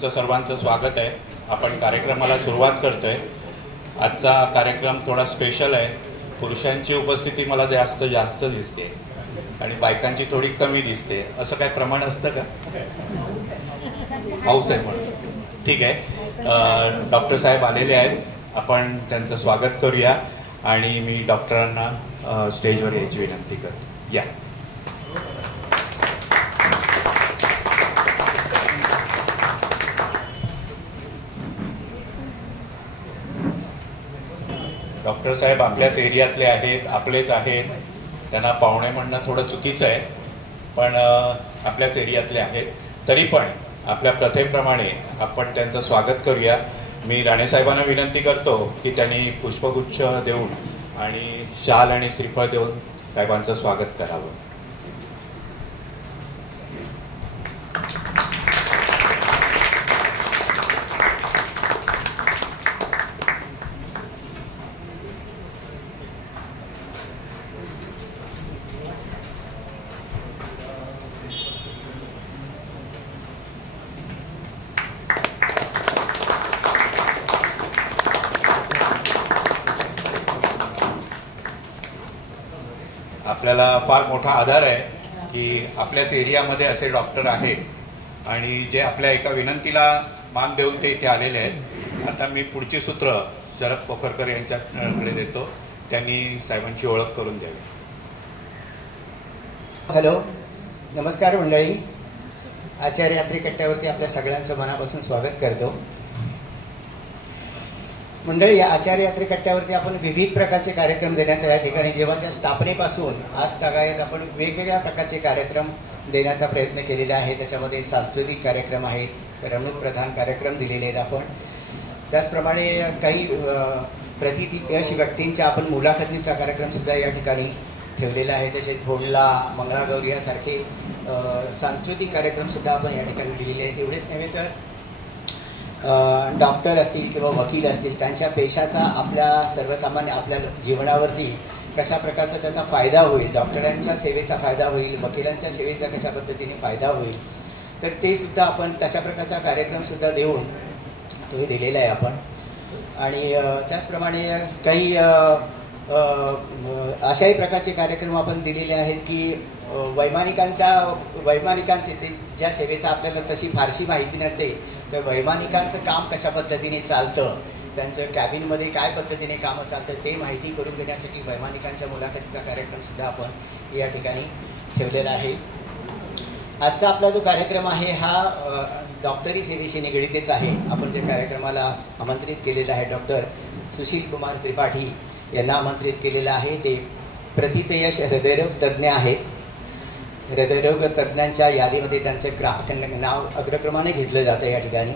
तुमचं सर्वांचं स्वागत आहे। आपण कार्यक्रमाला सुरुवात करतोय। आजचा कार्यक्रम थोडा स्पेशल आहे। पुरुषांची उपस्थिती मला जास्त दिसते आणि बायकांची थोडी कमी दिसते। असं काय प्रमाण असतं का? पाऊस आहे म्हणून ठीक आहे। डॉक्टर साहेब आलेले आहेत, आपण त्यांचं स्वागत करूया आणि मी डॉक्टरांना स्टेजवर यायची विनंती करतो। या डॉक्टर साहेब आपल्याच एरियातले आहेत, आपलेच आहेत। त्यांना पाहुणे म्हणणं थोडं चुकीचं आहे, पण आपल्याच एरियातले आहेत। तरी पण आपल्या प्रथेप्रमाणे आपण त्यांचं स्वागत करूया। मी राणे साहेबांना विनंती करतो की त्यांनी पुष्पगुच्छ देऊन आणि शाल आणि श्रीफळ देऊन साहेबांचं स्वागत करावं। आपल्याला फार मोठा आधार आहे की आपल्याच एरियामध्ये असे डॉक्टर आहेत आणि जे आपल्या एका विनंतीला मान देऊन ते इथे आलेले आहेत। आता मी पुढची सूत्र शरद पोखरकर यांच्याकडे देतो, त्यांनी साहेबांची ओळख करून द्यावी। हॅलो, नमस्कार मंडळी। आचार्य यात्री कट्ट्यावरती आपल्या सगळ्यांचं मनापासून स्वागत करतो। मंडळी, या आचार्य यात्री कट्ट्यावरती आपण विविध प्रकारचे कार्यक्रम देण्याचा या ठिकाणी जेव्हाच्या स्थापनेपासून आज तागायत आपण वेगवेगळ्या प्रकारचे कार्यक्रम देण्याचा प्रयत्न केलेला आहे। त्याच्यामध्ये सांस्कृतिक कार्यक्रम आहेत, करमणूक प्रधान कार्यक्रम दिलेले आहेत आपण। त्याचप्रमाणे काही प्रतियश व्यक्तींच्या आपण मुलाखतींचा कार्यक्रमसुद्धा या ठिकाणी ठेवलेला आहे। तसेच भोंडला, मंगळागौरी यासारखे सांस्कृतिक कार्यक्रमसुद्धा आपण या ठिकाणी दिलेले आहेत। एवढेच नव्हे तर डॉक्टर असतील किंवा वकील असतील, त्यांच्या पेशाचा आपल्या सर्वसामान्य आपल्या जीवनावरती कशा प्रकारचा त्याचा फायदा होईल, डॉक्टरांच्या सेवेचा फायदा होईल, वकिलांच्या सेवेचा कशा पद्धतीने फायदा होईल, तर ते सुद्धा आपण तशा प्रकारचा कार्यक्रमसुद्धा देऊन तो दिलेला आहे आपण। आणि त्याचप्रमाणे काही अशाही प्रकारचे कार्यक्रम आपण दिलेले आहेत की वैमानिकांचे ते ज्या सेवेचा आपल्याला तशी फारशी माहिती नसते, तर वैमानिकांचं काम कशा पद्धतीने चालतं, त्यांचं कॅबिनमध्ये काय पद्धतीने कामं चालतं ते माहिती करून देण्यासाठी वैमानिकांच्या मुलाखतीचा कार्यक्रमसुद्धा आपण या ठिकाणी ठेवलेला आहे। आजचा आपला जो कार्यक्रम आहे हा डॉक्टरी सेवेशी निगडीतच आहे। आपण जे कार्यक्रमाला आमंत्रित केलेलं आहे डॉक्टर सुशील कुमार त्रिपाठी यांना आमंत्रित केलेलं आहे। ते प्रथितयश हृदयरोग तज्ज्ञ आहेत। हृदयरोग तज्ज्ञांच्या यादीमध्ये त्यांचं नाव अग्रक्रमाने घेतलं जातं या ठिकाणी।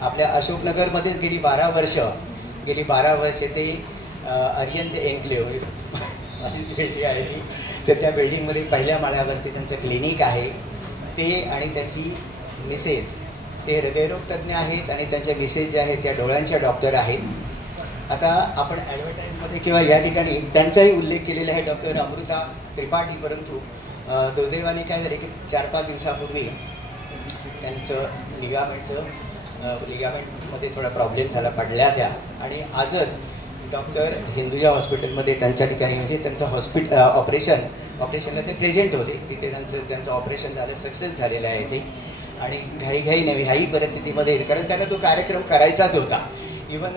आपल्या अशोकनगरमध्येच गेली 12 वर्षे ते अरियंत एन्क्लेव बिल्डिंग आहे ती, तर त्या बिल्डिंगमध्ये पहिल्या माळ्यावरती त्यांचं क्लिनिक आहे। ते आणि त्यांची मिसेस ते हृदयरोग तज्ज्ञ आहेत आणि त्यांच्या मिसेस ज्या आहेत त्या डोळ्यांच्या डॉक्टर आहेत। आता आपण ॲडव्हर्टाईजमध्ये किंवा या ठिकाणी त्यांचाही उल्लेख केलेला आहे डॉक्टर अमृता त्रिपाठी, परंतु दुर्दैवाने काय झाले की 4-5 दिवसापूर्वी त्यांचं लिगामेंटमध्ये थोडा प्रॉब्लेम झाला, पडल्या त्या, आणि आजच डॉक्टर हिंदुजा हॉस्पिटलमध्ये त्यांच्या ठिकाणी म्हणजे त्यांचं ऑपरेशनला ते प्रेझेंट होते। तिथे त्यांचं ऑपरेशन झालं, सक्सेस झालेलं आहे ते। आणि ह्याही परिस्थितीमध्ये, कारण त्यांना तो कार्यक्रम करायचाच होता। इवन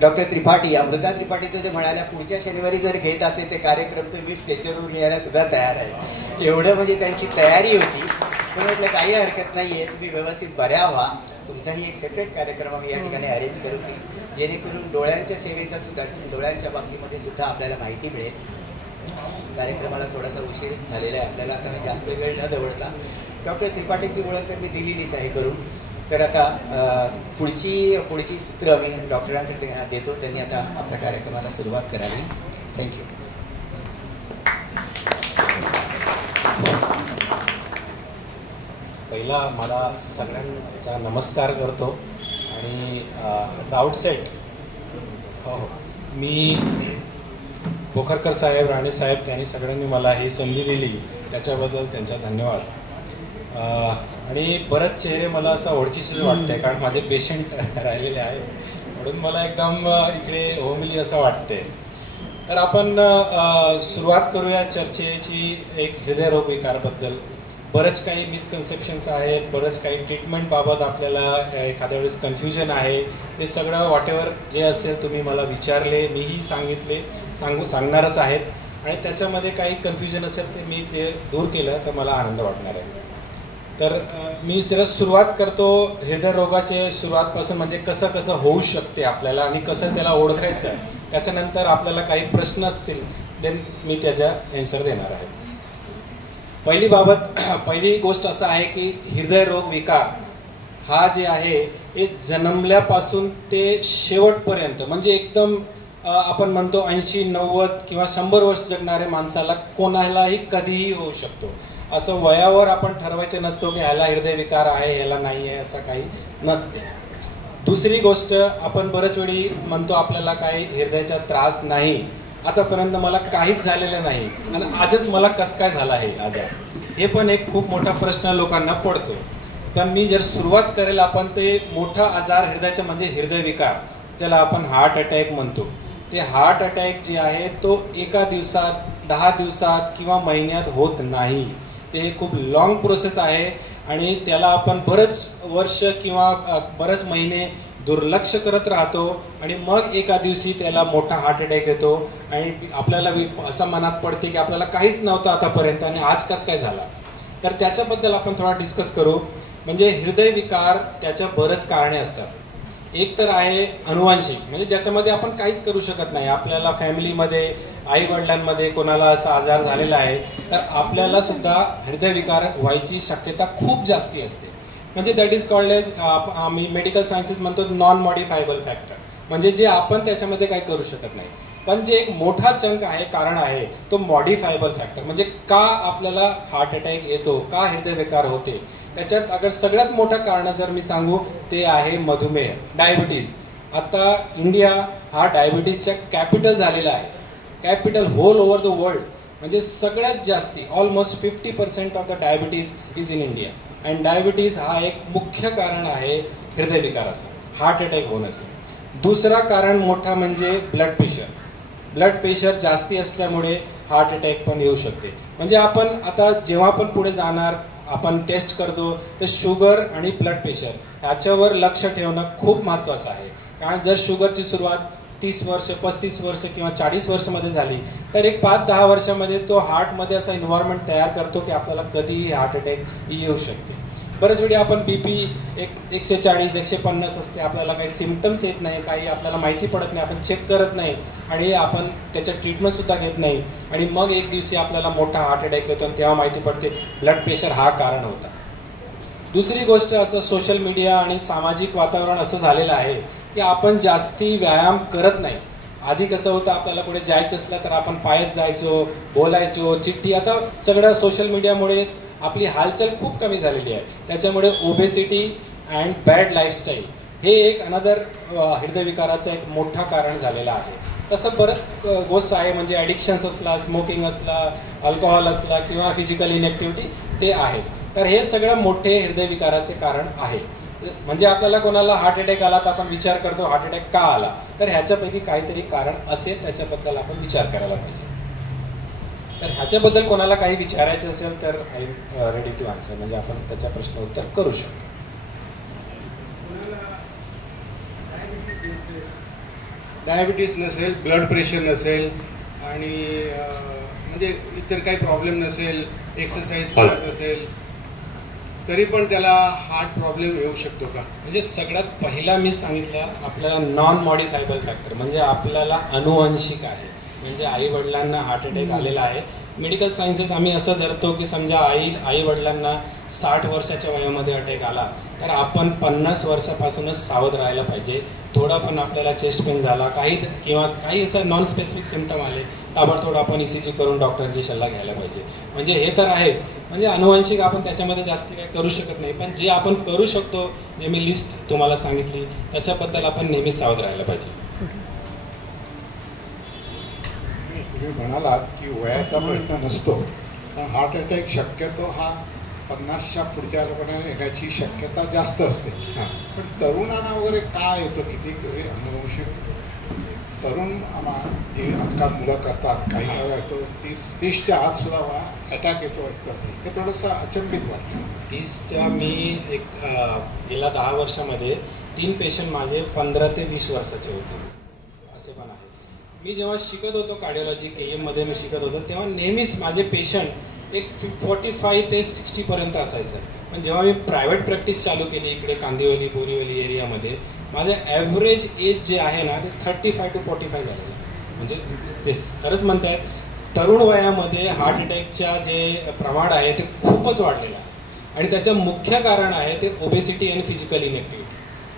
डॉक्टर त्रिपाठी, अमृता त्रिपाठी तर ते म्हणाल्या पुढच्या शनिवारी जर घेत असेल ते कार्यक्रम तर मी स्टेजवर यायला सुद्धा तयार आहे। एवढं म्हणजे त्यांची तयारी होती। पण म्हटलं काही हरकत नाही आहे, तुम्ही व्यवस्थित बऱ्या व्हा, तुमचाही एक सेपरेट कार्यक्रम आम्ही या ठिकाणी अरेंज करू की जेणेकरून डोळ्यांच्या सेवेचा सुद्धा, डोळ्यांच्या बाबतीमध्ये सुद्धा आपल्याला माहिती मिळेल। कार्यक्रमाला थोडासा उशीर झालेला आहे आपल्याला, आता मी जास्त वेळ न दवडता डॉक्टर त्रिपाठींची ओळख तर मी दिलेलीच आहे करून। तर आता पुढची सूत्र मी डॉक्टरांकडे देतो, त्यांनी आता आपल्या कार्यक्रमाला सुरुवात करावी। थँक्यू। पहिला मला सगळ्यांचा नमस्कार करतो आणि आउटसेट हो मी पोखरकर साहेब, राणे साहेब, त्यांनी सगळ्यांनी मला ही संधी दिली त्याच्याबद्दल त्यांचा धन्यवाद। आणि बरेच चेहरे मला असं ओळखीचे वाटतंय, कारण माझे पेशंट राहिलेले आहे, म्हणून मला एकदम इकडे होमली असं वाटतंय. तर आपण सुरुवात करूया चर्चेची एक हृदयरोग विकाराबद्दल. बरेच काही मिसकन्सेप्शन्स आहेत, बरेच काही ट्रीटमेंट बाबत आपल्याला एखाद्या वेळेस कन्फ्युजन आहे. हे सगळं वॉटेवर जे असेल तुम्ही मला विचारले, मीही सांगणारच आहेत. आणि त्याच्यामध्ये काही कन्फ्युजन असेल ते मी ते दूर केलं तर मला आनंद वाटणार आहे. तर मी त्याला सुरुवात करतो हृदयरोगाचे सुरुवातपासून, म्हणजे कसं कसं होऊ शकते आपल्याला आणि कसं त्याला ओळखायचं आहे. त्याच्यानंतर आपल्याला काही प्रश्न असतील देन मी त्याच्या ॲन्सर देणार आहे. पहिली गोष्ट असं आहे की हृदयरोग विकार हा जे आहे हे जन्मल्यापासून ते शेवटपर्यंत, म्हणजे एकदम आपण म्हणतो 80, 90 किंवा 100 वर्ष जगणाऱ्या माणसाला कोणालाही कधीही होऊ शकतो. असं वयावर आपण ठरवायचे नसतो की ह्याला हृदयविकार आहे ह्याला नाही आहे, असं काही नसते. दुसरी गोष्ट, आपण बरेच वेळी म्हणतो आपल्याला काही हृदयाचा त्रास नाही, आतापर्यंत मला काहीच झालेलं नाही आणि आजच मला कसं काय झालं आहे आजार, हे पण एक खूप मोठा प्रश्न लोकांना पडतो. पण मी जर सुरुवात करेल, आपण ते मोठा आजार हृदयाचा म्हणजे हृदयविकार, ज्याला आपण हार्ट अटॅक म्हणतो. ते हार्ट अटॅक जे आहे तो एका दिवसात, 10 दिवसात किंवा महिन्यात होत नाही. ते खूप लॉंग प्रोसेस आहे आणि त्याला आपण बरेच वर्ष किंवा बरेच महिने दुर्लक्ष करत राहतो आणि मग एका दिवशी त्याला मोठा हार्ट अटॅक येतो आणि आपल्याला असं मनात पडते की आपल्याला काहीच नव्हतं आतापर्यंत आणि आज कसं काय झाला. तर त्याच्याबद्दल आपण थोडा डिस्कस करू. म्हणजे हृदयविकार त्याच्या बरेच कारणे असतात. एक तर आहे अनुवांशिक, म्हणजे ज्याच्यामध्ये आपण काहीच करू शकत नाही. आपल्याला फॅमिलीमध्ये, आई वडिलांमध्ये कोणाला असा आजार झालेला आहे तर आपल्याला सुद्धा हृदयविकार व्हायची शक्यता खूप जास्ती असते. म्हणजे दॅट इज कॉल्ड एज, आम्ही मेडिकल सायन्सेस म्हणतो नॉन मॉडिफायबल फॅक्टर, म्हणजे जे आपण त्याच्यामध्ये काही करू शकत नाही. पण जे एक मोठा चंक आहे, कारण आहे तो मॉडिफायबल फॅक्टर. म्हणजे का आपल्याला हार्ट अटॅक येतो, का हृदयविकार होते, त्याच्यात अगर सगळ्यात मोठं कारण जर मी सांगू ते आहे मधुमेह, डायबिटीज. आता इंडिया हा डायबिटीजच्या कॅपिटल झालेला आहे, capital whole over the world. म्हणजे सगळ्यात जास्ती almost 50% of the diabetes is in India. And diabetes हा एक मुख्य कारण आहे हृदयविकाराचं, हार्ट अटॅक होण्याचं. दुसरा कारण मोठा म्हणजे ब्लड प्रेशर. ब्लड प्रेशर जास्ती असल्यामुळे हार्ट अटॅक पण येऊ शकते. म्हणजे आपण आता जेव्हा पण पुढे जाणार, आपण टेस्ट करतो तर शुगर आणि ब्लड प्रेशर ह्याच्यावर लक्ष ठेवणं खूप महत्त्वाचं आहे. कारण जर शुगरची सुरुवात 30 वर्ष, 35 वर्ष किंवा 40 वर्षामध्ये झाली तर एक 5-10 वर्षामध्ये तो हार्टमध्ये असा एन्व्हायरमेंट तयार करतो की आपल्याला कधीही हार्ट अटॅक येऊ शकते. बरेच वेळी आपण BP 140-150 असते, आपल्याला काही सिम्पटम्स येत नाही, काही आपल्याला माहिती पडत नाही, आपण चेक करत नाही आणि आपण त्याच्या ट्रीटमेंटसुद्धा घेत नाही आणि मग एक दिवशी आपल्याला मोठा हार्ट अटॅक येतो आणि तेव्हा माहिती पडते ब्लड प्रेशर हा कारण होता. दुसरी गोष्ट, असं सोशल मीडिया आणि सामाजिक वातावरण असं झालेलं आहे की आपण जास्ती व्यायाम करत नाही. आधी कसं होतं, आपल्याला कुठे जायचं असलं तर आपण पायच जायचो, बोलायचो, चिठ्ठी. आता सगळं सोशल मीडियामुळे आपली हालचाल खूप कमी झालेली आहे. त्याच्यामुळे ओबेसिटी अँड बॅड लाईफस्टाईल हे एक अनदर हृदयविकाराचं एक मोठं कारण झालेलं आहे. तसं बरंच गोष्ट आहे, म्हणजे ॲडिक्शन्स असला, स्मोकिंग असला, अल्कोहॉल असला किंवा फिजिकल इनॅक्टिव्हिटी ते आहेच. तर हे सगळं मोठे हृदयविकाराचे कारण आहे. म्हणजे आपल्याला कोणाला हार्ट अटॅक आला तर आपण विचार करतो हार्ट अटॅक का आला, तर ह्याच्यापैकी काहीतरी कारण असेल, त्याच्याबद्दल आपण विचार करायला पाहिजे. तर ह्याच्याबद्दल कोणाला काही विचारायचं असेल तर I am ready to answer, म्हणजे आपण त्याच्या प्रश्न उत्तर करू शकतो. डायबिटीस नसेल, ब्लड प्रेशर नसेल आणि म्हणजे इतर काही प्रॉब्लेम नसेल, एक्सरसाइज करत असेल तरी पण त्याला हार्ट प्रॉब्लेम येऊ शकतो का? म्हणजे सगळ्यात पहिला मी सांगितलं आपल्याला नॉन मॉडिफायबल फॅक्टर, म्हणजे आपल्याला अनुवंशिक आहे. म्हणजे आई वडिलांना हार्ट अटॅक आलेला आहे. मेडिकल सायन्सेस आम्ही असं धरतो की समजा आई वडिलांना 60 वर्षाच्या वयामध्ये अटॅक आला तर आपण 50 वर्षापासूनच सावध राहायला पाहिजे. थोडा पण आपल्याला चेस्ट पेन झाला किंवा काही असं नॉन स्पेसिफिक सिम्पटम आले, ताबडतोड आपण ECG करून डॉक्टरांची सल्ला घ्यायला पाहिजे. म्हणजे हे तर आहेच. म्हणजे अनुवंशिक आपण त्याच्यामध्ये जास्त काही करू शकत नाही, पण जे आपण करू शकतो, जे मी लिस्ट तुम्हाला सांगितली, त्याच्याबद्दल आपण नेहमी सावध राहायला पाहिजे. तुम्ही म्हणालात की वयाचा प्रश्न नसतो, पण हार्ट अटॅक शक्यतो हा 50च्या पुढच्या लोकांना येण्याची शक्यता जास्त असते. पण तरुणांना वगैरे का येतो, किती अनुवंशिक तरुण जे आजकाल मुलं करतात, काही वेळा येतो 30च्या आत सुद्धा अटॅक येतो वाटतं, हे थोडंसं अचंबित वाटतं. 30च्या मी एक गेल्या 10 वर्षामध्ये 3 पेशंट माझे 15 ते 20 वर्षाचे होते, असे पण आहे. मी जेव्हा शिकत होतो कार्डिओलॉजी KM मध्ये मी शिकत होतो, तेव्हा नेहमीच माझे पेशंट एक 45 ते 60पर्यंत असायचं. पण जेव्हा मी प्रायव्हेट प्रॅक्टिस चालू केली इकडे कांदिवली बोरीवली एरियामध्ये, माझं ॲव्हरेज एज जे आहे ना ते 35 to 45 झालेलं आहे. म्हणजे ते खरंच म्हणतायत तरुण वयामध्ये हार्ट अटॅकच्या जे प्रमाण आहे ते खूपच वाढलेलं आहे. आणि त्याचं मुख्य कारण आहे ते ओबेसिटी आणि फिजिकल इनॅक्टिव्हिटी.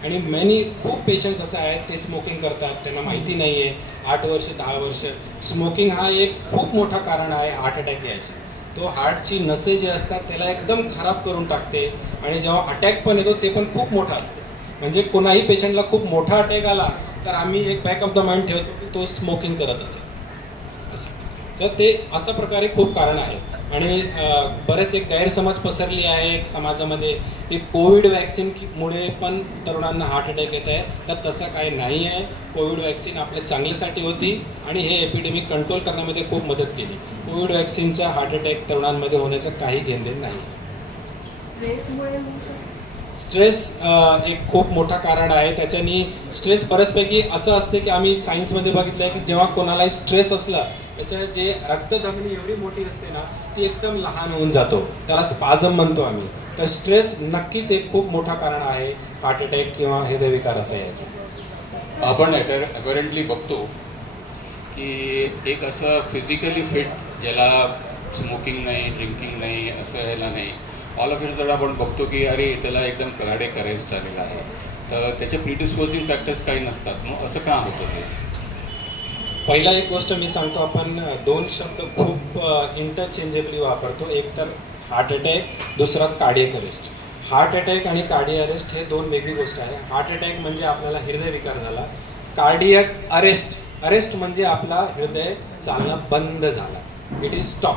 आणि खूप पेशंट्स असे आहेत ते स्मोकिंग करतात, त्यांना माहिती नाही आहे. 8 वर्ष 10 वर्ष स्मोकिंग हा एक खूप मोठा कारण आहे हार्ट अटॅक यायचं. तो हार्टची नसे जे असतात त्याला एकदम खराब करून टाकते. आणि जेव्हा अटॅक पण येतो ते पण खूप मोठा असतो. म्हणजे कोणाही पेशंटला खूप मोठा अटॅक आला तर आम्ही एक बॅक ऑफ द माइंड ठेवतो की तो स्मोकिंग करत असेल असं. तर ते अशा प्रकारे खूप कारण आहेत. आणि बरेच एक गैरसमज पसरली आहे एक समाजामध्ये की कोविड वॅक्सिनमुळे पण तरुणांना हार्ट अटॅक येत आहे. तर तसं काही नाही आहे. कोविड वॅक्सिन आपल्या चांगल्यासाठी होती आणि हे एपिडेमिक कंट्रोल करण्यामध्ये खूप मदत केली. कोविड वॅक्सिनच्या हार्ट अटॅक तरुणांमध्ये होण्याचं काही घेणदेण नाही. स्ट्रेस एक खूप मोठा कारण आहे. त्याच्यानी स्ट्रेस बऱ्याचपैकी असं असते की आम्ही सायन्समध्ये बघितलं आहे की जेव्हा कोणालाही स्ट्रेस असला त्याच्या जे रक्तधमनी एवढी मोठी असते ना ती एकदम लहान होऊन जातो, त्याला स्पाझम म्हणतो आम्ही. तर स्ट्रेस नक्कीच एक खूप मोठा कारण आहे हार्ट अटॅक किंवा हृदयविकार असं यायचं. आपण अपॅरेंटली बघतो की एक असं फिजिकली फिट ज्याला स्मोकिंग नाही ड्रिंकिंग नाही असं यायला नाही, ऑल ऑफ इट आपण बघतो की अरे त्याला एकदम कार्डियक अरेस्ट आलेला आहे. तर त्याचे प्रिडिस्पोजिंग फॅक्टर्स काही नसतात. मग असं का होतं ते? पहिला एक गोष्ट मी सांगतो, आपण 2 शब्द खूप इंटरचेंजेबली वापरतो. एक तर हार्ट अटॅक, दुसरा कार्डियक अरेस्ट. हार्ट अटॅक आणि कार्डियक अरेस्ट हे 2 वेगळी गोष्ट आहे. हार्ट अटॅक म्हणजे आपल्याला हृदयविकार झाला. कार्डियक अरेस्ट म्हणजे आपला हृदय चालणं बंद झाला, इट इज स्टॉप.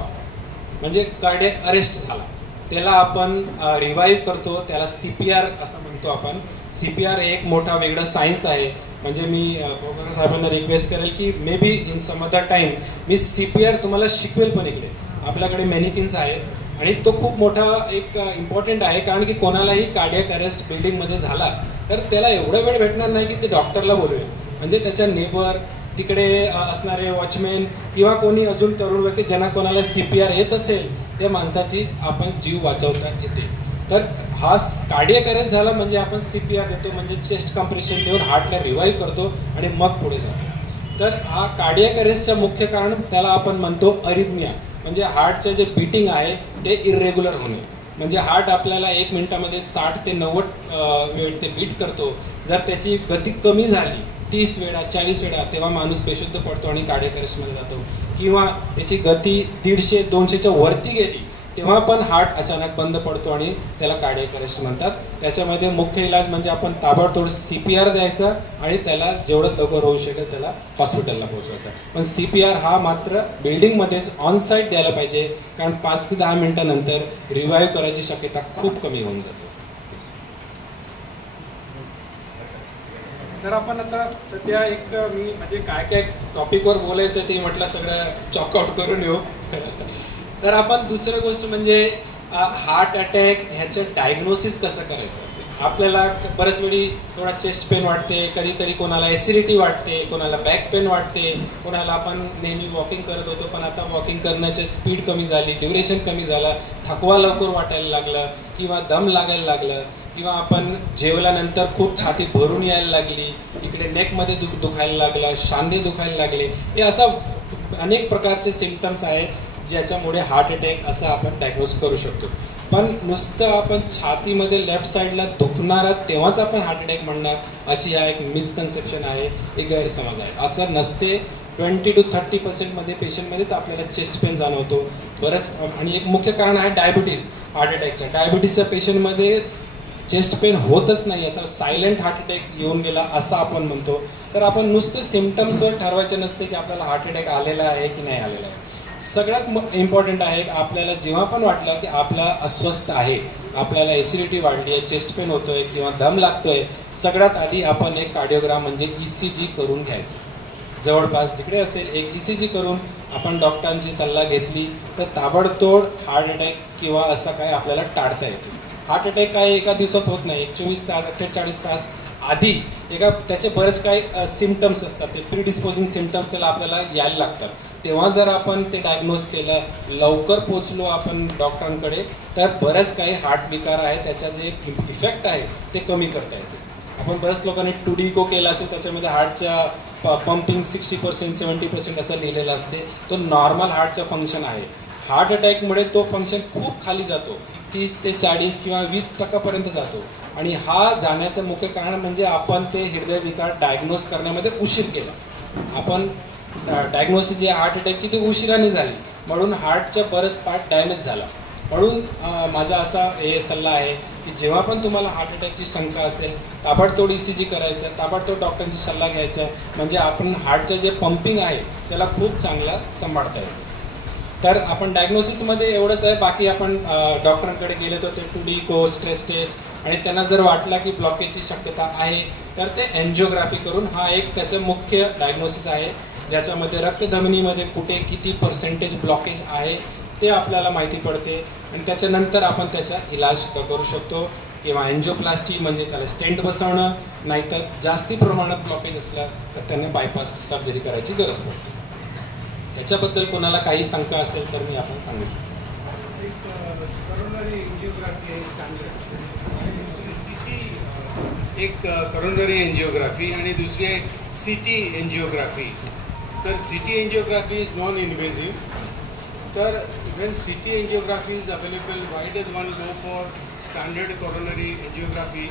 म्हणजे कार्डियक अरेस्ट झाला, त्याला आपण रिवाईव्ह करतो, त्याला CPR असं म्हणतो आपण. CPR हे एक मोठा वेगळा सायन्स आहे. म्हणजे मी बोरकर साहेबांना रिक्वेस्ट करेल की maybe in some other time मी CPR तुम्हाला शिकवेल. पण इकडे आपल्याकडे मॅनिकिन्स आहेत आणि तो खूप मोठा एक इम्पॉर्टंट आहे. कारण की कोणालाही कार्डियक अरेस्ट बिल्डिंगमध्ये झाला तर त्याला एवढा वेळ भेटणार नाही की ते डॉक्टरला बोलवेल. म्हणजे त्याच्या नेबर, तिकडे असणारे वॉचमॅन किंवा कोणी अजून तरुण व्यक्ती ज्यांना कोणाला CPR येत असेल त्या माणसाची आपण जीव वाचवता येते. तर हा कार्डियक अरेस्ट झाला म्हणजे आपण CPR देतो, म्हणजे चेस्ट कम्प्रेशन देऊन हार्टला रिवाईव्ह करतो आणि मग पुढे जातो. तर हा कार्डियक अरेस्टचं मुख्य कारण त्याला आपण म्हणतो अरिथमिया. म्हणजे हार्टचं जे बीटिंग आहे ते इरेग्युलर होणे. म्हणजे हार्ट आपल्याला 1 मिनिटामध्ये 60 ते 90 वेळ ते बीट करतो. जर त्याची गती कमी झाली 30 वेळा 40 वेळा तेव्हा माणूस बेशुद्ध पडतो आणि कार्डियक अरेस्टमध्ये जातो. किंवा त्याची गती 150-200च्या वरती गेली तेव्हा पण हार्ट अचानक बंद पडतो आणि त्याला कार्डियक अरेस्ट म्हणतात. त्याच्यामध्ये मुख्य इलाज म्हणजे आपण ताबडतोब CPR द्यायचा आणि त्याला जेवढं लवकर होऊ शकेल त्याला हॉस्पिटलला पोहोचवायचा. पण CPR हा मात्र बिल्डिंगमध्येच ऑन साईट द्यायला पाहिजे, कारण 5 ते 10 मिनिटानंतर रिवाईव्ह करायची शक्यता खूप कमी होऊन जाते. तर आपण आता सध्या एक मी म्हणजे काय टॉपिकवर बोलायचं ते म्हटलं सगळं चॉकआउट करून येऊ. तर आपण दुसरं गोष्ट म्हणजे हार्ट अटॅक ह्याचं डायग्नोसिस कसं करायचं. आपल्याला बऱ्याच वेळी थोडा चेस्ट पेन वाटते, कधीतरी कोणाला ॲसिडिटी वाटते, कोणाला बॅक पेन वाटते, कोणाला आपण नेहमी वॉकिंग करत होतो पण आता वॉकिंग करण्याची स्पीड कमी झाली, ड्युरेशन कमी झाला, थकवा लवकर वाटायला लागला किंवा दम लागायला लागलं, किंवा आपण जेवल्यानंतर खूप छाती भरून यायला लागली, इकडे नेकमध्ये दुखायला लागला, शांदे दुखायला लागले. हे असा अनेक प्रकारचे सिम्पटम्स आहेत ज्याच्यामुळे हार्ट अटॅक असं आपण डायग्नोज करू शकतो. पण नुसतं आपण छातीमध्ये लेफ्ट साईडला दुखणारा तेव्हाच आपण हार्ट अटॅक म्हणणार अशी हा एक मिसकन्सेप्शन आहे, एक गैरसमज आहे. असं नसते. 20 to 30% मध्ये पेशंटमध्येच आपल्याला चेस्ट पेन जाणवतो बरंच. आणि एक मुख्य कारण आहे डायबिटीज. हार्ट अटॅकच्या डायबिटीजच्या पेशंटमध्ये चेस्ट पेन होतच नाही आहे, तर सायलेंट हार्ट अटॅक येऊन गेला असं आपण म्हणतो. तर आपण नुसतं सिम्पटम्सवर ठरवायचं नसते की आपल्याला हार्ट अटॅक आलेला आहे की नाही आलेला आहे. सगळ्यात इम्पॉर्टंट आहे आपल्याला जेव्हा पण वाटलं की आपला अस्वस्थ आहे, आपल्याला ॲसिडिटी वाढली आहे, चेस्ट पेन होतोय किंवा दम लागतोय, सगळ्यात आधी आपण एक कार्डिओग्राम म्हणजे ECG करून घ्यायचं. जवळपास जिकडे असेल एक ECG करून आपण डॉक्टरांची सल्ला घेतली तर ताबडतोब हार्ट अटॅक किंवा असं काय आपल्याला टाळता येते. हार्ट अटॅक काय एका दिवसात होत नाही, 24 तास 48 तास आधी त्याचे बरेच काही सिम्पटम्स असतात, ते प्रिडिस्पोजिंग सिम्पटम्स त्याला आपल्याला यायला लागतात. तेव्हा जर आपण ते डायग्नोज केलं, लवकर पोचलो आपण डॉक्टरांकडे, तर बरेच काही हार्ट विकार आहे त्याचा जे इफेक्ट आहे ते कमी करता येते. आपण बऱ्याच लोकांनी टुडिको केला असेल, त्याच्यामध्ये हार्टच्या पंपिंग 60% 70% असं लिहिलेलं असते. तो नॉर्मल हार्टचा फंक्शन आहे. हार्ट अटॅकमुळे तो फंक्शन खूप खाली जातो, 30 ते 40 किंवा 20% जातो. आणि हा जाण्याचं मुख्य कारण म्हणजे आपण ते हृदयविकार डायग्नोज करण्यामध्ये उशीर केला. आपण डायग्नोसिस जी हार्ट अटॅकची ती उशिराने झाली, म्हणून हार्टचा बरंच पार्ट डॅमेज झाला. म्हणून माझा असा हे सल्ला आहे की जेव्हा पण तुम्हाला हार्ट अटॅकची शंका असेल, ताबडतोब ECG करायचं, ताबडतोब डॉक्टरांची सल्ला घ्यायचा, म्हणजे आपण हार्टचं जे पंपिंग आहे त्याला खूप चांगला सांभाळता येतं. तर आपण डायग्नोसिसमध्ये एवढंच आहे. बाकी आपण डॉक्टरांकडे गेले तर ते टुडिको, स्ट्रेस टेस्ट, आणि त्यांना जर वाटला की ब्लॉकेजची शक्यता आहे तर ते एन्जिओग्राफी करून, हा एक त्याचं मुख्य डायग्नोसिस आहे ज्याच्यामध्ये रक्तधमनीमध्ये कुठे किती % ब्लॉकेज आहे ते आपल्याला माहिती पडते. आणि त्याच्यानंतर आपण त्याचा इलाजसुद्धा करू शकतो, किंवा एन्जिओप्लास्टी म्हणजे त्याला स्टेंट बसवणं, नाहीतर जास्ती प्रमाणात ब्लॉकेज असलं तर त्यांना बायपास सर्जरी करायची गरज पडते. याच्याबद्दल कोणाला काही शंका असेल तर मी आपण सांगू शकतो. एक करोनरी एन्जिओग्राफी आणि दुसरी आहे CT एन्जिओग्राफी. तर CT angiography is non invasive. तर when CT angiography is available, why does one go for standard coronary angiography,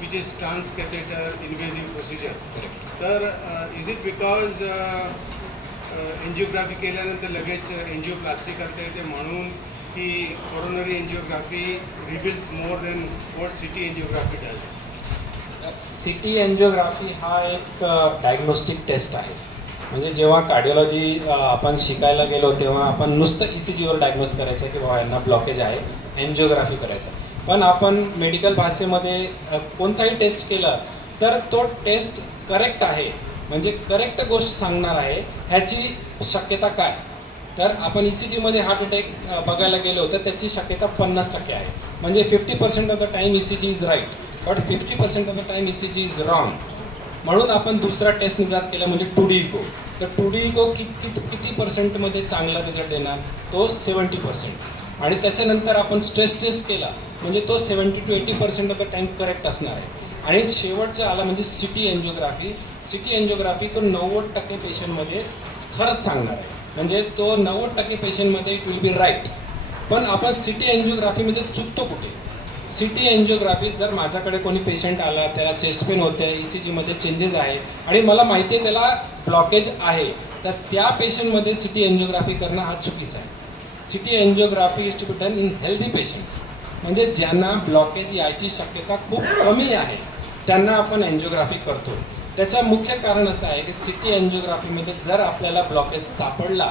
which is transcatheter invasive procedure? तर is it because एन्जिओग्राफी केल्यानंतर लगेच angioplasty करता येते म्हणून की coronary angiography reveals more than what CT angiography does? CT angiography हा एक diagnostic taste आहे. म्हणजे जेव्हा कार्डिओलॉजी आपण शिकायला गेलो तेव्हा आपण नुसतं ECGवर डायग्नोज करायचं की बाबा यांना ब्लॉकेज आहे, एन्जिओग्राफी करायचं. पण आपण मेडिकल भाषेमध्ये कोणताही टेस्ट केला तर तो टेस्ट करेक्ट आहे, म्हणजे करेक्ट गोष्ट सांगणार आहे. ह्याची शक्यता काय, तर आपण ECGमध्ये हार्ट अटॅक बघायला गेलो तर त्याची शक्यता 50% आहे. म्हणजे 50% of the time ECG is right, but 50% of the time ECG is wrong. म्हणून आपण दुसरा टेस्ट निजात केला म्हणजे टुडिको. तर टुडिको किती % चांगला रिझल्ट देणार, तो 70%. आणि त्याच्यानंतर आपण स्ट्रेस टेस्ट केला म्हणजे तो 70 to 80% of the time correct असणार आहे. आणि शेवटचा आला म्हणजे CT एन्जिओग्राफी. CT एन्जिओग्राफी तो 90% पेशंटमध्ये खरंच सांगणार आहे, म्हणजे तो 90% पेशंटमध्ये इट विल बी राईट. पण आपण CT एन्जिओग्राफीमध्ये चुकतो कुठे? CT एन्जिओग्राफी जर माझ्याकडे कोणी पेशंट आला, त्याला चेस्ट पेन होते, ECGमध्ये चेंजेस आहे आणि मला माहिती आहे त्याला ब्लॉकेज आहे, तर त्या पेशंटमध्ये CT एन्जिओग्राफी करणं हा चुकीचं आहे. CT angiography is to be done in healthy patients, म्हणजे ज्यांना ब्लॉकेज यायची शक्यता खूप कमी आहे त्यांना आपण एन्जिओग्राफी करतो. त्याचं मुख्य कारण असं आहे की CT एन्जिओग्राफीमध्ये जर आपल्याला ब्लॉकेज सापडला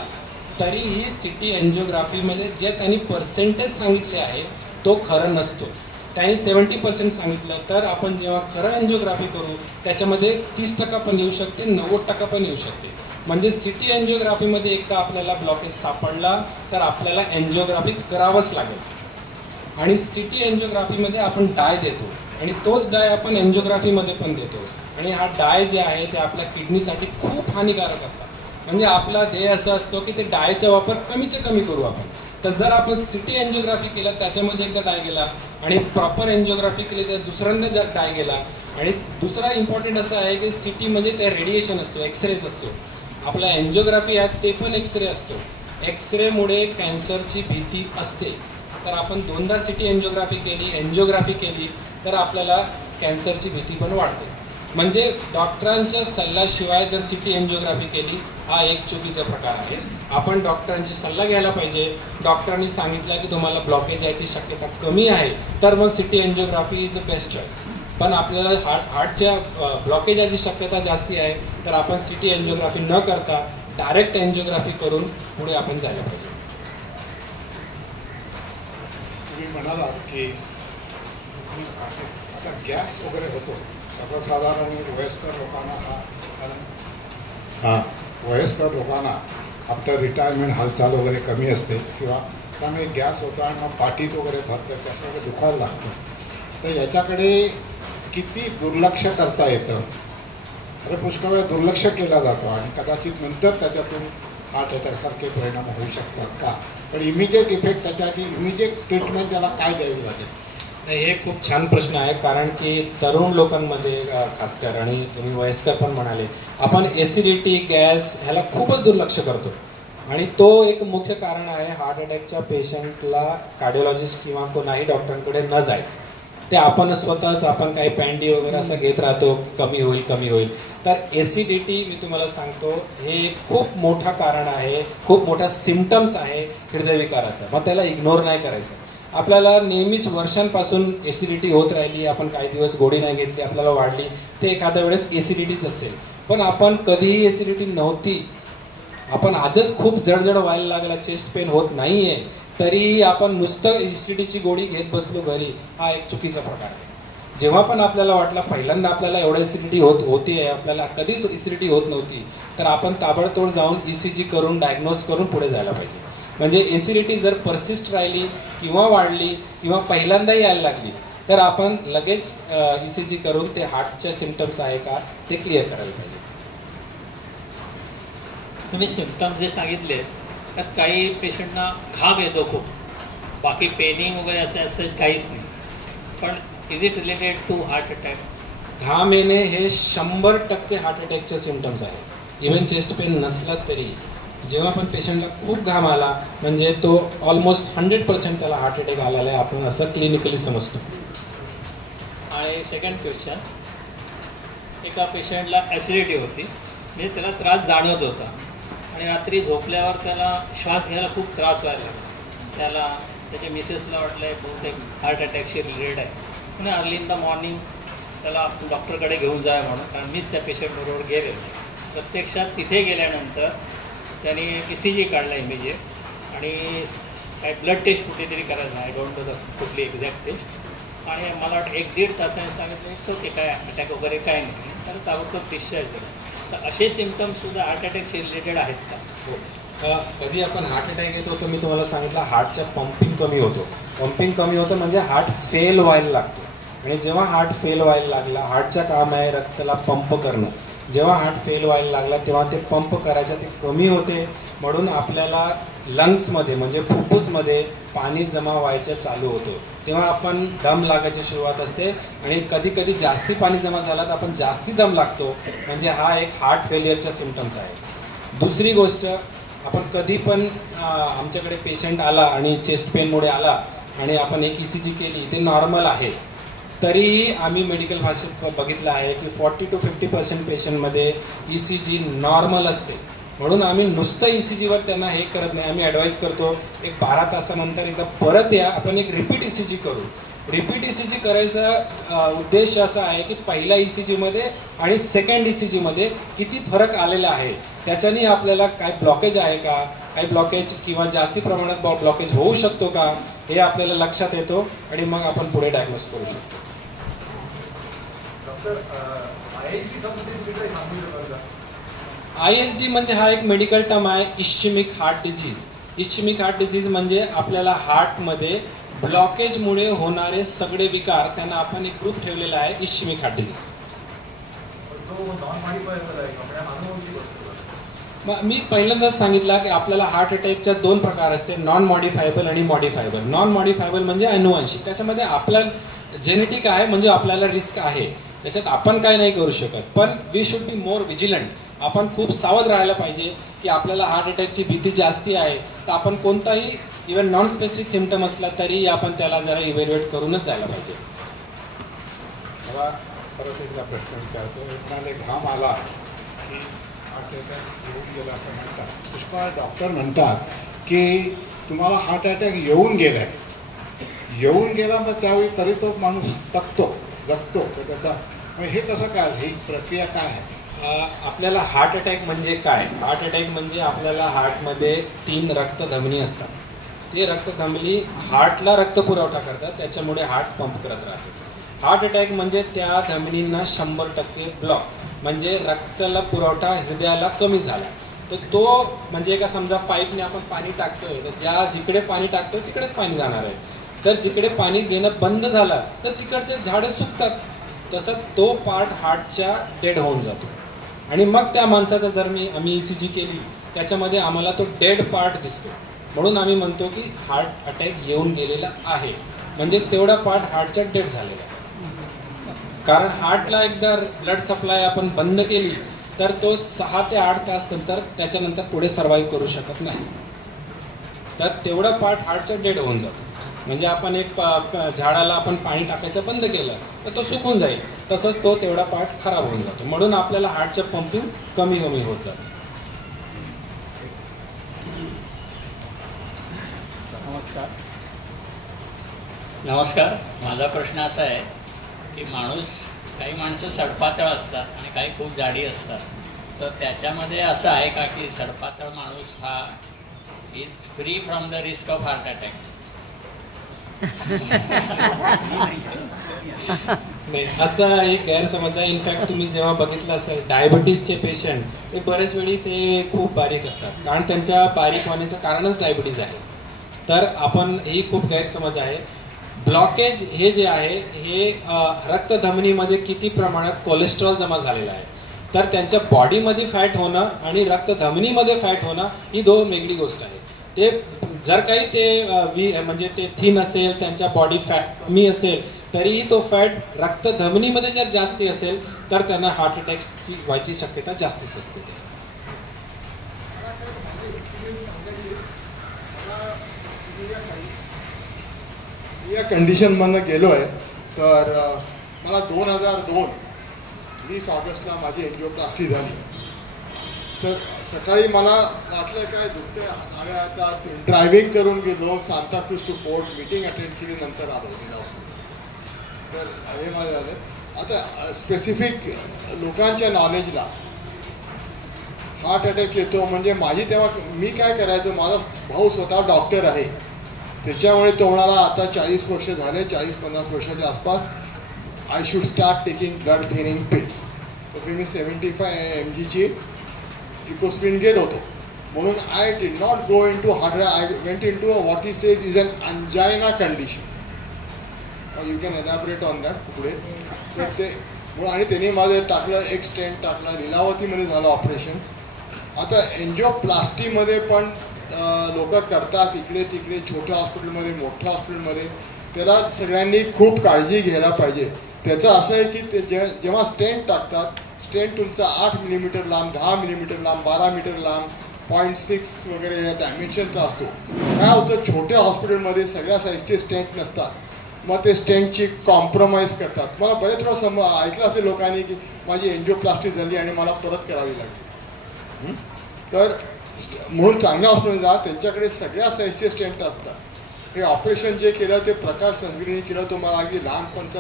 तरीही CT एन्जिओग्राफीमध्ये जे त्यांनी पर्सेंटेज सांगितले आहे तो खरं नसतो. त्यांनी 70% सांगितलं तर आपण जेव्हा खरं एन्जिओग्राफी करू त्याच्यामध्ये 30% पण येऊ शकते, 90% पण येऊ शकते. म्हणजे CT एन्जिओग्राफीमध्ये एकदा आपल्याला ब्लॉकेज सापडला तर आपल्याला एन्जिओग्राफी करावंच लागेल. आणि CT एन्जिओग्राफीमध्ये आपण डाय देतो आणि तोच डाय आपण एन्जिओग्राफीमध्ये पण देतो. आणि हा डाय जे आहे ते आपल्या किडनीसाठी खूप हानिकारक असतात. म्हणजे आपला ध्येय असं असतो की ते डायचा वापर कमीचे कमी करू आपण. तर जर आपण CT एन्जिओग्राफी केला त्याच्यामध्ये एकदा डाय गेला आणि प्रॉपर एन्जिओग्राफी केली तर दुसऱ्यांदा डाय गेला. आणि दुसरा इम्पॉर्टंट असं आहे की CT म्हणजे ते रेडिएशन असतो, एक्सरेज असतो. आपला एन्जिओग्राफी आहे ते पण एक्सरे असतो. एक्सरेमुळे कॅन्सरची भीती असते, तर आपण 2दा CT एन्जिओग्राफी केली तर आपल्याला कॅन्सरची भीती पण वाढते. म्हणजे डॉक्टरांच्या सल्ल्याशिवाय जर CT एन्जिओग्राफी केली हा एक चुकीचा प्रकार आहे. आपण डॉक्टरांची सल्ला घ्यायला पाहिजे. डॉक्टरांनी सांगितलं की तुम्हाला ब्लॉकेज यायची शक्यता कमी आहे तर मग CT angiography is the best choice. पण आपल्याला हार्टच्या ब्लॉकेज याची शक्यता जास्ती आहे तर आपण CT एन्जिओग्राफी न करता डायरेक्ट एन्जिओग्राफी करून पुढे आपण जायला पाहिजे. तुम्ही म्हणालात की आता गॅस वगैरे होतो सर्वसाधारण वयस्कर लोकांना वयस्कर लोकांना आफ्टर रिटायरमेंट हालचाल वगैरे कमी असते किंवा त्यामुळे गॅस होतो आणि मग पाठीत वगैरे भरतं त्याच्याकडे दुखायला लागतं. तर याच्याकडे किती दुर्लक्ष करता येतं. अरे पुष्कळ वेळा दुर्लक्ष केला जातो आणि कदाचित नंतर त्याच्यातून हार्ट अटॅकसारखे परिणाम होऊ शकतात का. पण इमिजिएट इफेक्ट त्याच्यासाठी इमिजिएट ट्रीटमेंट त्याला काय द्यावी लागेल. हे खूप छान प्रश्न आहे, कारण की तरुण लोकांमध्ये खासकर आणि तुम्ही वयस्कर पण म्हणाले, आपण ॲसिडिटी गॅस ह्याला खूपच दुर्लक्ष करतो आणि तो एक मुख्य कारण आहे हार्ट अटॅकच्या पेशंटला कार्डिओलॉजिस्ट किंवा कोणाही डॉक्टरांकडे न जायचं. ते आपण स्वतःच आपण काही पॅन्डी वगैरे असं घेत राहतो, कमी होईल कमी होईल. तर ॲसिडिटी मी तुम्हाला सांगतो हे खूप मोठं कारण आहे, खूप मोठा सिम्पटम्स आहे हृदयविकाराचा. मग त्याला इग्नोर नाही करायचं. आपल्याला नेहमीच वर्षांपासून ॲसिडिटी होत राहिली, आपण काही दिवस गोळी नाही घेतली, आपल्याला वाढली, ते एखाद्या वेळेस ॲसिडिटीच असेल. पण आपण कधीही ॲसिडिटी नव्हती, आपण आजच खूप जडजड व्हायला लागला, चेस्ट पेन होत नाही आहे, तरीही आपण नुसतं ॲसिडिटीची गोळी घेत बसलो घरी, हा एक चुकीचा प्रकार आहे. जेव्हा पण आपल्याला वाटलं पहिल्यांदा आपल्याला एवढं ॲसिडिटी होती आहे, आपल्याला कधीच ॲसिडिटी होत नव्हती, तर आपण ताबडतोब जाऊन ECG करून डायग्नोज करून पुढे जायला पाहिजे. म्हणजे ॲसिडिटी जर परसिस्ट राहिली किंवा वाढली किंवा पहिल्यांदाही यायला लागली तर आपण लगेच ECG करून ते हार्टच्या सिम्पटम्स आहे का ते क्लिअर करायला पाहिजे. तुम्ही सिम्पटम्स जे सांगितले त्यात काही पेशंटना घाम येतो खूप, बाकी पेनिंग वगैरे असं काहीच नाही. पण is it related to heart attack? घाम येणे हे 100% हार्ट अटॅकचे सिम्पटम्स आहे. इव्हन चेस्ट पेन नसला तरी जेव्हा पण पेशंटला खूप घाम आला म्हणजे तो ऑलमोस्ट 100% त्याला हार्ट अटॅक आलेला आहे, आपण असं क्लिनिकली समजतो. आणि सेकंड क्वेश्चन, एका पेशंटला ॲसिडिटी होती, म्हणजे त्याला त्रास जाणवत होता आणि रात्री झोपल्यावर त्याला श्वास घ्यायला खूप त्रास व्हायला लागला. त्याला त्याच्या मिसेसला वाटलं आहे बहुतेक हार्ट अटॅकशी रिलेटेड आहे, म्हणून अर्ली इन द मॉर्निंग त्याला डॉक्टरकडे घेऊन जाय म्हणून, कारण मीच त्या पेशंटबरोबर गेले. प्रत्यक्षात तिथे गेल्यानंतर त्याने ECG काढला इमिजिएट आणि काय ब्लड टेस्ट कुठेतरी करायचं, आय डोंट नो द कुठली एक्झॅक्ट टेस्ट, आणि मला वाटतं 1-1.5 तासाने सांगितलं इट्स ओके, काय अटॅक वगैरे काय नाही, तर ताबडतोब डिस्चार्ज केलं. तर असे सिम्पटम्ससुद्धा हार्ट अटॅकशी रिलेटेड आहेत का? हो. कधी आपण हार्ट अटॅक येतो तर मी तुम्हाला सांगितलं हार्टच्या पंपिंग कमी होतो. पंपिंग कमी होतं म्हणजे हार्ट फेल व्हायला लागतो, आणि जेव्हा हार्ट फेल व्हायला लागला, हार्टचं काम आहे रक्ताला पंप करणं, जेव्हा हार्ट फेल व्हायला लागला तेव्हा ते पंप करायचं ते कमी होते, म्हणून आपल्याला लंग्समध्ये म्हणजे फुफ्फुसमध्ये पाणी जमा व्हायचं चालू होतं. तेव्हा आपण दम लागायची सुरुवात असते आणि कधी कधी जास्ती पाणी जमा झाला तर आपण जास्ती दम लागतो, म्हणजे हा एक हार्ट फेलियरचा सिम्पटम्स आहे. दुसरी गोष्ट, आपण कधी पण आमच्याकडे पेशंट आला आणि चेस्ट पेनमुळे आला आणि आपण एक ECG केली, ते नॉर्मल आहे, तरीही आम्ही मेडिकल भाषेत बघितलं आहे की 40 to 50% पेशंटमध्ये ECG नॉर्मल असते. म्हणून आम्ही नुसतं ECGवर त्यांना हे करत नाही, आम्ही ॲडवाईज करतो एक 12 तासानंतर एकदा परत या, आपण एक रिपीट ECG करू. रिपीट ECG करायचा उद्देश असा आहे की पहिल्या ECGमध्ये आणि सेकंड ECGमध्ये किती फरक आलेला आहे, त्याच्याने आपल्याला काय ब्लॉकेज आहे का, काही ब्लॉकेज किंवा जास्ती प्रमाणात ब्लॉकेज होऊ शकतो का हे आपल्याला लक्षात येतो आणि मग आपण पुढे डायग्नोज करू शकतो. ISD म्हणजे हा एक मेडिकल टर्म आहे, इश्चेमिक हार्ट डिझीज. इश्चेमिक हार्ट डिझीज म्हणजे आपल्याला हार्टमध्ये ब्लॉकेजमुळे होणारे सगळे विकार, त्यांना आपण एक ग्रुप ठेवलेला आहे इश्चेमिक हार्ट डिझीज. मी पहिल्यांदाच सांगितलं की आपल्याला हार्ट अटॅकच्या 2 प्रकार असते, नॉन मॉडिफायबल आणि मॉडिफायबल. नॉन मॉडिफायबल म्हणजे अनुवांशिक, त्याच्यामध्ये आपल्या जेनेटिक आहे म्हणजे आपल्याला रिस्क आहे, त्याच्यात आपण काय नाही करू शकत. पण we should be more vigilant, आपण खूप सावध राहायला पाहिजे की आपल्याला हार्ट अटॅकची भीती जास्ती आहे तर आपण कोणताही इव्हन नॉन स्पेसिफिक सिम्पटम असला तरी आपण त्याला जरा इव्हॅल्युएट करूनच जायला पाहिजे. मला परत एकदा प्रश्न विचारतो. म्हणाले घाम आला की हार्ट अटॅक येऊन गेला असं म्हणतात. पुष्कळ डॉक्टर म्हणतात की तुम्हाला हार्ट अटॅक येऊन गेला आहे, येऊन गेला मग त्यावेळी तरी तो माणूस जगतो तर त्याचा, हे कसं काय, ही प्रक्रिया काय आहे? आपल्याला हार्ट अटॅक म्हणजे काय? हार्ट अटॅक म्हणजे आपल्याला हार्टमध्ये 3 रक्तधमनी असतात. ते रक्तधमनी हार्टला रक्त पुरवठा करतात, त्याच्यामुळे हार्ट पंप करत राहते. हार्ट अटॅक म्हणजे त्या धमनींना 100% ब्लॉक, म्हणजे रक्ताला पुरवठा हृदयाला कमी झाला. तर तो म्हणजे का समजा पाईपने आपण पाणी टाकतोय, तर जिकडे पाणी टाकतोय तिकडेच पाणी जाणार आहे. तर जिकडे पाणी घेणं बंद झालं तर तिकडचे झाडं सुकतात. तसं तो पार्ट हार्टच्या डेड होऊन जातो. आणि मग त्या माणसाचा जर आम्ही ECG केली, त्याच्यामध्ये आम्हाला तो डेड पार्ट दिसतो. म्हणून आम्ही म्हणतो की हार्ट अटॅक येऊन गेलेला आहे, म्हणजे तेवढा पार्ट हार्टच्या डेड झालेला आहे. कारण हार्टला एकदा ब्लड सप्लाय आपण बंद केली तर तो 6 ते 8 तास नंतर त्याच्यानंतर पुढे सर्वाईव्ह करू शकत नाही. तर तेवढा पार्ट हार्टच्या डेड होऊन जातो. म्हणजे आपण एक झाडाला आपण पाणी टाकायचं बंद केलं तर तो सुकून जाईल, तसंच तो तेवढा पार्ट खराब होऊन जातो. म्हणून आपल्याला हार्टचं पंपिंग कमी होत जातं. नमस्कार. माझा प्रश्न असा आहे की काही माणसं सडपातळ असतात आणि काही खूप जाडी असतात. तर त्याच्यामध्ये असं आहे का की सडपातळ माणूस हा is free from the risk of heart attack? नाही, असा एक गैरसमज आहे. इनफॅक्ट तुम्ही जेव्हा बघितलं असेल डायबिटीसचे पेशंट हे बरेच वेळी ते खूप बारीक असतात, कारण त्यांच्या बारीक होण्याचं कारणच डायबिटीज आहे. तर आपण ही खूप गैरसमज आहे. ब्लॉकेज हे जे आहे हे रक्तधमनीमध्ये किती प्रमाणात कोलेस्ट्रॉल जमा झालेला आहे, तर त्यांच्या बॉडीमध्ये फॅट होणं आणि रक्तधमनीमध्ये फॅट होणं ही 2 वेगळी गोष्ट आहे. ते जर काही ते म्हणजे ते थिन असेल, त्यांच्या बॉडी फॅट कमी असेल, तरीही तो फॅट रक्तधमनीमध्ये जर जास्ती असेल तर त्यांना हार्ट अटॅकची व्हायची शक्यता जास्तीच असते. या कंडिशनमधनं गेलो आहे. तर मला 2002 20 ऑगस्टला माझी एंजिओप्लास्टी झाली. तर सकाळी मला वाटलं काय दुखतंय, आता ड्रायव्हिंग करून गेलो Santacruz to Fort, meeting attend केली, नंतर आलो गेला. तर हे माझं झालं. आता स्पेसिफिक लोकांच्या नॉलेजला हार्ट अटॅक येतो म्हणजे तेव्हा मी काय करायचो, माझा भाऊ स्वतः डॉक्टर आहे, त्याच्यामुळे तो म्हणाला आता 40 वर्ष झाले, 40-50 वर्षाच्या आसपास I should start taking blood thinning pills. तर मी 75 mgची इकोस्प्रिन घेत होतो. म्हणून I did not go in to heart, I went in to what he says is an angina condition. You can elaborate on that पुढे. तर ते आणि त्यांनी माझं टाकलं, एक स्टेंट टाकला, लीलावतीमध्ये झालं ऑपरेशन. आता एंजिओप्लास्टीमध्ये पण लोक करतात इकडे तिकडे, छोट्या हॉस्पिटलमध्ये, मोठ्या हॉस्पिटलमध्ये. त्याला सगळ्यांनी खूप काळजी घ्यायला पाहिजे. त्याचं असं आहे की ते जेव्हा स्टेंट टाकतात, स्टेंट तुमचा 8 मिलीमीटर लांब, 10 मिलीमीटर लांब, 12 मीटर लांब, 0.6 वगैरे या डायमेन्शनचा असतो. काय होतं, छोट्या हॉस्पिटलमध्ये सगळ्या साईजचे स्टेंट नसतात, मग ते स्टेंटची कॉम्प्रोमाइज करतात. मला बरेच वेळा ऐकलं असेल लोकांनी की माझी एंजिओप्लास्टी झाली आणि मला परत करावी लागली. तर म्हणून चांगल्या हॉस्पिटल जा, त्यांच्याकडे सगळ्या साईजचे स्टेंट असतात. हे ऑपरेशन जे केलं ते प्रकाश संस्कृतीने केलं. तो मला अगदी लहानपणचा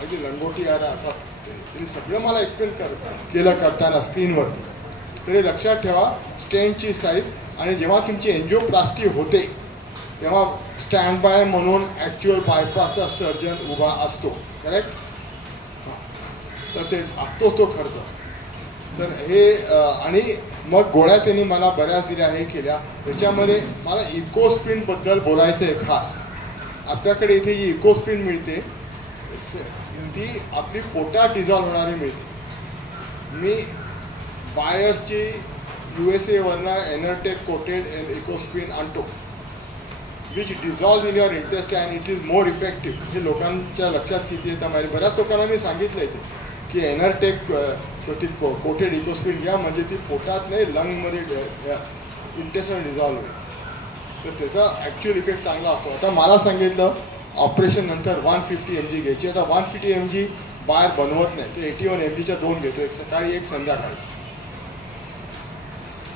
अगदी लंगोटी आला असा त्यांनी सगळं मला एक्सप्लेन केलं करताना स्क्रीनवरती. तरी लक्षात ठेवा स्टेंटची साईज. आणि जेव्हा तुमची एंजिओप्लास्टी होते तेव्हा स्टँड बाय म्हणून ॲक्च्युअल बायपासचा सर्जन उभा असतो, करेक्ट? हां, तर ते असतोच तो खर्च. तर हे आणि मग गोळ्या त्यांनी मला बऱ्याच दिल्या, हे केल्या. त्याच्यामध्ये मला इकोस्प्रिनबद्दल बोलायचं आहे खास. आपल्याकडे इथे जी इकोस्प्रिन मिळते ती आपली पोटात डिझॉल्व होणारी मिळते. मी बायर्सची USA वरनं एनर्टेक कोटेड इकोस्प्रिन आणतो, which dissolve in your intestine. It is more effective. हे लोकांच्या लक्षात किती येतं माहिती. बऱ्याच लोकांना मी सांगितलं इथे की एनर्टेक ती कोटेड इकोस्प्रिन घ्या, म्हणजे ती पोटात नाही लंगमध्ये इंटेस्टाईन डिझॉल्व्ह होईल. तर त्याचा ॲक्च्युअल इफेक्ट चांगला असतो. आता मला सांगितलं ऑपरेशन नंतर 150 mg घ्यायची. आता 150 mg बाहेर बनवत नाही, ते 81 mgच्या 2 घेतो, एक सकाळी एक संध्याकाळी.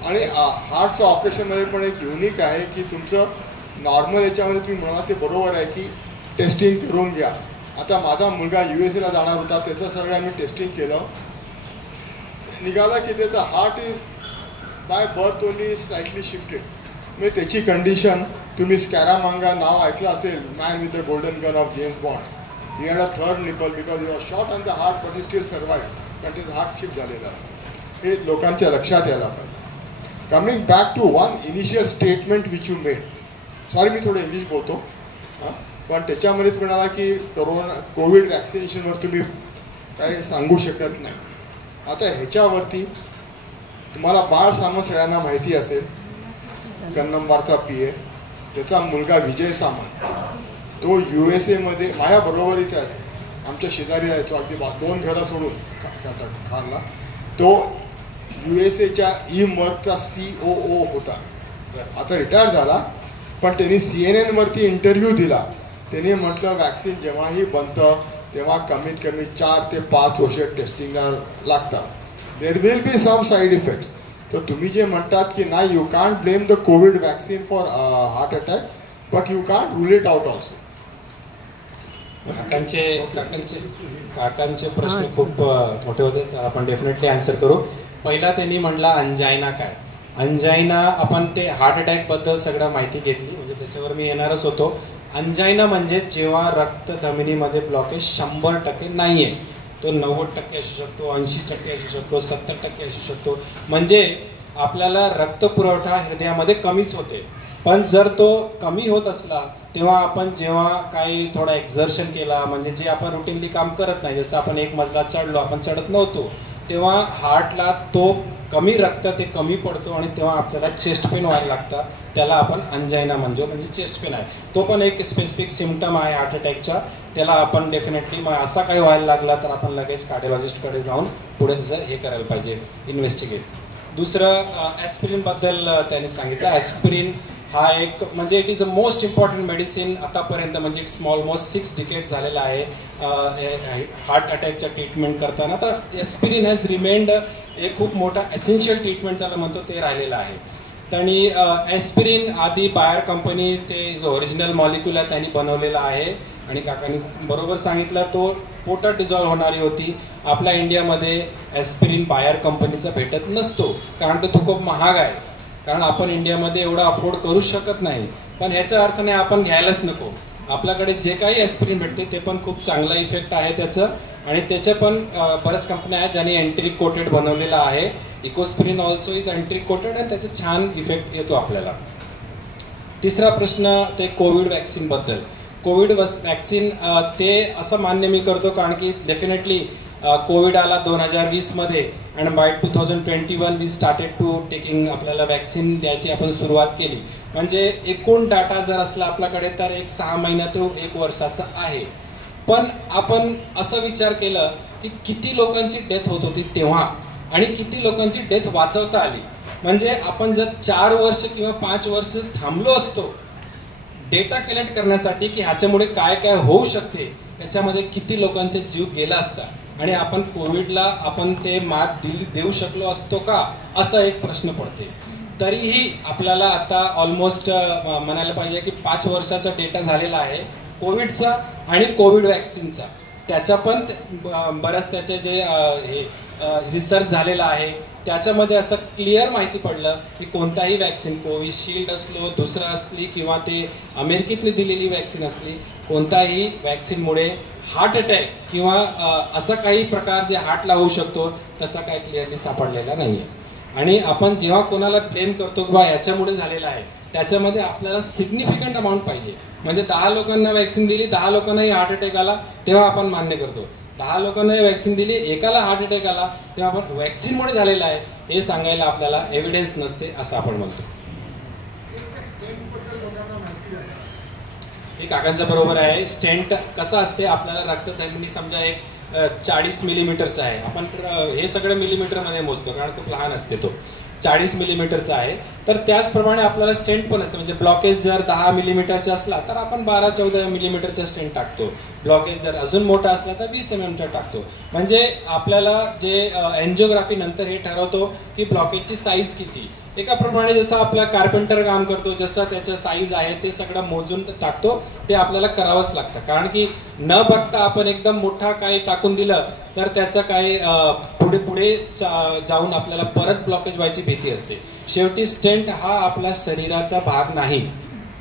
आणि हार्टचं ऑपरेशनमध्ये पण एक युनिक आहे की तुमचं नॉर्मल याच्यामध्ये तुम्ही म्हणा ते बरोबर आहे की टेस्टिंग करून घ्या. आता माझा मुलगा USA ला जाणार होता, त्याचं सगळं आम्ही टेस्टिंग केलं. निघाला की त्याचा heart is by birth only slightly shifted. म्हणजे त्याची कंडिशन तुम्ही स्कॅरामांगा नाव ऐकलं असेल, man with the golden gun of James bond. He had a third nipple because he was shot on the heart but he steel survived, कारण त्याचं heart shift झालेलं असतं. हे लोकांच्या लक्षात यायला पाहिजे. Coming back to one initial statement which you made, sorry मी थोडं इंग्लिश बोलतो पण त्याच्यामध्येच म्हणाला की कोविड वॅक्सिनेशनवर तुम्ही काही सांगू शकत नाही. आता ह्याच्यावरती तुम्हाला बाळ सामंत सगळ्यांना माहिती असेल, कन्नमवारचा PA, त्याचा मुलगा विजय सामंत, तो USA मध्ये माझ्याबरोबरीच आहे, आमच्या शेजारी राहायचो, अगदी 2 घरं सोडून खानला. तो USAच्या ई-मर्कचा COO होता, आता रिटायर झाला. पण त्यांनी CNN वरती इंटरव्ह्यू दिला. त्यांनी म्हटलं वॅक्सिन जेव्हाही बनतं तेव्हा कमीत कमी 4 ते 5 वर्ष टेस्टिंगला लागतात. There will be some side effects. तर तुम्ही जे म्हणतात की नाही, you can't blame the Covid vaccine for heart attack, but you can't rule it out also. काकांचे प्रश्न खूप मोठे होते, तर आपण डेफिनेटली आन्सर करू. पहिला त्यांनी म्हटला अंजायना काय. अंजायना, आपण ते हार्ट अटॅक बद्दल सगळं माहिती घेतली, म्हणजे त्याच्यावर मी येणारच होतो. अंजायना म्हणजे जेव्हा रक्त धमनीमध्ये ब्लॉकेज 100% नाहीये, तो 90% असू शकतो, 80% असू शकतो, 70% असू शकतो. म्हणजे आपल्याला रक्त पुरवठा हृदयामध्ये कमीच होते. पण जर तो कमी होत असला तेव्हा आपण जेव्हा काही थोडा एक्झर्शन केला, म्हणजे जे आपण रुटीनली काम करत नाही, जसं आपण एक मजला चढलो, आपण चढत नव्हतो, तेव्हा हार्टला तो कमी रक्त ते कमी पडतो आणि तेव्हा आपल्याला चेस्ट पेन व्हायला लागतं. त्याला आपण अंजायना म्हणतो, म्हणजे चेस्ट पेन आहे. तो पण एक स्पेसिफिक सिम्पटम आहे हार्ट अटॅकचा. त्याला आपण डेफिनेटली असा काही व्हायला लागला तर आपण लगेच कार्डिओलॉजिस्टकडे जाऊन पुढे त्याचं हे करायला पाहिजे, इन्व्हेस्टिगेट. दुसरं ॲस्पिरिनबद्दल त्यांनी सांगितलं. ॲस्पिरिन हा एक म्हणजे it is a most important medicine आतापर्यंत, म्हणजे इट्स ऑलमोस्ट 6 डिकेड्स झालेला आहे हार्ट अटॅकच्या ट्रीटमेंट करताना. तर ॲस्पिरिन हॅज रिमेंड एक खूप मोठा एसेन्शियल ट्रीटमेंट त्याला म्हणतो ते राहिलेलं आहे. त्यांनी ॲस्पिरिन आधी बायर कंपनी ते जो ओरिजिनल मॉलिक्युल आहे त्यांनी बनवलेला आहे आणि काकांनी बरोबर सांगितलं तो पोटात डिझॉल्व्ह होणारी होती. आपल्या इंडियामध्ये ॲस्पिरिन बायर कंपनीचा भेटत नसतो, कारण तो खूप महाग आहे, कारण आपण इंडियामध्ये एवढा अफोर्ड करू शकत नाही. पण ह्याचा अर्थ नाही आपण घ्यायलाच नको. आपल्याकडे जे काही ॲस्पिरिन भेटते ते पण खूप चांगला इफेक्ट आहे त्याचं, आणि त्याच्या पण बऱ्याच कंपन्या आहेत ज्यांनी एंट्रिक कोटेड बनवलेला आहे. इकोस्पिरिन ऑल्सो इज एंट्रिक कोटेड आणि त्याचा छान इफेक्ट येतो आपल्याला. तिसरा प्रश्न ते कोविड वॅक्सिनबद्दल. कोविड वॅक्सिन ते असं मान्य मी करतो, कारण की डेफिनेटली कोविड आला 2020मध्ये आणि by 2021 we started to taking, आपल्याला वॅक्सिन द्यायची आपण सुरुवात केली. म्हणजे एकूण डाटा जर असला आपल्याकडे तर एक 6 महिना ते 1 वर्षाचा आहे. पण आपण असं विचार केलं की किती लोकांची डेथ होत होती तेव्हा आणि किती लोकांची डेथ वाचवता आली. म्हणजे आपण जर 4 वर्ष किंवा 5 वर्ष थांबलो असतो डेटा कलेक्ट करण्यासाठी की ह्याच्यामुळे काय काय होऊ शकते, त्याच्यामध्ये किती लोकांचे जीव गेला असता आणि आपण कोविडला आपण ते मात देऊ शकलो असतो का, असा एक प्रश्न पडते. तरीही आपल्याला आता ऑलमोस्ट म्हणायला पाहिजे की 5 वर्षाचा डेटा झालेला आहे कोविडचा आणि कोविड वॅक्सिनचा. त्याचा पण बरंच त्याचे जे रिसर्च झालेला आहे त्याच्यामध्ये असं क्लिअर माहिती पडलं की कोणताही वॅक्सिन, कोविशिल्ड असलो, दुसरं असली किंवा ते अमेरिकेतली दिलेली वॅक्सिन असली, कोणताही वॅक्सिनमुळे हार्ट अटॅक किंवा असा काही प्रकार जे हार्टला होऊ शकतो तसा काही क्लिअरली सापडलेला नाही आहे. आणि आपण जेव्हा कोणाला ब्लेम करतो किंवा याच्यामुळे झालेला आहे त्याच्यामध्ये आपल्याला सिग्निफिकंट अमाऊंट पाहिजे. म्हणजे 10 लोकांना वॅक्सिन दिली, 10 लोकांनाही हार्ट अटॅक आला, तेव्हा आपण मान्य करतो. 10 लोकांना वॅक्सिन दिली, एकाला हार्ट अटॅक आला, तेव्हा आपण वॅक्सिनमुळे झालेला आहे हे सांगायला आपल्याला एव्हिडन्स नसते असं आपण म्हणतो. हे काकांच्या बरोबर आहे. स्टेंट कसं असते, आपल्याला रक्तधमनी समजा एक 40 मिलीमीटरचा आहे, आपण हे सगळं मिलीमीटरमध्ये मोजतो कारण खूप लहान असते, तो 40 मिलीमीटरचा आहे. तर त्याचप्रमाणे आपल्याला स्टेंट पण असते. म्हणजे ब्लॉकेज जर 10 मिलीमीटरचा असला तर आपण 12-14 मिलीमीटरचा स्टेंट टाकतो. ब्लॉकेज जर अजून मोठा असला तर 20 mm टाकतो. म्हणजे आपल्याला जे एन्जिओग्राफी नंतर हे ठरवतो की ब्लॉकेजची साईज किती. एकाप्रमाणे जसं आपला कार्पेंटर काम करतो, जसं त्याचं साईज आहे ते सगळं मोजून टाकतो, ते आपल्याला करावंच लागतं. कारण की न बघता आपण एकदम मोठा काही टाकून दिलं तर त्याचं काही पुढे पुढे जाऊन आपल्याला परत ब्लॉकेज व्हायची भीती असते. शेवटी स्टेंट हा आपला शरीराचा भाग नाही,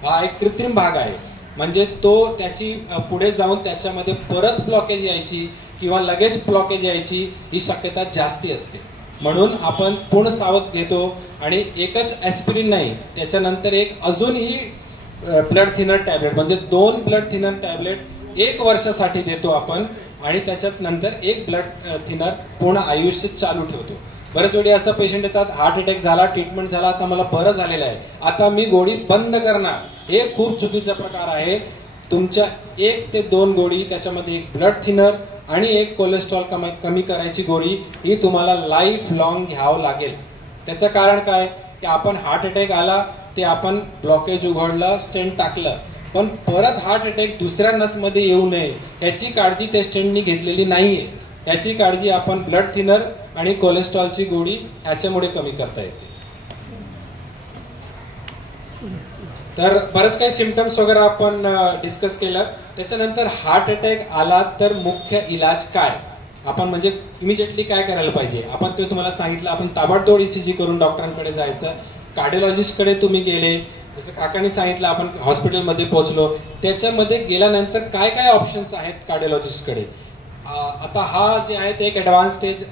हा एक कृत्रिम भाग आहे. म्हणजे तो त्याची पुढे जाऊन त्याच्यामध्ये परत ब्लॉकेज यायची किंवा लगेच ब्लॉकेज यायची ही शक्यता जास्ती असते. म्हणून आपण पूर्ण सावध घेतो आणि एकच ॲस्पिरिन नाही, त्याच्यानंतर एक अजूनही ब्लड थिनर टॅबलेट म्हणजे 2 ब्लड थिनर टॅबलेट 1 वर्षासाठी देतो आपण आणि त्याच्यात नंतर एक ब्लड थिनर पूर्ण आयुष्य चालू ठेवतो. बरेच वेळी असं पेशंट येतात, हार्ट अटॅक झाला, ट्रीटमेंट झाला, आता मला बरं झालेलं आहे, आता मी गोळी बंद करणार. हे खूप चुकीचा प्रकार आहे. तुमच्या 1 ते 2 गोळी, त्याच्यामध्ये एक ब्लड थिनर आणि एक कोलेस्ट्रॉल कमी करायची गोळी ही तुम्हाला लाईफ लॉंग घ्यावं लागेल. त्याचं कारण काय की आपण हार्ट अटॅक आला ते आपण ब्लॉकेज उघडलं, स्टेंट टाकलं, पण परत हार्ट अटॅक दुसऱ्या नसमध्ये येऊ नये याची काळजी त्या स्टेंटनी घेतलेली नाहीये. याची काळजी आपण ब्लड थिनर आणि कोलेस्ट्रॉलची गोळी ह्याच्यामुळे कमी करता येते. तर बरंच काही सिम्पटम्स वगैरे आपण डिस्कस केलं. त्याच्यानंतर हार्ट अटॅक आला तर मुख्य इलाज काय, आपण म्हणजे इमिजिएटली काय करायला पाहिजे. आपण ते तुम्हाला सांगितलं, आपण ताबडतोब ECG करून डॉक्टरांकडे जायचं. कार्डिओलॉजिस्टकडे तुम्ही गेले, जसं काकांनी सांगितलं, आपण हॉस्पिटलमध्ये पोहोचलो, त्याच्यामध्ये गेल्यानंतर काय काय ऑप्शन्स आहेत कार्डिओलॉजिस्टकडे. आता हा जे आहे ते एक ॲडव्हान्स स्टेज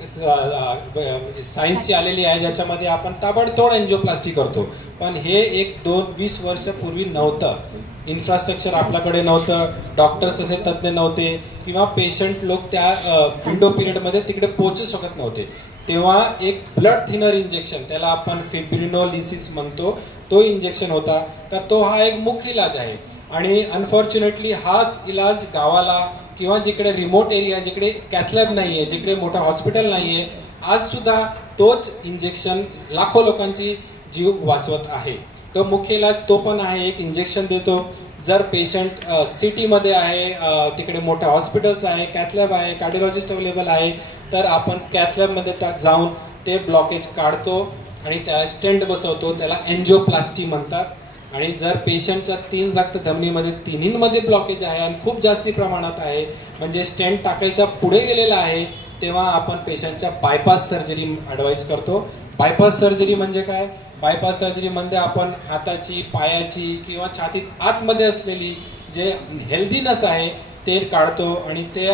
सायन्सची आलेली आहे, ज्याच्यामध्ये आपण ताबडतोब एन्जिओप्लास्टी करतो. पण हे 1-20 वर्षापूर्वी नव्हतं. इन्फ्रास्ट्रक्चर आपल्याकडे नव्हतं, डॉक्टर्स असे तज्ज्ञ नव्हते किंवा पेशंट लोक त्या विंडो पिरियडमध्ये तिकडे पोहोचू शकत नव्हते. तेव्हा एक ब्लड थिनर इंजेक्शन, त्याला आपण फिब्रिनोलिसिस म्हणतो, तो इंजेक्शन होता. तर तो हा एक मुख्य इलाज आहे. आणि अनफॉर्च्युनेटली हाच इलाज गावाला किंवा जिकडे रिमोट एरिया, जिकडे कॅथलॅब नाही आहे, जिकडे मोठं हॉस्पिटल नाही आहे, आज सुद्धा तोच इंजेक्शन लाखो लोकांची जीव वाचवत आहे. तो मुख्य इलाज तो पण आहे, एक इंजेक्शन देतो. जर पेशंट सिटीमध्ये आहे, तिकडे मोठ्या हॉस्पिटल्स आहे, कॅथलॅब आहे, कार्डिओलॉजिस्ट अवेलेबल आहे, तर आपण कॅथलॅबमध्ये जाऊन ते ब्लॉकेज काढतो आणि त्याला स्टेंट बसवतो. त्याला एन्जिओप्लास्टी म्हणतात. आणि जर पेशंटच्या 3 रक्तधमनीमध्ये तिन्हींमध्ये ब्लॉकेज आहे आणि खूप जास्ती प्रमाणात आहे, म्हणजे स्टेंट टाकायच्या पुढे गेलेला आहे, तेव्हा आपण पेशंटच्या बायपास सर्जरी ॲडवाईस करतो. बायपास सर्जरी म्हणजे काय, बायपास सर्जरीमध्ये आपण हाताची, पायाची किंवा छातीत आतमध्ये असलेली जे हेल्दी नस आहे ते काढतो आणि ते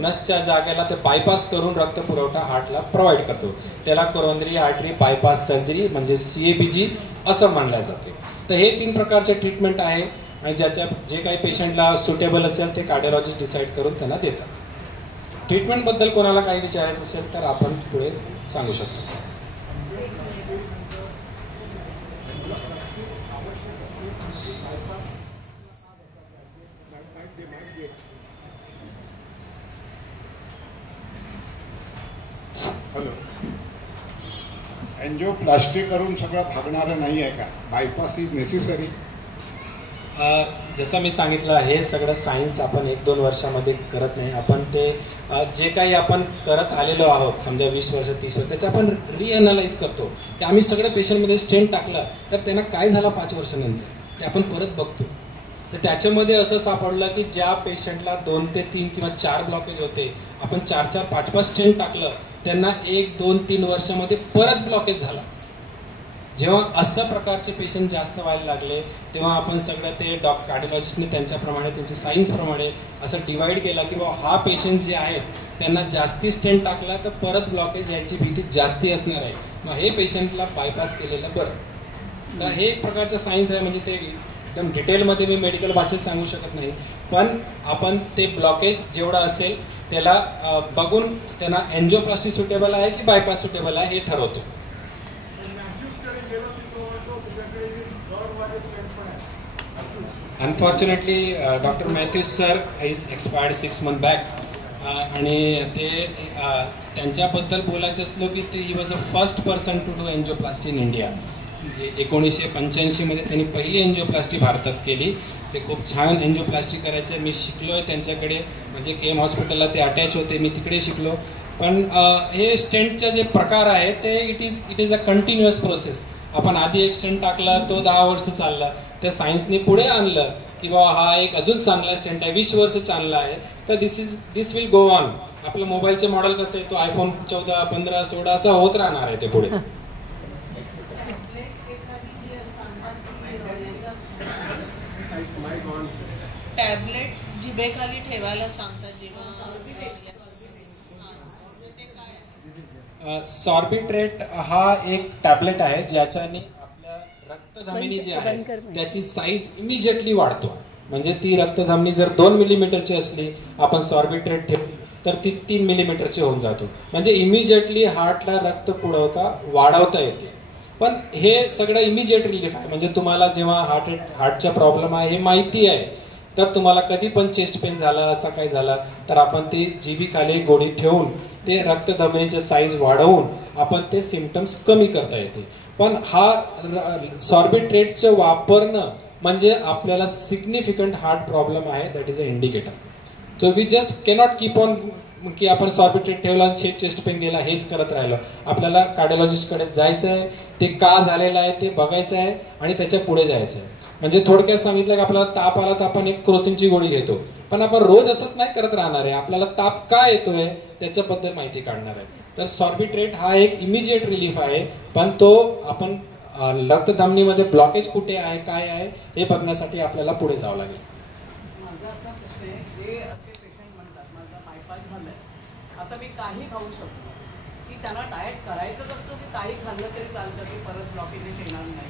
नसच्या जागेला ते बायपास करून रक्तपुरवठा हार्टला प्रोव्हाइड करतो. त्याला कोरोनरी आर्टरी बायपास सर्जरी म्हणजे CABG असं म्हणलं जाते. तर हे 3 प्रकारचे ट्रीटमेंट आहे आणि ज्याच्या जे काही पेशंटला सुटेबल असेल ते कार्डिओलॉजिस्ट डिसाईड करून त्यांना देतात. ट्रीटमेंटबद्दल कोणाला काही विचारायचं असेल तर आपण पुढे सांगू शकतो. हॅलो, एन्जिओप्लास्टी करून सगळं भागणारं नाही आहे का? Bypass is necessary. जसं मी सांगितलं, हे सगळं सायन्स आपण 1-2 वर्षामध्ये करत नाही. आपण ते जे काही आपण करत आलेलो आहोत, समजा 20 वर्ष 30 वर्ष, त्याचं आपण रिअनालाइज करतो की आम्ही सगळं पेशंटमध्ये स्टेंट टाकलं तर त्यांना काय झालं 5 वर्षानंतर, ते आपण परत बघतो. तर त्याच्यामध्ये असं सापडलं की ज्या पेशंटला 2 ते 3 किंवा 4 ब्लॉकेज होते, आपण 4-4, 5-5 स्टेंट टाकलं, त्यांना 1-2-3 वर्षामध्ये परत ब्लॉकेज झाला. जेव्हा असं प्रकारचे पेशंट जास्त व्हायला लागले तेव्हा आपण सगळं ते कार्डिओलॉजिस्टने त्यांच्याप्रमाणे, त्यांच्या सायन्सप्रमाणे असं डिवाईड केलं की बाबा हा पेशंट जे आहेत त्यांना जास्ती स्टेंट टाकला तर परत ब्लॉकेज यायची भीती जास्ती असणार आहे, मग हे पेशंटला बायपास केलेलं बरं. तर हे एक प्रकारचं सायन्स आहे. म्हणजे ते एकदम डिटेलमध्ये मी मेडिकल भाषेत सांगू शकत नाही, पण आपण ते ब्लॉकेज जेवढं असेल त्याला बघून त्यांना एन्जिओप्लास्टी सुटेबल आहे की बायपास सुटेबल आहे हे ठरवतो. Unfortunately doctor Mathews sir is expired 6 months back आणि ते त्यांच्याबद्दल बोलायचं असलो की ते he was a first person to do angioplasty in India. 1985 त्यांनी पहिली एन्जिओप्लास्टी भारतात केली. ते खूप छान एन्जिओप्लास्टी करायचे. मी शिकलो आहे त्यांच्याकडे, म्हणजे KM हॉस्पिटलला ते अटॅच होते, मी तिकडे शिकलो. पण हे स्टेंटचे जे प्रकार आहे ते it is a continuous process. आपण आधी एक स्टेंट टाकला, तो 10 वर्ष चालला, त्या सायन्सने पुढे आणलं की बाबा हा एक अजून चांगला स्टेंट आहे, 20 वर्ष चांगला आहे, तर दिस विल गो ऑन. आपलं मोबाईलचे मॉडेल कसं आहे, तो आयफोन 14, 15, 16 असा होत राहणार आहे ते पुढे. टॅबलेट जिभेखाली ठेवायला सांगतात जेव्हा सॉर्बिट्रेट हा एक टॅबलेट आहे ज्याच्याने आपल्या रक्तधमनी जी आहे त्याची साईज इमिजिएटली वाढतो. म्हणजे ती रक्तधमनी जर 2 मिलीमीटरची असली, आपण सॉर्बिट्रेट ठेवली तर ती 3 मिलीमीटरची होऊन जातो. म्हणजे इमिजिएटली हार्टला रक्त पुरवठा वाढवता येते. पण हे सगळं इमिजिएट रिलीफ आहे. म्हणजे तुम्हाला जेव्हा हार्टचा प्रॉब्लेम आहे हे माहिती आहे, तर तुम्हाला कधी पण चेस्ट पेन झाला, असा काही झाला, तर आपण ती जिभेखाली गोळी ठेवून ते रक्तधमनीचे साईज वाढवून आपण ते सिम्पटम्स कमी करता येते. पण हा सॉर्बिट्रेटचं वापरणं म्हणजे आपल्याला सिग्निफिकंट हार्ट प्रॉब्लेम आहे, that is a indicator. So we just cannot keep on की आपण सॉर्बिट्रेट ठेवला आणि चेस्ट पेन गेला हेच करत राहिलो. आपल्याला कार्डिओलॉजिस्टकडे जायचं आहे, ते का झालेलं आहे ते बघायचं आहे आणि त्याच्या पुढे जायचं आहे. म्हणजे थोडक्यात सांगितलं की आपल्याला ताप आला तर आपण एक क्रोसिनची गोळी घेतो, पण आपण रोज असंच नाही करत राहणार आहे. आपल्याला ताप का येतोय त्याच्याबद्दल माहिती काढणार आहे. तर सॉर्बिट्रेट हा एक इमिजिएट रिलीफ आहे, पण तो आपण रक्तधमनीमध्ये ब्लॉकेज कुठे आहे, काय आहे हे बघण्यासाठी आपल्याला पुढे जावं लागेल. माझा असा प्रश्न आहे, जे असे पेशंट म्हणतात माझा बायपास झालाय, आता मी काही खाऊ शकतो की त्यांना डाएट करायचंच असतो की काही खाल्लं तरी चालतं की परत ब्लॉकेज येणार नाही?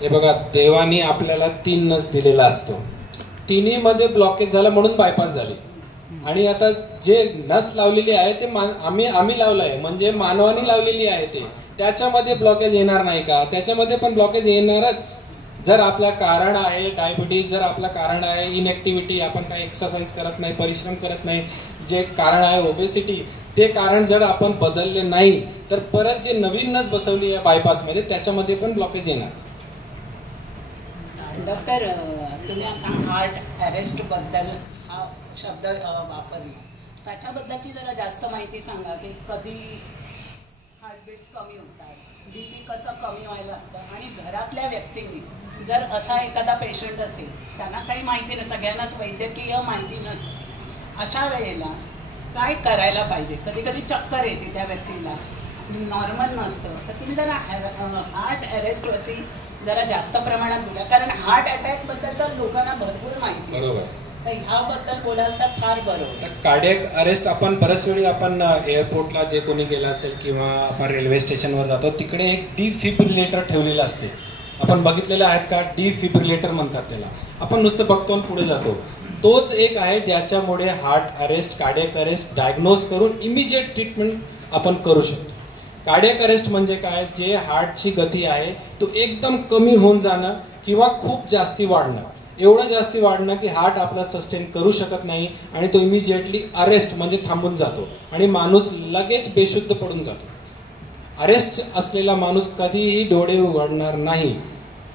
हे बघा, देवानी आपल्याला 3 नस दिलेला असतो, तिन्ही मध्ये ब्लॉकेज झाला म्हणून बायपास झाली. आणि आता जे नस लावलेली आहे ते आम्ही लावलं आहे, म्हणजे मानवानी लावलेली आहे, ते त्याच्यामध्ये ब्लॉकेज येणार नाही का? त्याच्यामध्ये पण ब्लॉकेज येणारच. जर आपलं कारण आहे डायबिटीज, जर आपलं कारण आहे इनॅक्टिव्हिटी, आपण काही एक्सरसाइज करत नाही, परिश्रम करत नाही, जे कारण आहे ओबेसिटी, ते कारण जर आपण बदलले नाही तर परत जे नवीन नस बसवली आहे बायपासमध्ये त्याच्यामध्ये पण ब्लॉकेज येणार. डॉक्टर, तुम्ही आता हार्ट अरेस्ट बद्दल हा शब्द वापरला, त्याच्याबद्दलची जरा जास्त माहिती सांगा की कधी हार्टबीट्स कमी होतात, बीपी कसं कमी व्हायला लागतं, आणि घरातल्या व्यक्तींनी जर असा एखादा पेशंट असेल, त्यांना काही माहिती नाही, सगळ्यांनाच वैद्यकीय माहिती नसते, अशा वेळेला काय करायला पाहिजे? कधी कधी चक्कर येते त्या व्यक्तीला, नॉर्मल नसतं, तर तुम्ही जरा हार्ट अरेस्टवरती जरा जास्त प्रमाणात बोला, कारण हार्ट अटॅक बद्दलचा लोकांना भरपूर माहिती आहे. बरोबर. तर ह्याबद्दल बोलाल तर फार बरं होतं. कार्डियक अरेस्ट आपण बऱ्याच वेळी आपण एअरपोर्टला जे कोणी गेलं असेल किंवा आपण रेल्वे स्टेशनवर जातो, तिकडे एक डिफिब्रिलेटर ठेवलेलं असते. आपण बघितलेलं आहेत का? डिफिब्रिलेटर म्हणतात त्याला. आपण नुसतं बघतो आणि पुढे जातो. तोच एक आहे ज्याच्यामुळे heart arrest, cardiac arrest diagnose करून इमिजिएट ट्रीटमेंट आपण करू शकतो. कार्डियक अरेस्ट म्हणजे काय? जे हार्टची गती आहे तो एकदम कमी होऊन जाणं किंवा खूप जास्ती वाढणं, एवढं जास्ती वाढणं की हार्ट आपला सस्टेन करू शकत नाही आणि तो इमिजिएटली अरेस्ट म्हणजे थांबून जातो आणि माणूस लगेच बेशुद्ध पडून जातो. अरेस्ट असलेला माणूस कधीही डोळे उघडणार नाही,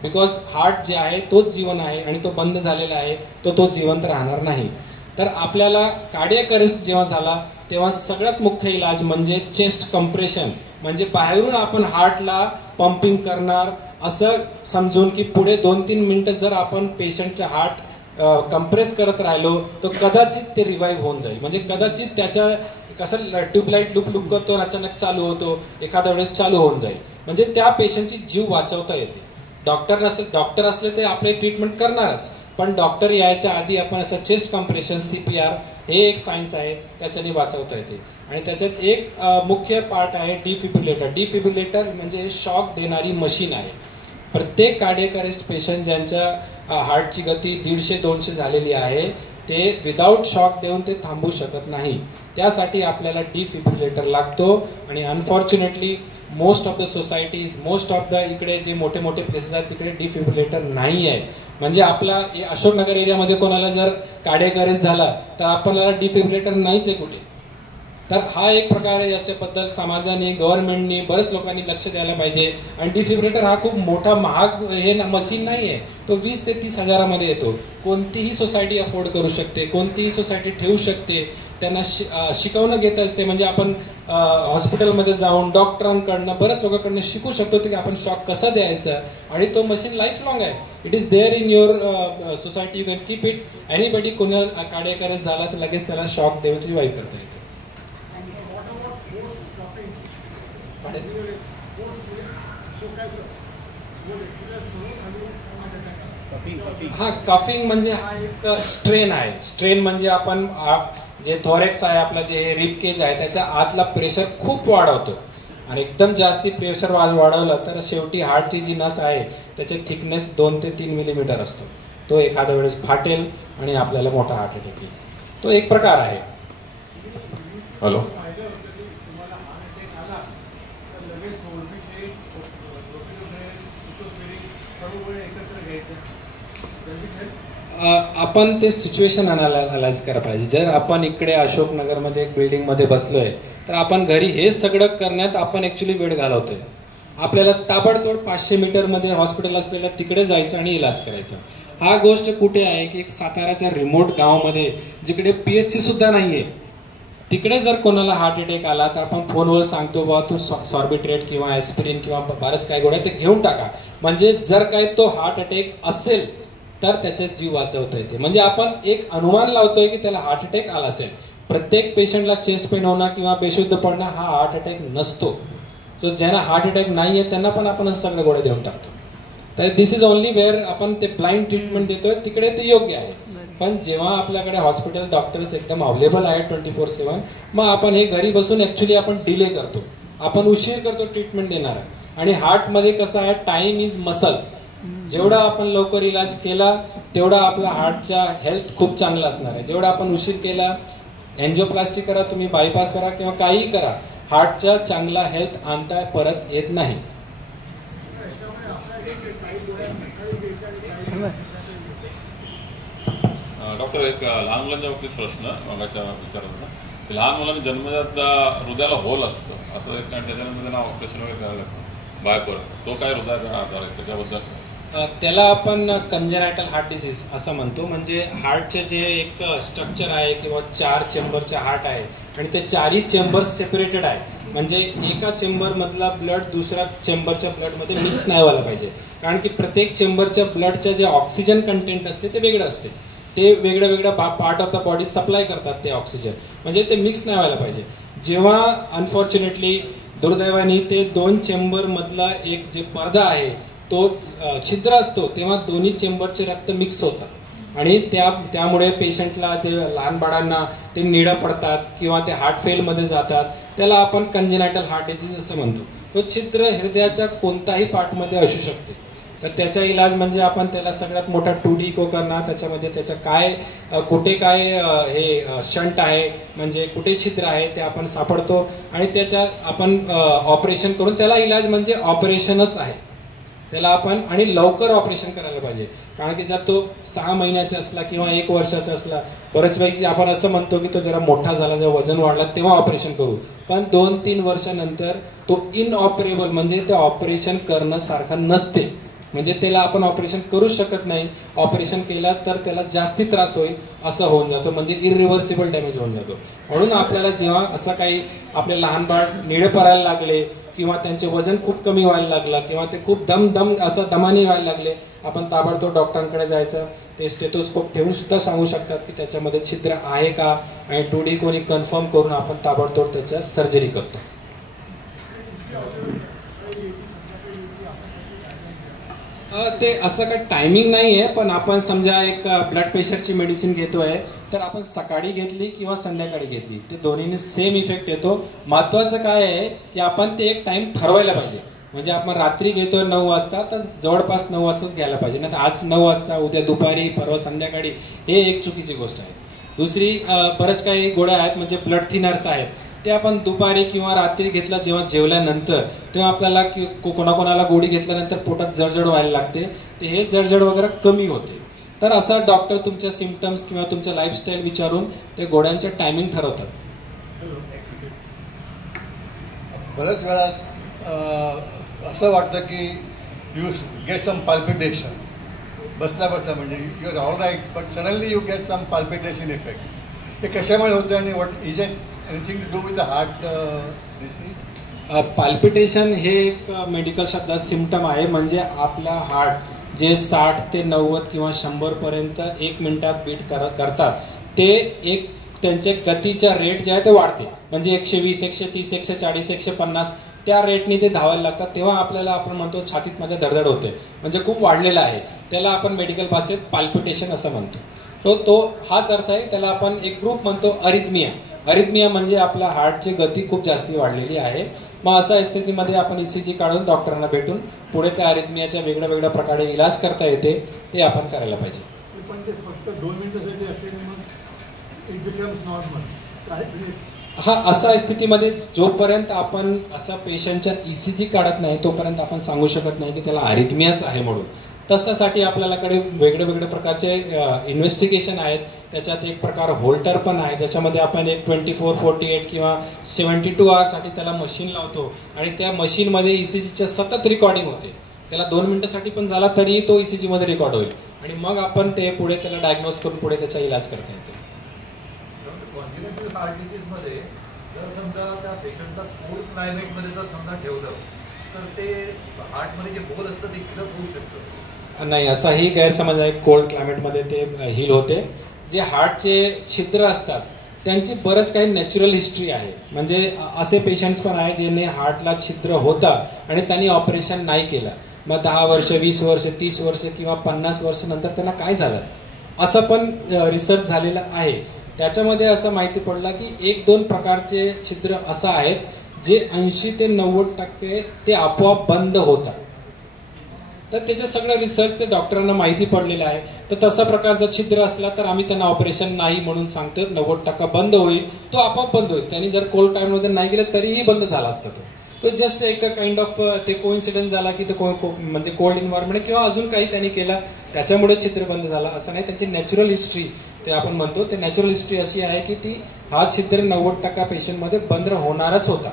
बिकॉज हार्ट जे आहे तोच जीवन आहे आणि तो बंद झालेला आहे, तो जिवंत राहणार नाही. तर आपल्याला कार्डियक अरेस्ट जेव्हा झाला तेव्हा सगळ्यात मुख्य इलाज म्हणजे चेस्ट कंप्रेशन, म्हणजे बाहेरून आपण हार्टला पंपिंग करणार असं समजून की पुढे 2-3 मिनिटं जर आपण पेशंटचं हार्ट कंप्रेस करत राहिलो तर कदाचित ते रिवाईव्ह होऊन जाईल. म्हणजे कदाचित त्याच्या कसं ट्यूबलाईट लुप करतो आणि अचानक चालू होतो, एखाद्या वेळेस चालू होऊन जाईल. म्हणजे त्या पेशंटची जीव वाचवता येते. डॉक्टर असले ते आपले ट्रीटमेंट करणारच, पण डॉक्टर यायच्या आधी आपण असं चेस्ट कंप्रेशन, CPR हे एक सायन्स आहे, त्याच्याने वाचवता येते. आणि त्याच्यात एक मुख्य पार्ट आहे डिफिब्रिलेटर. डिफिब्रिलेटर म्हणजे शॉक देणारी मशीन आहे. प्रत्येक कार्डियक अरेस्ट पेशंट ज्यांच्या हार्टची गती 150-200 झालेली आहे ते विदाऊट शॉक देऊन ते थांबू शकत नाही. त्यासाठी आपल्याला डिफिब्रिलेटर लागतो. आणि unfortunately most of the societies, most of the इकडे जे मोठे मोठे प्लेसेस आहेत तिकडे डिफिब्रिलेटर नाही आहे. म्हणजे आपला अशोकनगर एरियामध्ये कोणाला जर कार्डियक अरेस्ट झाला तर आपल्याला डिफिब्रिलेटर नाहीच आहे कुठे. तर हा एक प्रकार आहे, याच्याबद्दल समाजाने, गव्हर्नमेंटने, बरेच लोकांनी लक्ष द्यायला पाहिजे. आणि डिफिब्रिलेटर हा खूप मोठा महाग हे मशीन नाही आहे, तो 20 ते 30 हजारामध्ये येतो. कोणतीही सोसायटी अफोर्ड करू शकते, कोणतीही सोसायटी ठेवू शकते. त्यांना शिकवणं घेत असते. म्हणजे आपण हॉस्पिटलमध्ये जाऊन डॉक्टरांकडनं, बऱ्याच लोकांकडनं शिकू शकतो की आपण शॉक कसा द्यायचा. आणि तो मशीन लाईफ लॉंग आहे. It is there in your society, you can keep it. Anybody कोणाला कार्डियक अरेस्ट झाला तर लगेच त्याला शॉक देऊन रिवाईव्ह करता येते. हा कफिंग म्हणजे हा एक स्ट्रेन आहे. स्ट्रेन म्हणजे आपण जे थॉरेक्स आहे आपलं जे रिब केज आहे त्याच्या आतला प्रेशर खूप वाढवतो आणि एकदम जास्ती प्रेशर वाढवलं तर शेवटी हार्टची जी नस आहे त्याचे थिकनेस 2 ते 3 मिलीमीटर असतो. तो एखाद्या वेळेस फाटेल आणि आपल्याला मोठा हार्ट अटॅक येईल. तो एक प्रकार आहे. हॅलो. आपण ते सिच्युएशन अनालाइज करायला पाहिजे. जर आपण इकडे अशोकनगरमध्ये एक बिल्डिंगमध्ये बसलोय तर आपण घरी हे सगळं करण्यात आपण ॲक्च्युली वेळ घालवतोय. आपल्याला ताबडतोब 500 मीटरमध्ये हॉस्पिटल असलेल्या तिकडे जायचं आणि इलाज करायचा. हा गोष्ट कुठे आहे की एक साताराच्या रिमोट गावामध्ये जिकडे PHC सुद्धा नाहीये तिकडे जर कोणाला हार्ट अटॅक आला तर आपण फोनवर सांगतो बाबा तू सॉर्बिट्रेट किंवा ॲस्पिरिन किंवा बरंच काय गोळ्या ते घेऊन टाका. म्हणजे जर काय तो हार्ट अटॅक असेल तर त्याच्यात जीव वाचवता येते. म्हणजे आपण एक अनुमान लावतोय की त्याला हार्ट अटॅक आला असेल. प्रत्येक पेशंटला चेस्ट पेन होणं किंवा बेशुद्ध पडणं हा हार्ट अटॅक नसतो. सो ज्यांना हार्ट अटॅक नाही आहे त्यांना पण आपण सगळ्या गोळ्या देऊन टाकतो. तर दिस इज ओनली वेअर आपण ते ब्लाइंड ट्रीटमेंट देतोय तिकडे ते योग्य आहे. पण जेव्हा आपल्याकडे हॉस्पिटल डॉक्टर्स एकदम अवेलेबल आहेत 24/7 मग आपण हे घरी बसून ॲक्च्युली आपण डिले करतो. आपण उशीर करतो ट्रीटमेंट देणार. आणि हार्टमध्ये कसं आहे टाइम इज मसल. जेवढा आपण लवकर इलाज केला तेवढा आपला हार्टच्या हेल्थ खूप चांगला असणार आहे. जेवढा आपण उशीर केला एन्जिओप्लास्टी करा तुम्ही बायपास करा किंवा काहीही करा हार्टच्या चांगला हेल्थ आणता परत येत नाही. डॉक्टर एक लहान मुलांच्या बाबतीत प्रश्न मगाच्या विचारत होता. लहान मुलांना जन्मजात हृदयाला होल असतं असं एक त्याच्यानंतर त्यांना ऑपरेशन वगैरे करावं लागतं बायकोवर. तो काय हृदयाचा आजार आहे त्याच्याबद्दल? त्याला आपण कंजेनायटल हार्ट डिसीज असं म्हणतो. म्हणजे हार्टचे जे एक स्ट्रक्चर आहे किंवा 4 चेंबरचे हार्ट आहे आणि ते 4ही चेंबर्स सेपरेटेड आहे. म्हणजे एका चेंबरमधला ब्लड दुसऱ्या चेंबरच्या ब्लडमध्ये मिक्स नाही व्हायला पाहिजे. कारण की प्रत्येक चेंबरच्या ब्लडच्या जे ऑक्सिजन कंटेंट असते ते वेगळं असते. ते वेगळ्या वेगळ्या part of the body supply करतात ते ऑक्सिजन. म्हणजे ते मिक्स नाही व्हायला पाहिजे. जेव्हा अनफॉर्च्युनेटली दुर्दैवाने ते 2 चेंबरमधला एक जे पडदा आहे तो छिद्र असतो तेव्हा दोन्ही चेंबरचे रक्त मिक्स होतात आणि त्यामुळे पेशंटला ते लहान बाळांना ते निळं पडतात किंवा ते हार्ट फेलमध्ये जातात. त्याला आपण कंजेनायटल हार्ट डिसीज असं म्हणतो. तो छिद्र हृदयाच्या कोणताही पार्टमध्ये असू शकते. तर त्याचा इलाज म्हणजे आपण त्याला सगळ्यात मोठा 2D इको करणार. त्याच्यामध्ये त्याच्या काय कुठे काय हे शंट आहे म्हणजे कुठे छिद्र आहे ते आपण सापडतो आणि त्याच्या आपण ऑपरेशन करून त्याला इलाज म्हणजे ऑपरेशनच आहे. त्याला आपण आणि लवकर ऑपरेशन करायला पाहिजे. कारण की जर तो 6 महिन्याचा असला किंवा 1 वर्षाचा असला बरेच पैकी आपण असं म्हणतो की तो जरा मोठा झाला जेव्हा वजन वाढला तेव्हा ऑपरेशन करू. पण 2-3 वर्षानंतर तो इनऑपरेबल म्हणजे ते ऑपरेशन करणं सारखं नसते. म्हणजे त्याला आपण ऑपरेशन करू शकत नाही. ऑपरेशन केला तर त्याला जास्ती त्रास होईल असं होऊन जातो. म्हणजे इरिव्हर्सिबल डॅमेज होऊन जातो. म्हणून आपल्याला जेव्हा असं काही आपले लहान बाळ निळे पडायला लागले किंवा त्यांचे वजन खूप कमी व्हायला लागलं किंवा ते खूप असं दमाने व्हायला लागले आपण ताबडतोब डॉक्टरांकडे जायचं. ते स्टेथोस्कोप ठेवून सुद्धा सांगू शकतात की त्याच्यामध्ये छिद्र आहे का आणि 2D कोणी कन्फर्म करून आपण ताबडतोब त्याच्या सर्जरी करतो. ते असं काही टायमिंग नाही आहे. पण आपण समजा एक ब्लड प्रेशरची मेडिसिन घेतोय तर आपण सकाळी घेतली किंवा संध्याकाळी घेतली ते दोन्हीने सेम इफेक्ट येतो. महत्त्वाचं काय आहे की आपण ते एक टाइम ठरवायला पाहिजे. म्हणजे आपण रात्री घेतोय 9 वाजता तर जवळपास 9 वाजताच घ्यायला पाहिजे. नाही तर आज 9 वाजता उद्या दुपारी परवा संध्याकाळी हे एक चुकीची गोष्ट आहे. दुसरी बरंच काही गोळ्या आहेत म्हणजे ब्लड थिनर्स आहेत ते आपण दुपारी किंवा रात्री घेतला जेव्हा जेवल्यानंतर तेव्हा आपल्याला कोणाकोणाला गोळी घेतल्यानंतर पोटात जळजळ व्हायला लागते. ते हे जळजळ वगैरे कमी होते. तर असा डॉक्टर तुमच्या सिम्पटम्स किंवा तुमच्या लाईफस्टाईल विचारून ते गोळ्यांचे टायमिंग ठरवतात. बऱ्याच वेळा असं वाटतं की यू गेट सम पाल्पिटेशन बसल्या म्हणजे you are all right but suddenly you get some palpitation effect. हे कशामुळे होतं आणि what is it anything to do with the heart disease? Palpitation हे एक मेडिकल शब्दात सिम्पटम आहे. म्हणजे आपला हार्ट जे 60 ते 90 किंवा 100 पर्यंत 1 मिनिटात बीट करतात ते एक त्यांचे गतीच्या रेट जे आहे ते वाढते. म्हणजे 120, 130, 140, 150 त्या रेटने ते धावायला लागतात, तेव्हा आपल्याला आपण म्हणतो छातीत माझ्या धडधड होते, म्हणजे खूप वाढलेलं आहे. त्याला आपण मेडिकल भाषेत पाल्पिटेशन असं म्हणतो. तो हाच अर्थ आहे. त्याला आपण एक ग्रुप म्हणतो अरिथमिया. अरिथमिया म्हणजे आपल्या हार्टची गती खूप जास्ती वाढलेली आहे. मग अशा स्थितीमध्ये आपण ECG काढून डॉक्टरांना भेटून पुढे त्या अरिथमियाच्या वेगळ्या वेगळ्या प्रकारे इलाज करता येते, ते आपण करायला पाहिजे. पण ते फक्त 2 मिनिटासाठी असते मग इट बिकम्स नॉर्मल. हा, अशा स्थितीमध्ये जोपर्यंत आपण असा पेशंटच्या ECG काढत नाही तोपर्यंत आपण सांगू शकत नाही की त्याला अरिथमियाच आहे म्हणून. तशासाठी आपल्याकडे वेगळे वेगळे प्रकारचे इन्व्हेस्टिगेशन आहेत. त्याच्यात एक प्रकार होल्टर पण आहे, ज्याच्यामध्ये आपण एक 24, 48 किंवा 72 आवर्ससाठी त्याला मशीन लावतो आणि त्या मशीनमध्ये ECGच्या सतत रेकॉर्डिंग होते. त्याला 2 मिनिटासाठी पण झाला तरी तो ECG मध्ये रेकॉर्ड होईल आणि मग आपण ते पुढे त्याला डायग्नोज करून पुढे त्याचा इलाज करता येतो. कॉन्जेनिटल हार्ट डिसीजमध्ये जर समजा त्या पेशंटला कोल्ड क्लायमेटमध्ये जर समजा ठेवलं तर ते हार्टमध्ये जे बोल असतं ते हिल होऊ शकतं? नाही, असाही गैरसमज आहे. कोल्ड क्लायमेटमध्ये ते हील होते. जे हार्टचे छिद्र असतात त्यांची बरंच काही नॅचरल हिस्ट्री आहे. म्हणजे असे पेशंट्स पण आहे ज्यांनी हार्टला छिद्र होता आणि त्यांनी ऑपरेशन नाही केलं, मग 10 वर्ष, 20 वर्ष, 30 वर्ष किंवा 50 वर्ष नंतर त्यांना काय झालं, असं पण रिसर्च झालेलं आहे. त्याच्यामध्ये असं माहिती पडलं की 1-2 प्रकारचे छिद्र असं आहेत जे 80 ते 90% ते आपोआप बंद होतात. तर त्याचं सगळं रिसर्च ते डॉक्टरांना माहिती पडलेलं आहे. तर तसा प्रकारचा छिद्र असला तर आम्ही त्यांना ऑपरेशन नाही म्हणून सांगतो. 90% बंद होईल, तो आपोआप बंद होईल. त्यांनी जर कोल्ड टाईममध्ये नाही गेलं तरीही बंद झाला असता तो जस्ट एक काइंड ऑफ ते कोइन्सिडन्स झाला की तो म्हणजे कोल्ड इन्व्हायरमेंट किंवा अजून काही त्यांनी केलं त्याच्यामुळे छिद्र बंद झाला असं नाही. त्यांची नॅचरल हिस्ट्री ते आपण म्हणतो, ते नॅचरल हिस्ट्री अशी आहे की ती हा छिद्र 90% पेशंटमध्ये बंद होणारच होता.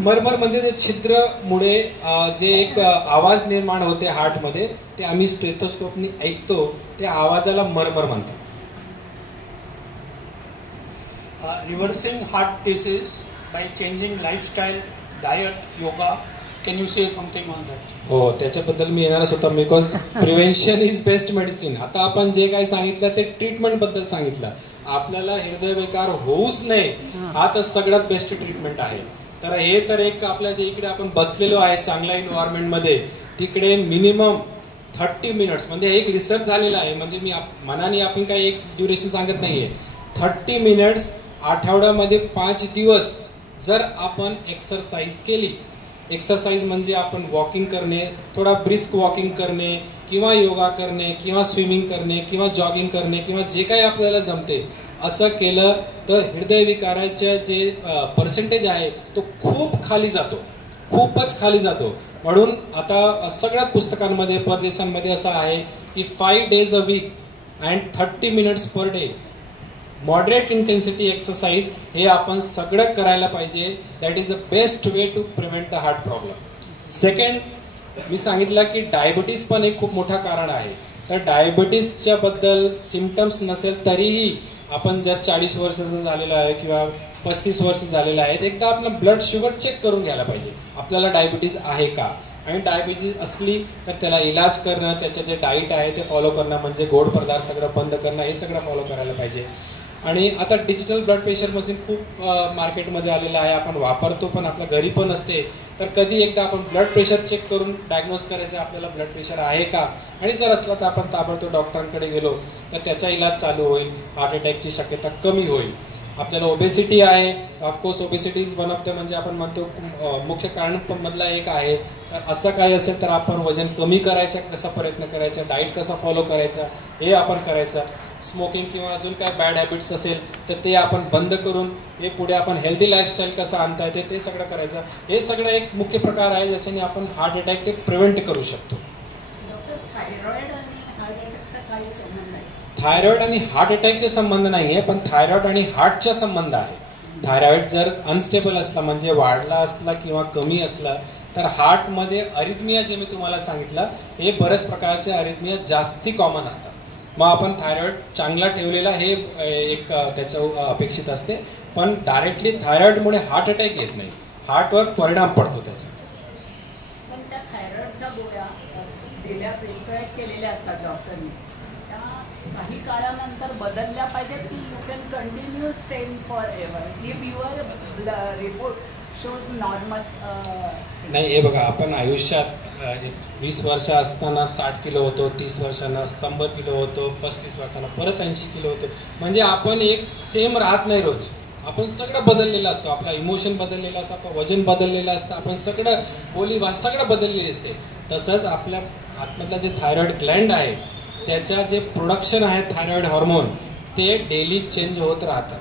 मरमर म्हणजे ते छिद्रमुळे जे एक आवाज निर्माण होते हार्टमध्ये, ते आम्ही स्टेथोस्कोपनी ऐकतो, त्या आवाजाला मरमर म्हणतात. Reversing heart disease by changing lifestyle, diet, yoga. Can you say something on that? हो, त्याच्याबद्दल मी येणारच होता. Because prevention is best medicine. आता आपण जे काही सांगितलं ते ट्रीटमेंट बद्दल सांगितलं. आपल्याला हृदयविकार होऊच नये हा तर सगळ्यात बेस्ट ट्रीटमेंट आहे. तर हे तर एक आपल्या जे इकडे आपण बसलेलो आहे चांगल्या एन्व्हायरमेंटमध्ये, तिकडे मिनिमम 30 मिनिट्स म्हणजे एक रिसर्च झालेला आहे. म्हणजे मी मनाने आपण काही एक ड्युरेशन सांगत नाहीये. 30 मिनिट्स आठवड्यामध्ये 5 दिवस जर आपण एक्सरसाइज केली, एक्सरसाइज म्हणजे आपण वॉकिंग करणे, थोडा ब्रिस्क वॉकिंग करणे किंवा योगा करणे किंवा स्विमिंग करणे किंवा जॉगिंग करणे किंवा जे काही आपल्याला जमते असं केलं तर हृदयविकाराच्या जे पर्सेंटेज आहे तो खूप खाली जातो, खूपच खाली जातो. म्हणून आता सगळ्याच पुस्तकांमध्ये परदेशांमध्ये असं आहे की 5 days a week and 30 minutes per day moderate intensity exercise हे आपण सगळं करायला पाहिजे. That is the best way to prevent the heart problem. Second, मी सांगितलं की डायबिटीस पण एक खूप मोठं कारण आहे. तर डायबिटीसच्या बद्दल सिम्पटम्स नसेल तरीही आपण जर 40 वर्षाचं झालेलं आहे किंवा 35 वर्ष झालेलं आहे, एकदा आपलं ब्लड शुगर चेक करून घ्यायला पाहिजे आपल्याला डायबिटीज आहे का. आणि डायबिटीज असली तर त्याला इलाज करणं, त्याचे जे डाईट आहे ते फॉलो करणं, म्हणजे गोड पदार्थ सगळं बंद करणं, हे सगळं फॉलो करायला पाहिजे. आणि आता डिजिटल ब्लड प्रेशर मशीन खूप मार्केटमध्ये आलेलं आहे, आपण वापरतो पण आपल्या घरी पण असते. तर कधी एकदा आपण ब्लड प्रेशर चेक करून डायग्नोज करायचं आपल्याला ब्लड प्रेशर आहे का, आणि जर असला तर आपण ताबडतोब डॉक्टरांकडे गेलो तर त्याचा इलाज चालू होईल, हार्ट अटॅकची शक्यता कमी होईल. आपल्याला ओबेसिटी आहे, of course obesity is one of the म्हणजे आपण म्हणतो मुख्य कारण मधला एक आहे. तर असं काही असेल तर आपण वजन कमी करायचा कसा प्रयत्न करायचा, डाईट कसा फॉलो करायचा हे आपण करायचं. स्मोकिंग किंवा अजून काय बॅड हॅबिट्स असेल तर ते आपण बंद करून हे पुढे आपण हेल्दी लाईफस्टाईल कसं आणता येते ते सगळं करायचं. हे सगळं एक मुख्य प्रकार आहे ज्याच्याने आपण हार्ट अटॅक ते प्रिव्हेंट करू शकतो. थायरॉइड आणि हार्ट अटॅकचे संबंध नाही आहे, पण थायरॉइड आणि हार्टचा संबंध आहे. थायरॉइड जर अनस्टेबल असला म्हणजे वाढला असला किंवा कमी असला तर हार्टमध्ये अरिथमिया जे मी तुम्हाला सांगितलं हे बऱ्याच प्रकारचे अरिथमिया जास्ती कॉमन असतात. मग आपण थायरॉइड चांगला ठेवलेला हे एक त्याचं अपेक्षित असते, पण डायरेक्टली थायरॉइडमुळे हार्ट अटॅक येत नाही, हार्टवर परिणाम पडतो त्याचा. पण त्या थायरॉइडच्या गोळ्या दिल्या प्रिस्क्राईब केलेल्या असतात डॉक्टरने, त्या काही काळानंतर बदलल्या पाहिजेत की you can continues same forever. If your report shows normal. नाही, हे बघा, आपण आयुष्यात 20 वर्ष असताना 60 किलो होतो, 30 वर्षांना 100 किलो होतो, 35 वर्षांना परत 80 किलो होतो. म्हणजे आपण एक सेम राहत नाही रोज. आपण सगळं बदललेलं असतो, आपला इमोशन बदललेलं असतं, आपलं वजन बदललेलं असतं, आपण सगळं बोली भाषा सगळं बदललेली असते. तसंच आपल्या आतमधला जे थायरॉइड ग्लँड आहे त्याच्या जे प्रोडक्शन आहे थायरॉइड हॉर्मोन ते डेली चेंज होत राहतात.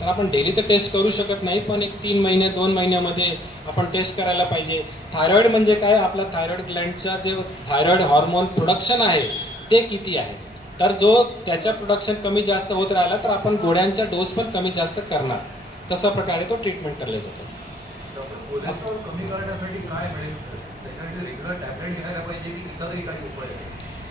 तर आपण डेली तर टेस्ट करू शकत नाही, पण एक 3 महिने 2 महिन्यामध्ये आपण टेस्ट करायला पाहिजे. थायरॉइड म्हणजे काय, आपला थायरॉइड ग्लँडचा जे थायरॉइड हॉर्मोन प्रोडक्शन आहे ते किती आहे. तर जो त्याच्या प्रोडक्शन कमी जास्त होत राहिला तर आपण गोळ्यांचा डोस पण कमी जास्त करणार. तशा प्रकारे तो ट्रीटमेंट केला जातो. कोलेस्ट्रॉल कमी करण्यासाठी काय मिळेल, त्याच्यासाठी रेग्युलर टॅबलेट घ्यायला पाहिजे की इतरही काही उपाय आहे?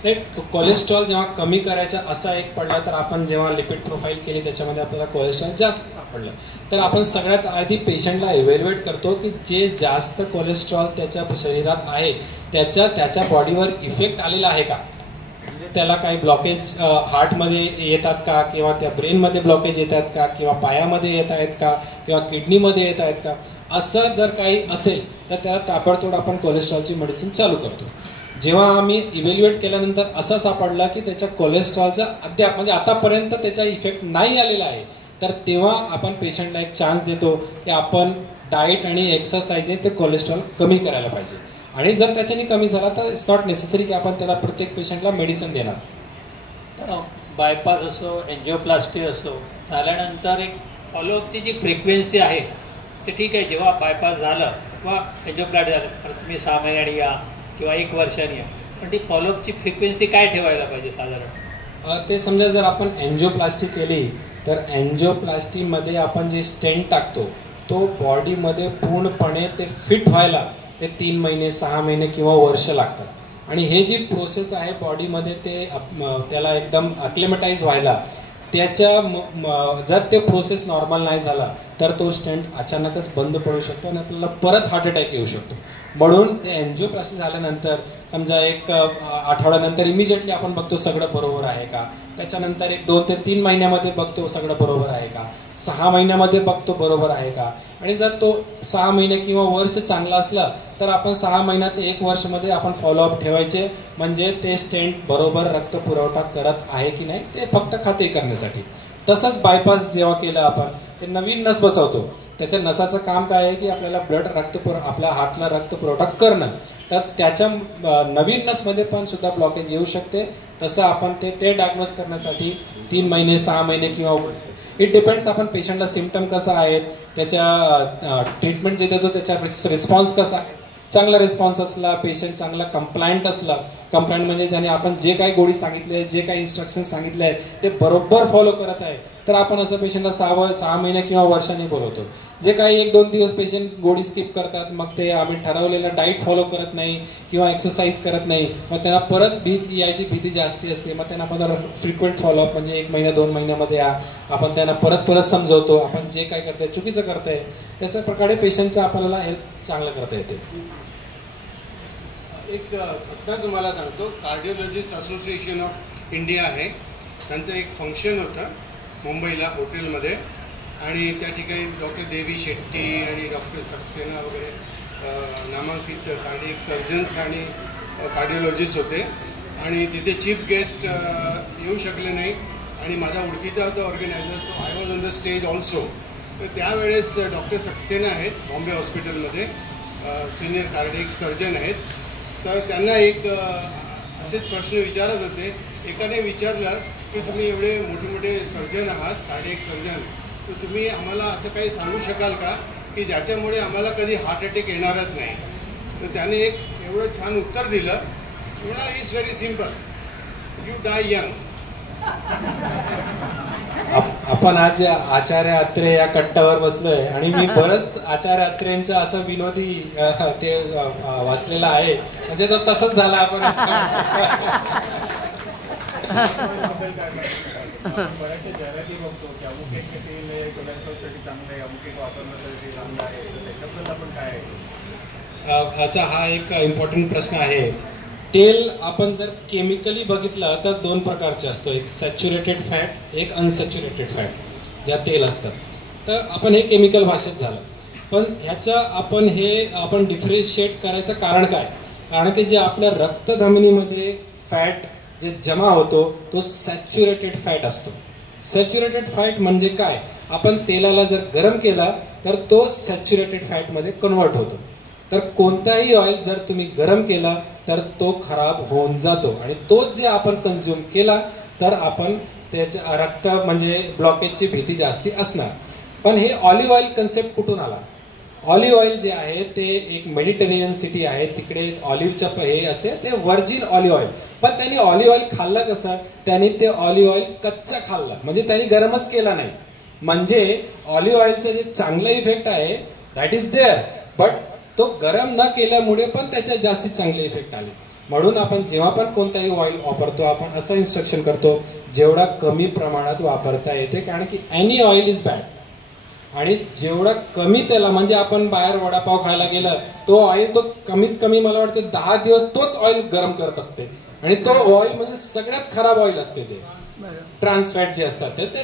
नाही, कोलेस्ट्रॉल जेव्हा कमी करायचा असा एक पडला तर आपण जेव्हा लिपिड प्रोफाईल केली त्याच्यामध्ये आपल्याला कोलेस्ट्रॉल जास्त सापडलं तर आपण सगळ्यात आधी पेशंटला इव्हॅल्युएट करतो की जे जास्त कोलेस्ट्रॉल त्याच्या शरीरात आहे त्याच्या बॉडीवर इफेक्ट आलेला आहे का. म्हणजे त्याला काही ब्लॉकेज हार्टमध्ये येतात का, किंवा त्या ब्रेनमध्ये ब्लॉकेज येतात का, किंवा पायामध्ये येत आहेत का, किंवा किडनीमध्ये येत आहेत का. असं जर काही असेल तर त्याला ताबडतोब आपण कोलेस्ट्रॉलची मेडिसिन चालू करतो. जेव्हा आम्ही इव्हॅल्युएट केल्यानंतर असं सापडलं की त्याच्या कोलेस्ट्रॉलचा अद्याप म्हणजे आतापर्यंत त्याचा इफेक्ट नाही आलेला आहे तर तेव्हा आपण पेशंटला एक चान्स देतो की आपण डाएट आणि एक्सरसाइजने ते कोलेस्ट्रॉल कमी करायला पाहिजे. आणि जर त्याच्याने कमी झाला तर इट्स नॉट नेसेसरी की आपण त्याला प्रत्येक पेशंटला मेडिसिन देणार. तर बायपास असो, एन्जिओप्लास्टी असो, झाल्यानंतर एक फॉलोअपची जी फ्रिक्वेन्सी आहे ते ठीक आहे. जेव्हा बायपास झालं किंवा एन्जिओप्लास्टी झालं तर तुम्ही 6 महिन्यांनी या किंवा 1 वर्षाने या, पण ती फॉलोअपची फ्रिक्वेन्सी काय ठेवायला पाहिजे साधारण. ते समजा जर आपण एन्जिओप्लास्टी केली तर एन्जिओप्लास्टीमध्ये आपण जे स्टेंट टाकतो तो बॉडीमध्ये पूर्णपणे ते फिट व्हायला ते 3 महिने 6 महिने किंवा वर्ष लागतात. आणि हे जी प्रोसेस आहे बॉडीमध्ये ते त्याला एकदम अक्लेमटाईज व्हायला त्याच्या जर ते प्रोसेस नॉर्मल नाही झाला तर तो स्टेंट अचानकच बंद पडू शकतो आणि आपल्याला परत हार्ट अटॅक येऊ शकतो. म्हणून ते एन्जिओप्लास्टी झाल्यानंतर समजा 1 आठवड्यानंतर इमिजिएटली आपण बघतो सगळं बरोबर आहे का, त्याच्यानंतर 1 2 ते 3 महिन्यामध्ये बघतो सगळं बरोबर आहे का, 6 महिन्यामध्ये बघतो बरोबर आहे का. आणि जर तो 6 महिने किंवा वर्ष चांगला असला तर आपण 6 महिन्यात 1 वर्षामध्ये आपण फॉलोअप ठेवायचे. म्हणजे ते स्टेंट बरोबर रक्त पुरवठा करत आहे की नाही ते फक्त खात्री करण्यासाठी. तसंच बायपास जेव्हा केलं आपण ते नवीन नस बसवतो. त्याच्या नसाचं काम काय आहे की आपल्याला आपल्या हातला रक्त पुरवठा करणं. तर त्याच्या नवीन नसमध्ये पण सुद्धा ब्लॉकेज येऊ शकते. तसं आपण ते डायग्नोज करण्यासाठी 3 महिने 6 महिने किंवा इट डिपेंड्स आपण पेशंटला सिम्पटम कसा आहेत, त्याच्या ट्रीटमेंट जे देतो त्याच्या रिस्पॉन्स कसा आहे. चांगला रिस्पॉन्स असला, पेशंट चांगला कंप्लायंट असला, कंप्लायंट म्हणजे त्याने आपण जे काही गोळी सांगितले जे काही इन्स्ट्रक्शन सांगितले आहे ते बरोबर फॉलो करत आहे तर आपण असं पेशंटला 6 महिने किंवा वर्षांनी बोलवतो. जे काही 1-2 दिवस पेशंट गोळी स्किप करतात, मग ते आम्ही ठरवलेलं डाईट फॉलो करत नाही किंवा एक्सरसाइज करत नाही, मग त्यांना परत यायची भीती जास्ती असते. मग त्यांना आपण फ्रिक्वेंट फॉलोअप म्हणजे 1 महिना 2 महिन्यामध्ये आपण त्यांना परत समजवतो आपण जे काय करताय चुकीचं करताय. तशा प्रकारे पेशंटचं आपल्याला हेल्थ चांगलं करता येते. एक घटना तुम्हाला सांगतो. कार्डिओलॉजिस्ट असोसिएशन ऑफ इंडिया आहे, त्यांचं एक फंक्शन होतं मुंबईला हॉटेलमध्ये आणि त्या ठिकाणी डॉक्टर देवी शेट्टी आणि डॉक्टर सक्सेना वगैरे नामांकित कार्डियक सर्जन्स आणि कार्डिओलॉजिस्ट होते आणि तिथे चीफ गेस्ट येऊ शकले नाही आणि माझा ओळखीचा होता organiser. So I was on the stage also. तर त्यावेळेस डॉक्टर सक्सेना आहेत बॉम्बे हॉस्पिटलमध्ये, सिनियर कार्डियक सर्जन आहेत. तर त्यांना एक असेच प्रश्न विचारत होते. एकाने विचारलं की तुम्ही एवढे मोठे मोठे सर्जन आहात, कार्डियक सर्जन, तर तुम्ही आम्हाला असं काही सांगू शकाल का की ज्याच्यामुळे आम्हाला कधी हार्ट अटॅक येणारच नाही. तर त्याने एक एवढं छान उत्तर दिलं. म्हणा is very simple, you die young. आपण आज आचार्य अत्रे या कट्ट्यावर बसलोय आणि मी बरंच आचार्य अत्रेंचं असं विनोदी ते वाचलेलं आहे. म्हणजे तो तसंच झाला. आपण बऱ्याचशा जाहिराती बघतो की अमुक एक तेल कोलेस्ट्रॉलसाठी चांगलं आहे, अमुक एक वापरलं तर ते चांगलं आहे, तर त्याच्याबद्दल आपण काय आहे? अच्छा, हा एक इम्पॉर्टंट प्रश्न आहे. तेल आपण जर केमिकली बघितलं तर 2 प्रकारचे असतो, एक सॅच्युरेटेड फॅट, एक अनसॅच्युरेटेड फॅट. ज्या तेल असतात. तर आपण हे केमिकल भाषेत झालं. पण ह्याच्या आपण डिफरेशिएट करायचं कारण काय? कारण की जे आपल्या रक्तधमनीमध्ये फॅट जे जमा होतो तो सॅच्युरेटेड फॅट असतो. सॅच्युरेटेड फॅट म्हणजे काय? आपण तेलाला जर गरम केला तर तो सॅच्युरेटेड फॅटमध्ये कन्वर्ट होतो. तर कोणताही ऑइल जर तुम्ही गरम केला तर तो खराब होऊन जातो आणि तोच जे आपण कन्झ्युम केला तर आपण त्याच्या रक्त म्हणजे ब्लॉकेजची भीती जास्ती असणार. पण हे ऑलिव्ह ऑइल कन्सेप्ट कुठून आला? ऑलिव्ह ऑइल जे आहे ते एक मेडिटेरेनियन सिटी आहे, तिकडे ऑलिव्हच्या हे असते ते व्हर्जिन ऑलिव्ह ऑइल. पण त्यांनी ऑलिव्ह ऑइल खाल्लं कसं? त्यांनी ते ऑलिव्ह ऑइल कच्चा खाल्ला, म्हणजे त्यांनी गरमच केला नाही. म्हणजे ऑलिव्ह ऑइलचं जे चांगलं इफेक्ट आहे दॅट इज देअर, बट तो गरम न केल्यामुळे पण त्याच्यात जास्ती चांगले इफेक्ट आले. म्हणून आपण जेव्हा पण कोणताही ऑइल वापरतो आपण असं इन्स्ट्रक्शन करतो जेवढा कमी प्रमाणात वापरता येते, कारण की एनी ऑइल इज बॅड. आणि जेवढा कमी त्याला म्हणजे आपण बाहेर वडापाव खायला गेलं तो ऑइल तो कमीत कमी मला वाटतं 10 दिवस तोच ऑइल गरम करत असते आणि तो ऑइल म्हणजे सगळ्यात खराब ऑइल असते ते ट्रान्स फॅट जे असतात ते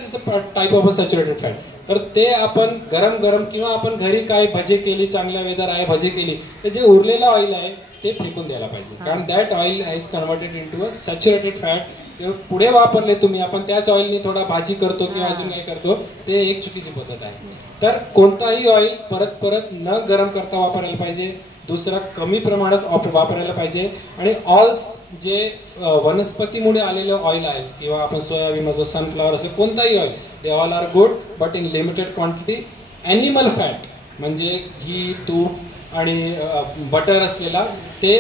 type of a saturated fat. तर ते आपण गरम किंवा आपण घरी काय भजी केली, चांगल्या वेदर आहे भजी केली, तर जे उरलेलं ऑइल आहे ते फेकून द्यायला पाहिजे, कारण that oil has converted into a saturated fat. पुढे वापरले तुम्ही आपण त्याच ऑइलनी थोडा भाजी करतो किंवा अजून काही करतो, ते एक चुकीची पद्धत आहे. तर कोणताही ऑइल परत न गरम करता वापरायला पाहिजे. दुसरा कमी प्रमाणात वापरायला पाहिजे. आणि ऑल जे वनस्पतीमुळे आलेलं ऑइल आहे किंवा आपण सोयाबीन असो सनफ्लॉवर असो कोणताही oil they all are good but in limited quantity. Animal fat म्हणजे घी, तूप आणि बटर असलेला ते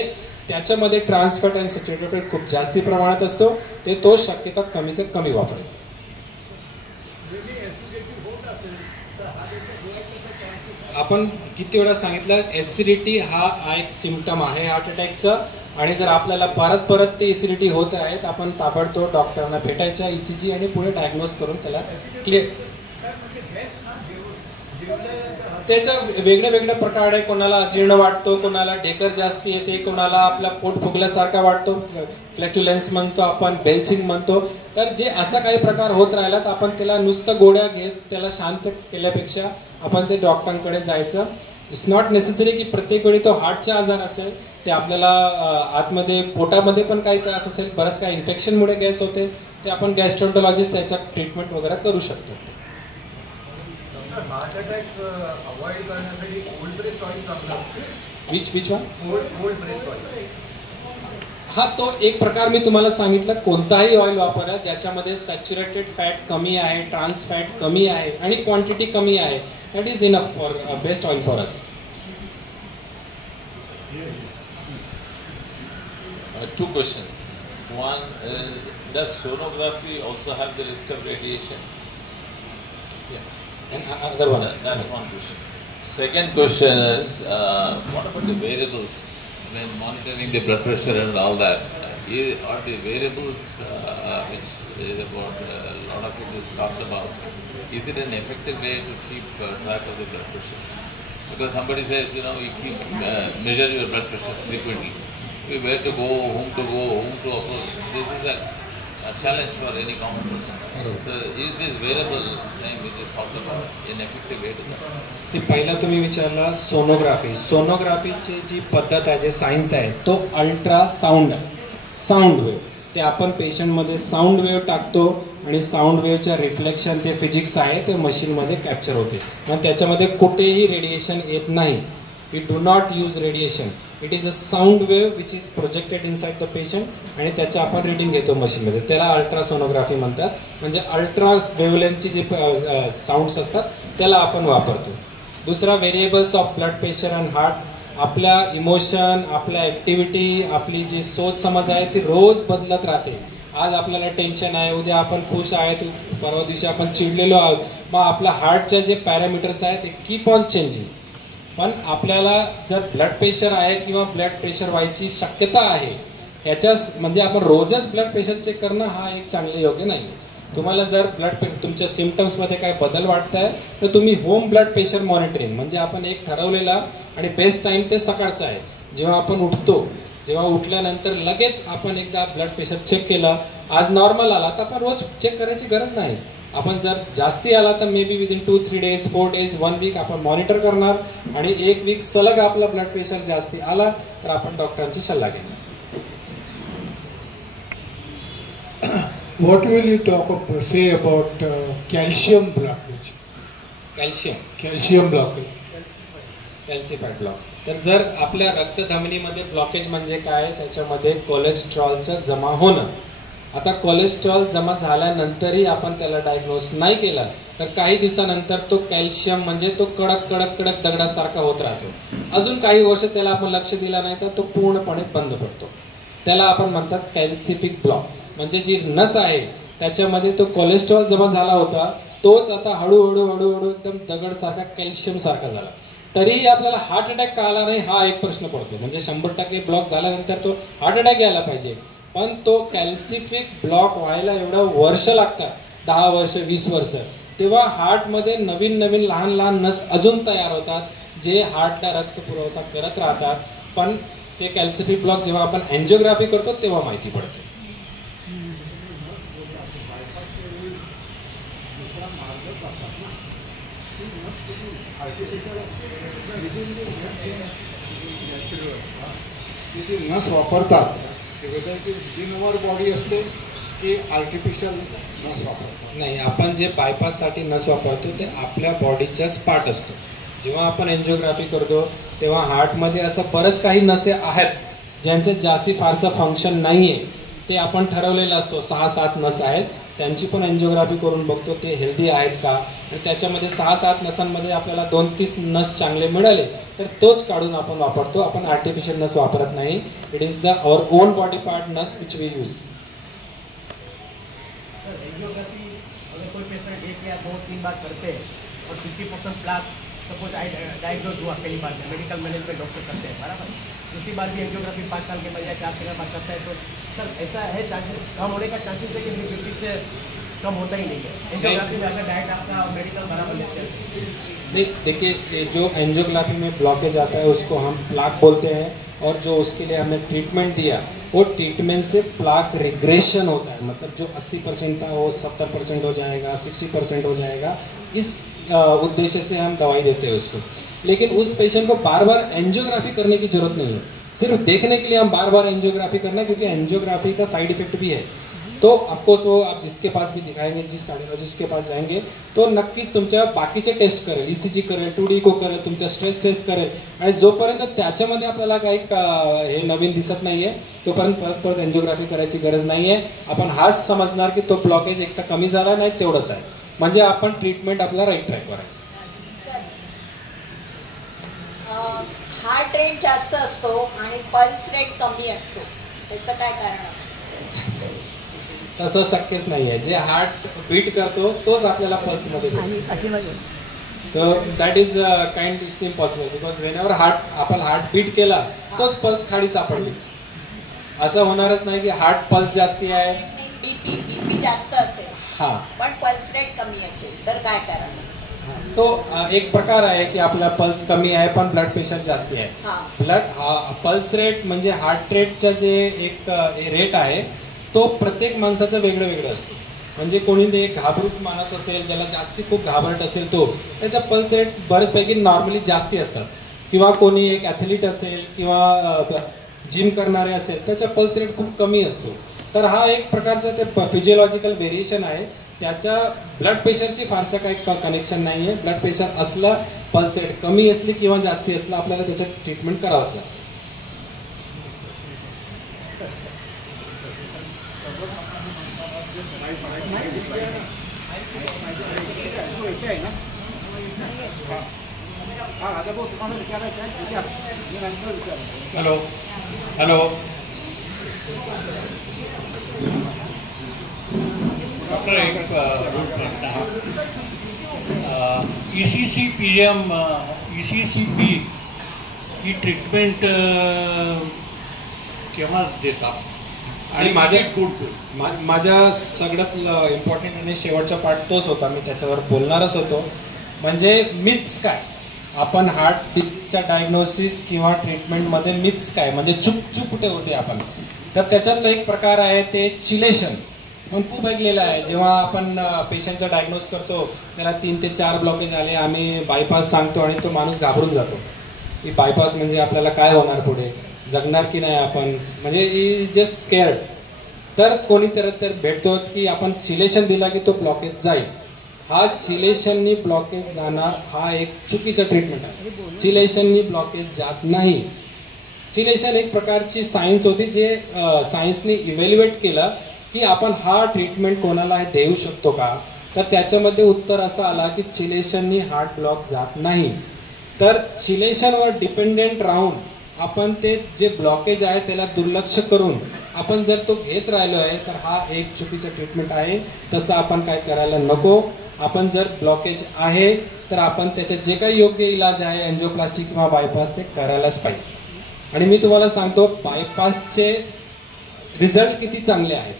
त्याच्यामध्ये ट्रान्स फॅट आणि सॅच्युरेटेड फॅट खूप जास्ती प्रमाणात असतो, ते तो शक्यता कमीचं कमी वापरायचा. आपण किती वेळा सांगितलं ऍसिडिटी हा एक सिम्पटम आहे हार्ट अटॅकचा, आणि जर आपल्याला परत ते ऍसिडिटी होत आहे तर आपण ताबडतोब डॉक्टरांना भेटायच्या, ECG आणि पुढे डायग्नोज करून त्याला क्लिअर. त्याच्या वेगळ्या प्रकारे कोणाला अजीर्ण वाटतो, कोणाला ढेकर जास्ती येते, कोणाला आपला पोट फुगल्यासारखा वाटतो, फ्लॅट्युलन्स म्हणतो आपण, बेल्चिंग म्हणतो. तर जे असा काही प्रकार होत राहिला तर आपण त्याला नुसतं गोळ्या घेत त्याला शांत केल्यापेक्षा आपण ते डॉक्टरांकडे जायचं. इट्स नॉट नेसेसरी की प्रत्येक वेळी तो हार्टचा आजार असेल, ते आपल्याला आतमध्ये पोटामध्ये पण काही त्रास असेल, बरंच काही इन्फेक्शनमुळे गॅस होते, ते आपण गॅस्ट्रोएंटरोलॉजिस्ट त्याच्या ट्रीटमेंट वगैरे करू शकतात. हार्ट अटॅक अवॉइड करण्यासाठी कोल्ड प्रेस्ड ऑइल चांगलं असतं. Which one? Cold pressed oil. हा तो एक प्रकार मी तुम्हाला सांगितलं. कोणताही ऑइल वापरा ज्याच्यामध्ये सॅच्युरेटेड फॅट कमी आहे, ट्रान्स फॅट कमी आहे आणि क्वांटिटी कमी आहे, that is enough for best oil for us. Two questions. One is, does sonography also have the risk of radiation? And other one. That's one question. Second question is, what about the variables when monitoring the blood pressure and all that? Are the variables which is about a lot of it is talked about? Is it an effective way to keep track of the blood pressure? Because somebody says, you measure your blood pressure frequently. Where to go, whom to approach. This is a challenge for any common person. So is this variable thing which is talked about an effective way to that? पहिला तुम्ही विचारला sonography. सोनोग्राफीची जी पद्धत आहे, जे science आहे, तो ultrasound आहे, sound wave. ते आपण पेशंटमध्ये साऊंड वेव्ह टाकतो आणि साऊंड वेव्हच्या रिफ्लेक्शन ते फिजिक्स आहे ते मशीनमध्ये कॅप्चर होते. मग त्याच्यामध्ये कुठेही रेडिएशन येत नाही. We do not use radiation. It is a sound wave which is projected inside the patient आणि त्याचं आपण रिडिंग घेतो मशीनमध्ये. त्याला अल्ट्रासोनोग्राफी म्हणतात. म्हणजे अल्ट्रा वेव्हलेंथची जी साऊंड्स असतात त्याला आपण वापरतो. दुसरा variables of blood pressure and heart. आपल्या इमोशन, आपल्या ॲक्टिव्हिटी, आपली जी सोच समज आहे ती रोज बदलत राहते. आज आपल्याला टेन्शन आहे, उद्या आपण खुश आहेत, परवा दिवशी आपण चिडलेलो आहोत. मग आपल्या हार्टचे जे पॅरामीटर्स आहेत ते कीप ऑन चेंजिंग. पण आपल्याला जर ब्लड प्रेशर आहे किंवा ब्लड प्रेशर व्हायची शक्यता आहे ह्याच्याच म्हणजे आपण रोजच ब्लड प्रेशर चेक करणं हा एक चांगलं योग्य नाही आहे. तुम्हाला जर तुमच्या सिम्पटम्समध्ये काय बदल वाटत आहे तर तुम्ही होम ब्लड प्रेशर मॉनिटरिंग म्हणजे आपण एक ठरवलेला आणि बेस्ट टाईम ते सकाळचा आहे. जेव्हा आपण उठतो, जेव्हा उठल्यानंतर लगेच आपण एकदा ब्लड प्रेशर चेक केलं, आज नॉर्मल आला तर आपण रोज चेक करायची गरज नाही. आपण जर जास्ती आला तर may be within 2-3 days 4 days 1 week आपण मॉनिटर करणार आणि 1 week सलग आपला ब्लड प्रेशर जास्ती आला तर आपण डॉक्टरांची सल्ला घेणार. What will you say about calcium blockage? Calcium blockage. Calcified block. तर जर आपल्या रक्तधमनीमध्ये ब्लॉकेज म्हणजे काय, त्याच्यामध्ये कोलेस्ट्रॉलचं जमा होणं. आता कोलेस्ट्रॉल जमा झाल्यानंतरही आपण त्याला डायग्नोज नाही केला तर काही दिवसानंतर तो कॅल्शियम म्हणजे तो कडक कडक कडक दगडासारखा होत राहतो. अजून काही वर्ष त्याला आपण लक्ष दिला नाही तर तो पूर्णपणे बंद पडतो. त्याला आपण म्हणतात कॅल्सिफिक ब्लॉक. म्हणजे जी नस आहे त्याच्यामध्ये तो कोलेस्ट्रॉल जमा झाला होता तोच आता हळूहळू हळूहळू एकदम दगडसारखा कॅल्शियम सारखा झाला. तरीही आपल्याला हार्ट अटॅक का आला नाही हा एक प्रश्न पडतो. म्हणजे 100% ब्लॉक झाल्यानंतर तो हार्ट अटॅक यायला पाहिजे, पण तो कॅल्सिफिक ब्लॉक व्हायला एवढं वर्ष लागतात, 10 वर्ष 20 वर्ष. तेव्हा हार्टमध्ये नवीन नवीन लहान लहान नस अजून तयार होतात जे हार्टला रक्त पुरवठा करत राहतात. पण ते कॅल्सिफिक ब्लॉक जेव्हा आपण एन्जिओग्राफी करतो तेव्हा माहिती पडते. ती नस वापरतात ते वेदर ती विदिन बॉडी असते की आर्टिफिशियल नस वापरतात? नाही, आपण जे बायपाससाठी नस वापरतो ते आपल्या बॉडीचाच पार्ट असतो. जेव्हा आपण एन्जिओग्राफी करतो तेव्हा हार्टमध्ये असं बरंच काही नसे आहेत ज्यांचं जास्ती फारसं फंक्शन नाही आहे. ते आपण ठरवलेलं असतो 6-7 नस आहेत, त्यांची पण एन्जिओग्राफी करून बघतो ते हेल्दी आहेत का. आणि त्याच्यामध्ये 6-7 नसांमध्ये आपल्याला 2-3 नस चांगले मिळाले तर तोच काढून आपण वापरतो. आपण आर्टिफिशियल नस वापरत नाही. It is the our own body part नस which we use. Sir, angiography अगर कोई पेशेंट 1 या 2-3 बार करते हैं और 50% प्लाक सपोज डायग्नोज हुआ पहली बार में, मेडिकल मैनेजमेंट डॉक्टर करते हैं बराबर, दूसरी बार भी एंजियोग्राफी 5 साल के बाद या 4 साल के बाद करता है तो सर ऐसा है चांसेस कम होने का चांसेस है कि 50 से कम होता ही नहीं है एंजियोग्राफी में? अगर डाइट आपका मेडिकल बराबर लेते हैं? नहीं, देखिए जो एंजियोग्राफी में ब्लॉकेज आता है उसको हम प्लाक बोलते हैं और जो उसके लिए हमने ट्रीटमेंट दिया वो ट्रीटमेंट से प्लाक रिग्रेशन होता है. मतलब जो 80% था वो 70% हो जाएगा, 60% हो जाएगा. इस उद्देश्य से हम दवाई देते हैं उसको. लेकिन उस पेशेंट को बार बार एंजियोग्राफी करने की जरूरत नहीं है. सिर्फ देखने के लिए हम बार बार एंजियोग्राफी करना है क्योंकि एंजियोग्राफी का साइड इफेक्ट भी है. तो ऑफकोर्स वो आप जिसके पास भी दिखाएंगे, जिस कार्डियोलॉजिस्ट के पास जाएंगे तो नक्कीच तुमच्या बाकीचे टेस्ट करेल, ECG करेल, 2D को करेल, तुमच्या स्ट्रेस टेस्ट करेल. आणि जोपर्यंत त्याच्यामध्ये आपल्याला काही हे नवीन दिसत नाही आहे तोपर्यंत परत परत एंजियोग्राफी करायची गरज नाही आहे. आपण हाच समजणार की तो ब्लॉकेज एक तर कमी झाला नाही तेवढंच आहे, म्हणजे आपण ट्रीटमेंट आपला राईट ट्रॅकवर आहे. हार्ट रेट जास्त असतो आणि पल्स रेट कमी असतो, त्याचं काय कारण असतं? तसं शक्यच नाही आहे. जे हार्ट बीट करतो तोच आपल्याला पल्समध्ये भेटतो. So that is kind it's impossible because Wien आपण हार्ट बीट केला तोच पल्स खाली सापडली. असं होणारच नाही की हार्ट पल्स जास्ती आहे, बीपी जास्त असेल हां पण पल्स रेट कमी असेल तर काय कारण? तो एक प्रकार आहे की आपला पल्स कमी आहे पण ब्लड प्रेशर जास्ती आहे. पल्स रेट म्हणजे हार्ट रेटचा जे एक रेट आहे तो प्रत्येक माणसाचा वेगळं वेगळं असतो. म्हणजे कोणी एक घाबरूट माणूस असेल ज्याला जास्ती खूप घाबरट असेल तो त्याचा पल्स रेट बऱ्याचपैकी नॉर्मली जास्ती असतात. किंवा कोणी एक ॲथलीट असेल किंवा जिम करणारे असेल त्याचा पल्स रेट खूप कमी असतो. तर हा एक प्रकारचा ते फिजिओलॉजिकल व्हेरिएशन आहे. त्याच्या ब्लड प्रेशरची फारसं काही कनेक्शन नाही आहे. ब्लड प्रेशर असलं, पल्स रेट कमी असली किंवा जास्ती असलं आपल्याला त्याचं ट्रीटमेंट करावंच लागतं. हॅलो हॅलो डॉक्टर, एक प्रश्न हा ECCP ही ट्रीटमेंट केव्हा देतात? आणि माझ्या सगळ्यात इम्पॉर्टंट आणि शेवटचा पार्ट तोच होता, मी त्याच्यावर बोलणारच होतो. म्हणजे मिथ्स काय, आपण हार्ट बीटच्या डायग्नोसिस किंवा ट्रीटमेंटमध्ये मिथ्स काय म्हणजे चूक कुठे होते आपण. तर त्याच्यातला एक प्रकार आहे ते चिलेशन. पण खूप ऐकलेलं आहे, जेव्हा आपण पेशंटचा डायग्नोज करतो त्याला 3 ते 4 ब्लॉकेज आले, आम्ही बायपास सांगतो आणि तो माणूस घाबरून जातो की बायपास म्हणजे आपल्याला काय होणार, पुढे जगणार की नाही आपण, म्हणजे इज जस्ट स्केअर्ड. तर कोणीतरी तर भेटतो की आपण चिलेशन दिला की तो ब्लॉकेज जाईल. हा चिलेशननी ब्लॉकेज जाणार हा एक चुकीचा ट्रीटमेंट आहे. चिलेशननी ब्लॉकेज जात नाही. चिलेशन एक प्रकारची सायन्स होती जे सायन्सने इव्हॅल्युएट केलं की आपण हा ट्रीटमेंट कोणाला देऊ शकतो का, तर त्याच्यामध्ये उत्तर असं आला की चिलेशननी हार्ट ब्लॉक जात नाही. तर चिलेशनवर डिपेंडेंट राहून आपण ते जे ब्लॉकेज आहे त्याला दुर्लक्ष करून आपण जर तो घेत राहिलो आहे तर हा एक चुकीचं ट्रीटमेंट आहे. तसं आपण काय करायला नको. आपण जर ब्लॉकेज आहे तर आपण त्याचे जे काही योग्य इलाज आहे एन्जिओप्लास्टी किंवा बायपास ते करायलाच पाहिजे. आणि मी तुम्हाला सांगतो बायपासचे रिझल्ट किती चांगले आहेत.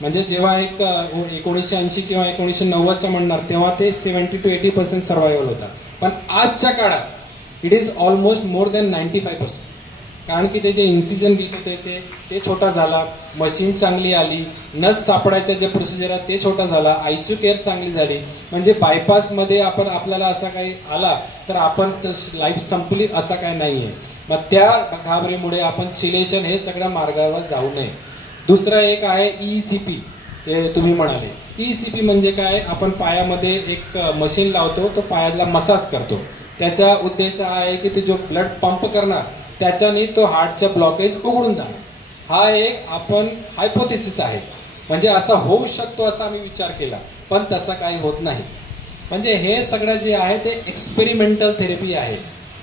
म्हणजे जेव्हा एक 1980 किंवा 1990च्या म्हणणार तेव्हा ते 70 to 80% सर्वायवल होता. पण आजच्या काळात it is almost more than 95%. कारण की ते जे इन्सिजन घेत होते ते छोटा झाला, मशीन चांगली आली, नस सापडायच्या जे प्रोसिजर आहे ते छोटा झाला, ICU केअर चांगली झाली. म्हणजे बायपासमध्ये आपल्याला असा काही आला तर आपण लाईफ संपली असा काही नाही आहे. मग त्या घाबरीमुळे आपण चिलेशन हे सगळ्या मार्गावर जाऊ नये. दुसरं एक आहे ECP, हे तुम्ही म्हणाले. ECP म्हणजे काय, आपण पायामध्ये एक मशीन लावतो, तो पायाला मसाज करतो. त्याचा उद्देश आहे की ते जो ब्लड पंप करणार त्याच्याने तो हार्टचा ब्लॉकेज उघडून जाणार. हा एक आपण हायपोथेसिस आहे. म्हणजे असा होऊ शकतो असा आम्ही विचार केला, पण तसं काही होत नाही. म्हणजे हे सगळं जे आहे ते एक्सपेरिमेंटल थेरपी आहे.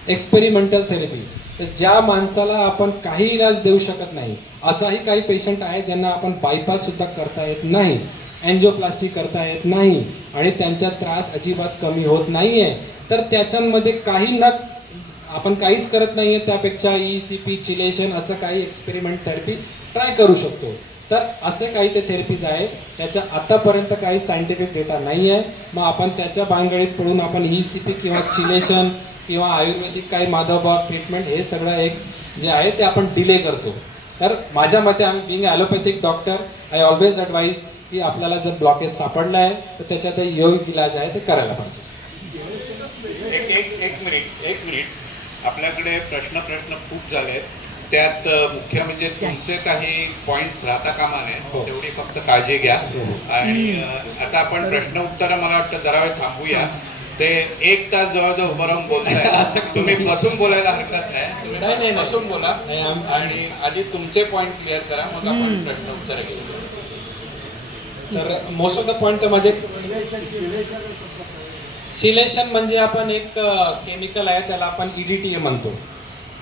Experimental therapy. तर ज्या माणसाला आपण काही इलाज देऊ शकत नाही, असाही काही पेशंट आहे ज्यांना आपण बायपास सुद्धा करता येत नाही, एन्जिओप्लास्टी करता येत नाही आणि त्यांचा त्रास अजिबात कमी होत नाहीये, तर त्याच्यामध्ये काही न आपण काहीच करत नाहीये, त्यापेक्षा ECP, चिलेशन असं काही एक्सपेरिमेंट थेरपी ट्राय करू शकतो. तर असे काही ते थेरपीज आहे, त्याच्या आतापर्यंत काही सायंटिफिक डेटा नाही आहे. मग आपण त्याच्या भानगडीत पडून आपण ECP किंवा चिलेशन किंवा आयुर्वेदिक काही माधवबाग ट्रीटमेंट हे सगळं एक जे आहे ते आपण डिले करतो. तर माझ्या मते आम्ही being allopathic doctor I always advise की आपल्याला जर ब्लॉकेज सापडला आहे तर त्याच्यात योग्य इलाज आहे ते करायला पाहिजे. एक मिनिट आपल्याकडे प्रश्न खूप झालेत. त्यात मुख्य म्हणजे तुमचे काही पॉइंट्स राहता कामा नये, तेवढी फक्त काळजी घ्या. आणि आता आपण प्रश्न उत्तर मला वाटतं जरा वेळ थांबूया. ते 1 तास जवळजवळ उभं राहून बोलताय. तुम्ही बसून बोलायला हरकत नाही, तुम्ही बसून बोला आणि आधी तुमचे पॉइंट क्लिअर करा, मग आपण प्रश्न उत्तर घेऊ. तर मोस्ट ऑफ द पॉइंट तर माझे चिलेशन म्हणजे आपण एक केमिकल आहे त्याला आपण EDTA म्हणतो.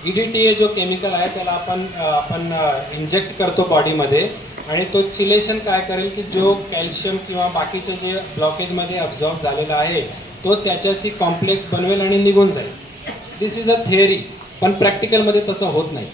EDTA जो केमिकल आहे त्याला आपण इंजेक्ट करतो बॉडीमध्ये आणि तो चिलेशन काय करेल की जो कॅल्शियम किंवा बाकीचं जे ब्लॉकेजमध्ये अब्झॉर्ब झालेला आहे तो त्याच्याशी कॉम्प्लेक्स बनवेल आणि निघून जाईल. दिस इज अ थिअरी, पण प्रॅक्टिकलमध्ये तसं होत नाही.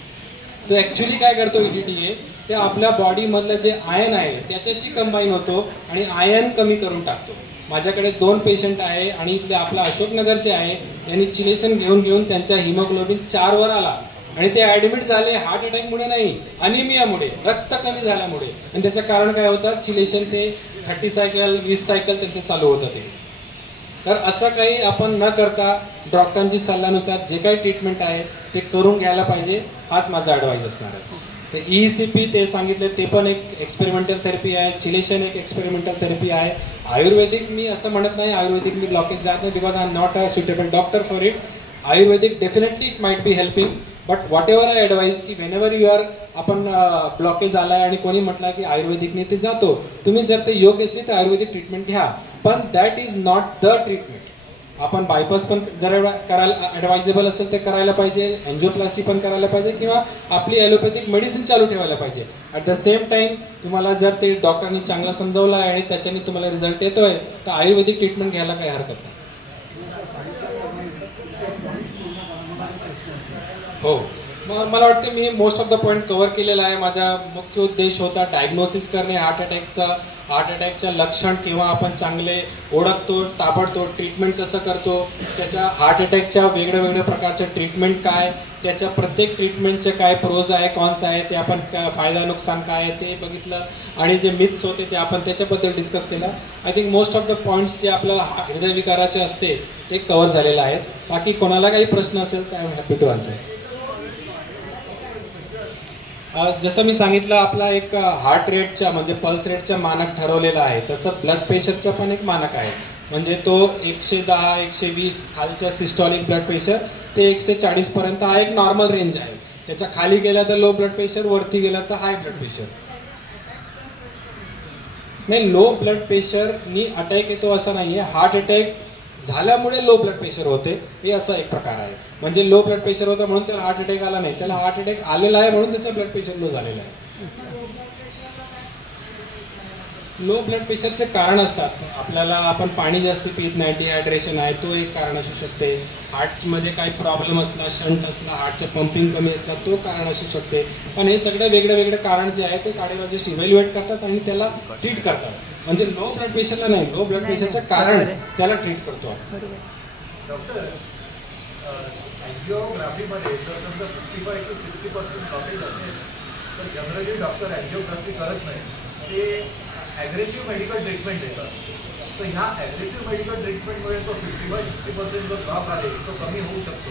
तो ॲक्च्युली काय करतो EDTA, ते आपल्या बॉडीमधलं जे आयन आहे त्याच्याशी कंबाईन होतो आणि आयन कमी करून टाकतो. माझ्याकडे 2 पेशंट आहे आणि इथले आपला अशोकनगरचे आहे, यांनी चिलेशन घेऊन त्यांच्या हिमोग्लोबिन 4 वर आला आणि ते ॲडमिट झाले हार्ट अटॅकमुळे नाही, अनिमियामुळे, रक्त कमी झाल्यामुळे. आणि त्याचं कारण काय होतं, चिलेशन ते 30 सायकल 20 सायकल त्यांचे चालू होतं ते. तर असं काही आपण न करता डॉक्टरांची सल्ल्यानुसार जे काही ट्रीटमेंट आहे ते करून घ्यायला पाहिजे, हाच माझा ॲडवाईस असणार आहे. तर ECP ते सांगितले ते पण एक एक्सपेरिमेंटल थेरपी आहे, चिलेशन एक एक्सपेरिमेंटल थेरपी आहे. आयुर्वेदिक मी असं म्हणत नाही, आयुर्वेदिक मी ब्लॉकेज जात नाही because I am not a suitable doctor for it. Ayurvedic definitely it might be helping, but whatever I advise की वेन यू आर आपण ब्लॉकेज आला आहे आणि कोणी म्हटलं की आयुर्वेदिकने ते जातो, तुम्ही जर ते योग्य असली तर आयुर्वेदिक ट्रीटमेंट घ्या, पण that is not the treatment. आपण बायपास पण जर करायला ॲडवायजेबल असेल ते करायला पाहिजे, एन्जिओप्लास्टी पण करायला पाहिजे किंवा आपली ॲलोपॅथिक मेडिसिन चालू ठेवायला पाहिजे. ॲट द सेम टाईम तुम्हाला जर ते डॉक्टरांनी चांगला समजावलं आहे आणि त्याच्याने तुम्हाला रिझल्ट येतोय तर आयुर्वेदिक ट्रीटमेंट घ्यायला काही हरकत नाही. हो, मला वाटतं मी most of the point cover केलेला आहे. माझा मुख्य उद्देश होता डायग्नोसिस करणे हार्ट अटॅकचं लक्षण किंवा आपण चांगले ओळखतो, ताबडतोब ट्रीटमेंट कसं करतो, त्याच्या हार्ट अटॅकच्या वेगळ्या प्रकारच्या ट्रीटमेंट काय, त्याच्या प्रत्येक ट्रीटमेंटचे काय प्रोज आहे कॉन्स आहे, ते आपण फायदा नुकसान काय आहे ते बघितलं, आणि जे मिथ्स होते ते आपण त्याच्याबद्दल डिस्कस केलं. I think most of the points जे आपल्याला हृदयविकाराचे असते ते कव्हर झालेले आहेत. बाकी कोणाला काही प्रश्न असेल तर I am happy to answer. जसं मी सांगितलं, आपला एक हार्ट रेटच्या म्हणजे पल्स रेटच्या मानक ठरवलेला आहे, तसं ब्लड प्रेशरचा पण एक मानक आहे. म्हणजे तो 110 120 खालच्या सिस्टॉलिक ब्लड प्रेशर ते 140 पर्यंत हा एक नॉर्मल रेंज आहे. त्याच्या खाली गेला तर लो ब्लड प्रेशर, वरती गेला तर हाय ब्लड प्रेशर. नाही, लो ब्लड प्रेशरनी अटॅक येतो असं नाहीये, हार्ट अटॅक झाल्यामुळे लो ब्लड प्रेशर होते हे असा एक प्रकार आहे. म्हणजे लो ब्लड प्रेशर होतं म्हणून त्याला हार्ट अटॅक आला नाही, त्याला हार्ट अटॅक आलेला आहे म्हणून त्याचा ब्लड प्रेशर लो झालेला आहे. लो ब्लड प्रेशरचे कारण असतात. आपल्याला आपण पाणी जास्त पित नाही, डिहायड्रेशन आहे तो एक कारण असू शकते. हार्टमध्ये काही प्रॉब्लेम असला, शंट असला, हार्टचं पंपिंग कमी असला तो कारण असू शकते. पण हे सगळे वेगळे कारण जे आहे ते कार्डिओलॉजिस्ट इव्हॅल्युएट करतात आणि त्याला ट्रीट करतात. म्हणजे लो ब्लड प्रेशरला नाही, लो ब्लड प्रेशरचं कारण त्याला ट्रीट करतो. डॉक्टर, अँजिओग्राफीमध्ये जर समजा 55 to 60% ब्लॉकेज असेल तर जनरली डॉक्टर अँजिओग्राफी करत नाही, ते ॲग्रेसिव्ह मेडिकल ट्रीटमेंट देतात. तर ह्या ॲग्रेसिव्ह मेडिकल ट्रीटमेंटमुळे तो 55-60% जो ब्लॉक आहे तो कमी होऊ शकतो.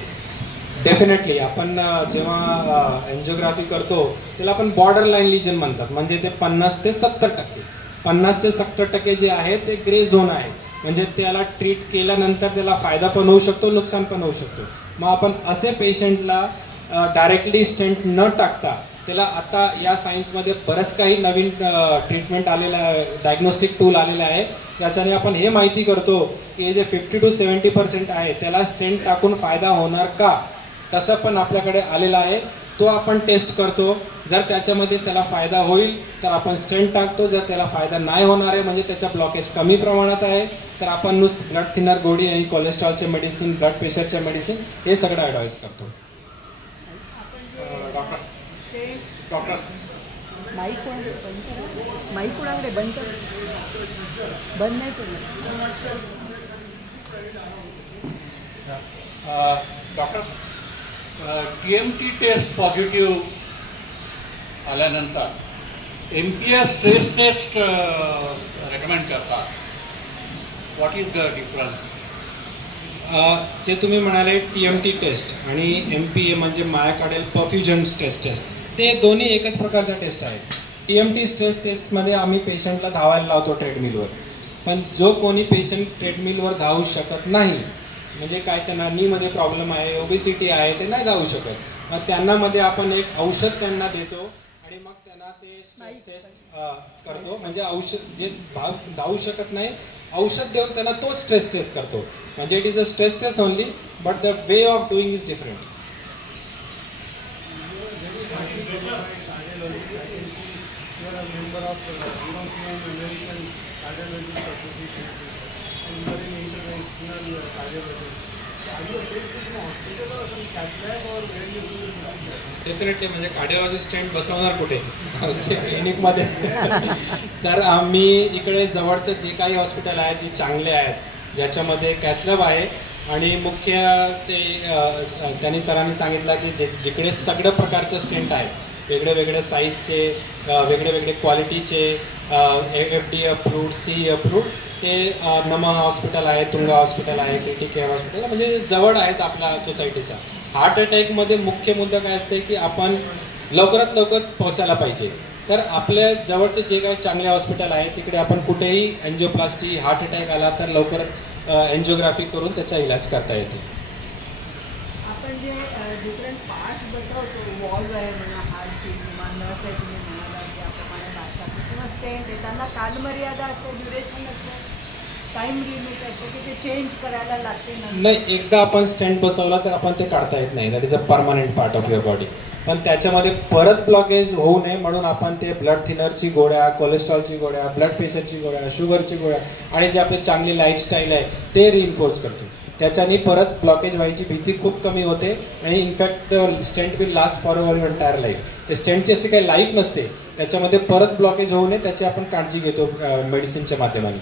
डेफिनेटली. आपण जेव्हा एन्जिओग्राफी करतो त्याला आपण बॉर्डर लाईन लिजन म्हणतात. म्हणजे ते 50 ते 70%, 50 ते 70% जे आहे ते ग्रे झोन आहे. म्हणजे त्याला ट्रीट केल्यानंतर त्याला फायदा पण होऊ शकतो, नुकसान पण होऊ शकतो. मग आपण असे पेशंटला डायरेक्टली स्टेंट न टाकता त्याला, आता या सायन्समध्ये बरंच काही नवीन ट्रीटमेंट आलेलं आहे, डायग्नोस्टिक टूल आलेलं आहे, त्याच्याने आपण हे माहिती करतो की जे 50 to 70% आहे त्याला स्टेंट टाकून फायदा होणार का, तसं पण आपल्याकडे आलेलं आहे. तो आपण टेस्ट करतो. जर त्याच्यामध्ये त्याला फायदा होईल तर आपण स्टेंट टाकतो. जर त्याला फायदा नाही होणार आहे म्हणजे त्याचा ब्लॉकेज कमी प्रमाणात आहे तर आपण नुसतं ब्लड थिनर गोळी आणि कोलेस्ट्रॉलचे मेडिसिन, ब्लड प्रेशरचे मेडिसिन हे सगळं ॲडवाईस करतो. डॉक्टर माईक कोणाकडे बंद करा, माईक कोणाकडे बंद करा, बंद नाही केलं. डॉक्टर, TMT टेस्ट पॉझिटिव्ह आल्यानंतर MPS स्ट्रेस टेस्ट रेकमेंड करतात. What is the difference? जे तुम्ही म्हणाले TMT टेस्ट आणि MPA म्हणजे मायोकार्डियल परफ्युजन स्ट्रेस टेस्ट, ते दोन्ही एकच प्रकारच्या टेस्ट आहेत. TMT स्ट्रेस टेस्टमध्ये आम्ही पेशंटला धावायला लावतो ट्रेडमिलवर. पण जो कोणी पेशंट ट्रेडमिलवर धावू शकत नाही, म्हणजे काय त्यांना नीमध्ये प्रॉब्लेम आहे, ओबेसिटी आहे, ते नाही धावू शकत, मग त्यांना मध्ये आपण एक औषध त्यांना देतो आणि मग त्यांना ते स्ट्रेस टेस्ट करतो. म्हणजे औषध जे धावू शकत नाही, औषध देऊन त्यांना तो स्ट्रेस टेस्ट करतो. म्हणजे it is a stress test only, but the way of doing is different. Definitely. म्हणजे कार्डिओलॉजिस्ट स्टेंट बसवणार कुठे, क्लिनिकमध्ये. तर आम्ही इकडे जवळचं जे काही हॉस्पिटल आहेत जे चांगले आहेत, ज्याच्यामध्ये कॅथलॅब आहे आणि मुख्य ते त्यांनी सरांनी सांगितलं की जिकडे सगळ्या प्रकारचे स्टेंट आहेत, वेगळे साईजचे, वेगळे क्वालिटीचे, FDA अप्रूव्ड, CE अप्रूव्ड, ते नमा हॉस्पिटल आहे, तुंगा हॉस्पिटल आहे, क्रिटिकेअर हॉस्पिटल, म्हणजे जवळ आहेत आपल्या सोसायटीचा. हार्ट अटॅकमध्ये मुख्य मुद्दा काय असते की आपण लवकरात लवकर पोहोचायला पाहिजे. तर आपल्या जवळचे जे काही चांगले हॉस्पिटल आहे तिकडे आपण कुठेही एन्जिओप्लास्टी, हार्ट अटॅक आला तर लवकर एन्जिओग्राफी करून त्याचा इलाज करता येते. आपण जे डिफरंट पार्ट्स बसवतो, वॉल्व आहे म्हणा, हार्टची किंवा नर्स आहे, तुम्ही म्हणाला त्याप्रमाणे बांधतात किंवा स्टेंट आहे, त्यांना कालमर्यादा असते, ड्युरेशन असतं, टाइम लिमिट असतं की ते चेंज करायला लागते? नाही, एकदा आपण स्टेंट बसवला तर आपण ते काढता येत नाही. That is a permanent part of your body. पण त्याच्यामध्ये परत ब्लॉकेज होऊ नये म्हणून आपण ते ब्लड थिनरची गोळ्या, कोलेस्ट्रॉलची गोळ्या, ब्लड प्रेशरची गोळ्या, शुगरची गोळ्या आणि जे आपले चांगली लाईफस्टाईल आहे ते रिइन्फोर्स करतो. त्याच्याने परत ब्लॉकेज व्हायची भीती खूप कमी होते आणि in fact stent will last for your entire life. ते स्टेंटची अशी काही लाईफ नसते, त्याच्यामध्ये परत ब्लॉकेज होऊ नये त्याची आपण काळजी घेतो मेडिसिनच्या माध्यमाने.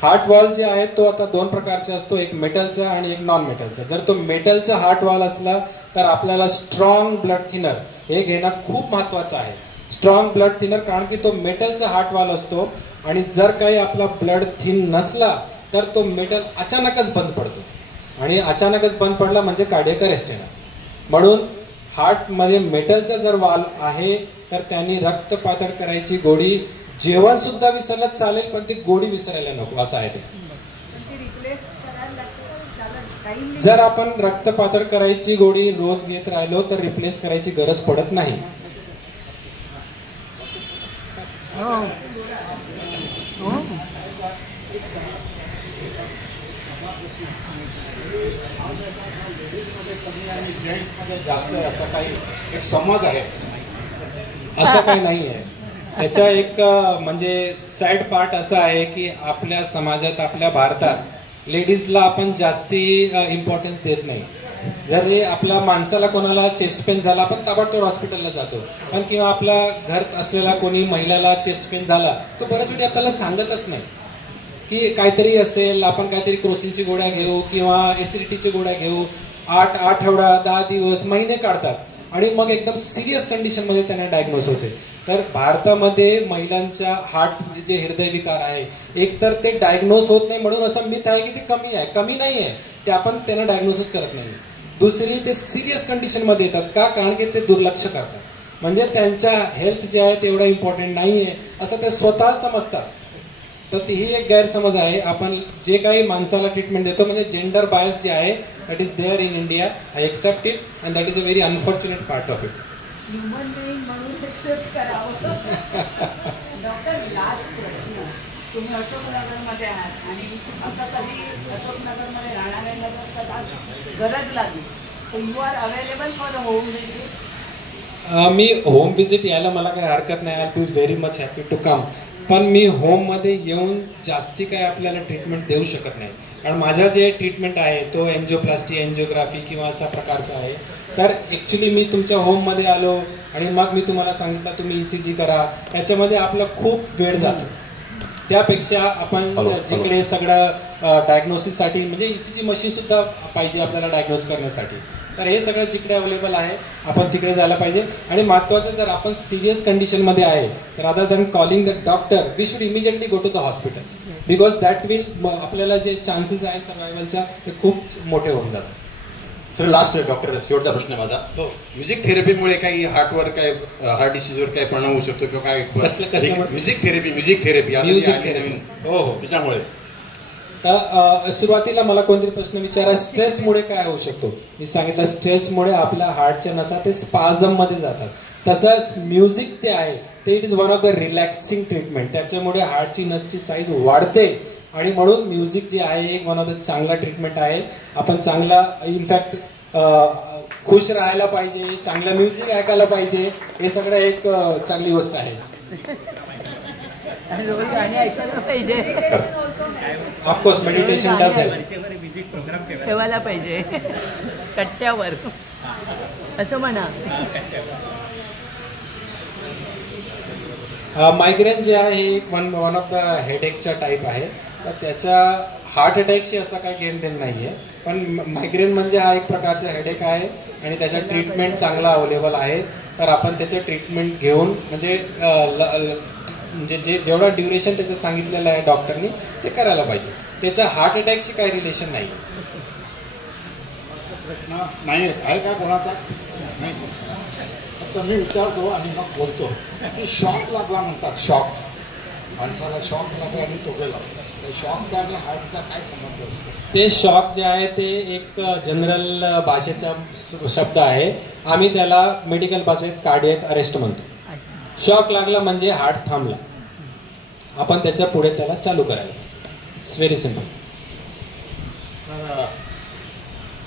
हार्ट वॉल जे आहे तो आता 2 प्रकारचे असतो, एक मेटलचा आणि एक नॉन मेटलचा. जर तो मेटलचा हार्ट वॉल असला तर आपल्याला स्ट्रॉंग ब्लड थिनर हे घेणं खूप महत्त्वाचं आहे. स्ट्रॉंग ब्लड थिनर, कारण की तो मेटलचा हार्ट वॉल असतो आणि जर काही आपला ब्लड थिन नसला तर तो मेटल अचानकच बंद पडतो आणि अचानकच बंद पडला म्हणजे कार्डियक अरेस्ट येणार. म्हणून हार्टमध्ये मेटलचा जर वाल आहे तर त्यांनी रक्त पातळ करायची गोडी, जेवण सुद्धा विसरलं चालेल पण ती गोडी विसरायला नको असं आहे ते. जर आपण रक्त पातळ करायची गोडी रोज घेत राहिलो तर रिप्लेस करायची गरज पडत नाही. जेंट्समध्ये जास्त असं काही एक संवाद आहे असं काही नाही आहे. त्याचा एक म्हणजे सॅड पार्ट असा आहे की आपल्या समाजात, आपल्या भारतात लेडीजला आपण जास्ती इम्पॉर्टन्स देत नाही. जरी आपल्या माणसाला कोणाला चेस्ट पेन झाला आपण ताबडतोब हॉस्पिटलला जातो, पण किंवा आपल्या घरात असलेला कोणी महिलाला चेस्ट पेन झाला तो बऱ्याच वेळी आपल्याला सांगतच नाही की काहीतरी असेल, आपण काहीतरी क्रोसिनची गोळ्या घेऊ किंवा ऍसिडिटीची गोळ्या घेऊ. 8 आठवडा 10 दिवस महिने काढतात आणि मग एकदम सिरियस कंडिशनमध्ये त्यांना डायग्नोज होते. तर भारतामध्ये महिलांच्या हार्ट जे हृदयविकार आहे एकतर ते डायग्नोज होत नाही म्हणून असं मिथ आहे की ते कमी आहे. कमी नाही आहे, ते आपण त्यांना डायग्नोसिस करत नाही. दुसरी, ते सिरियस कंडिशनमध्ये येतात का, कारण की ते दुर्लक्ष करतात. म्हणजे त्यांच्या हेल्थ जे आहे तेवढं इम्पॉर्टंट नाही आहे असं ते स्वतः समजतात. तर ही एक गैरसमज आहे. आपण जे काही माणसाला ट्रीटमेंट देतो म्हणजे जेंडर बायस जे आहे that is there in India. I except it and that is a very unfortunate part of it. Human being म्हणून एक्सेप्ट करावं. डॉक्टर, लास्ट प्रश्न. तुम्ही अशोकनगरमध्ये आहात आणि असं कधी अशोकनगरमध्ये राहणाऱ्यांना गरज लागली तर you are available for home visit? मी होम व्हिजिट यायला मला काही हरकत नाही. I be very much happy to come. पण मी होममध्ये येऊन जास्ती काय आपल्याला ट्रीटमेंट देऊ शकत नाही, कारण माझा जे ट्रीटमेंट आहे तो एन्जिओप्लास्टी, एन्जिओग्राफी किंवा असा प्रकारचा आहे. तर ॲक्च्युली मी तुमच्या होममध्ये आलो आणि मग मी तुम्हाला सांगितलं तुम्ही ECG करा, याच्यामध्ये आपला खूप वेळ जातो. त्यापेक्षा आपण जिकडे सगळं डायग्नोसिससाठी म्हणजे ECG मशीनसुद्धा पाहिजे आपल्याला डायग्नोज करण्यासाठी, तर हे सगळं जिकडे अवेलेबल आहे आपण तिकडे जायला पाहिजे. आणि महत्त्वाचं, जर आपण सिरियस कंडिशनमध्ये आहे तर other than calling the doctor we should immediately go to the hospital, because that will आपल्याला जे चान्सेस आहे सर्वायवलच्या ते खूप मोठे होऊन जातात. सर लास्ट डॉक्टर, शेवटचा प्रश्न आहे माझा. म्युझिक थेरपीमुळे काही हार्टवर काय, हार्ट डिसीजवर काय परिणाम होऊ शकतो किंवा काय? म्युझिक थेरपी हो हो त्याच्यामुळे. तर सुरुवातीला मला कोणतरी प्रश्न विचारा, स्ट्रेसमुळे काय होऊ शकतो. मी सांगितलं स्ट्रेसमुळे आपल्या हार्टच्या नसा ते स्पाझममध्ये जातात. तसंच म्युझिक जे आहे ते it is one of the relaxing treatment. त्याच्यामुळे हार्टची नसची साईज वाढते आणि म्हणून म्युझिक जे आहे एक वन ऑफ द चांगला ट्रीटमेंट आहे. आपण चांगला इनफॅक्ट खुश राहायला पाहिजे, चांगलं म्युझिक ऐकायला पाहिजे, हे सगळं एक चांगली गोष्ट आहे. गाणी ऐकायला पाहिजे. Of course meditation does help. ठेवायला पाहिजे कट्ट्यावर असं म्हणा. मायग्रेन जे आहे हे वन ऑफ द हेडेकचा टाईप आहे. तर त्याच्या हार्ट अटॅकशी असा काही घेणं देणं नाही आहे, पण मायग्रेन म्हणजे हा एक प्रकारचा हेडेक आहे आणि त्याचा ट्रीटमेंट चांगला अवेलेबल आहे. तर आपण त्याचं ट्रीटमेंट घेऊन म्हणजे जे जेवढा ड्युरेशन त्याचं सांगितलेलं आहे डॉक्टरनी ते करायला पाहिजे. त्याच्या हार्ट अटॅकशी काही रिलेशन नाही. प्रश्न नाही आहे का कोणाचा? नाही. फक्त मी विचारतो आणि मग बोलतो की शॉक लागला म्हणतात. शॉक, माणसाला शॉक लागला आणि तो गेला. शॉकचा आणि हार्टचा काय संबंध असतो? ते शॉक जे आहे ते एक जनरल भाषेचा शब्द आहे. आम्ही त्याला मेडिकल भाषेत कार्डियक अरेस्ट म्हणतो. शॉक लागला म्हणजे हार्ट थांबला, आपण त्याच्या पुढे त्याला चालू करायला पाहिजे. It's very simple.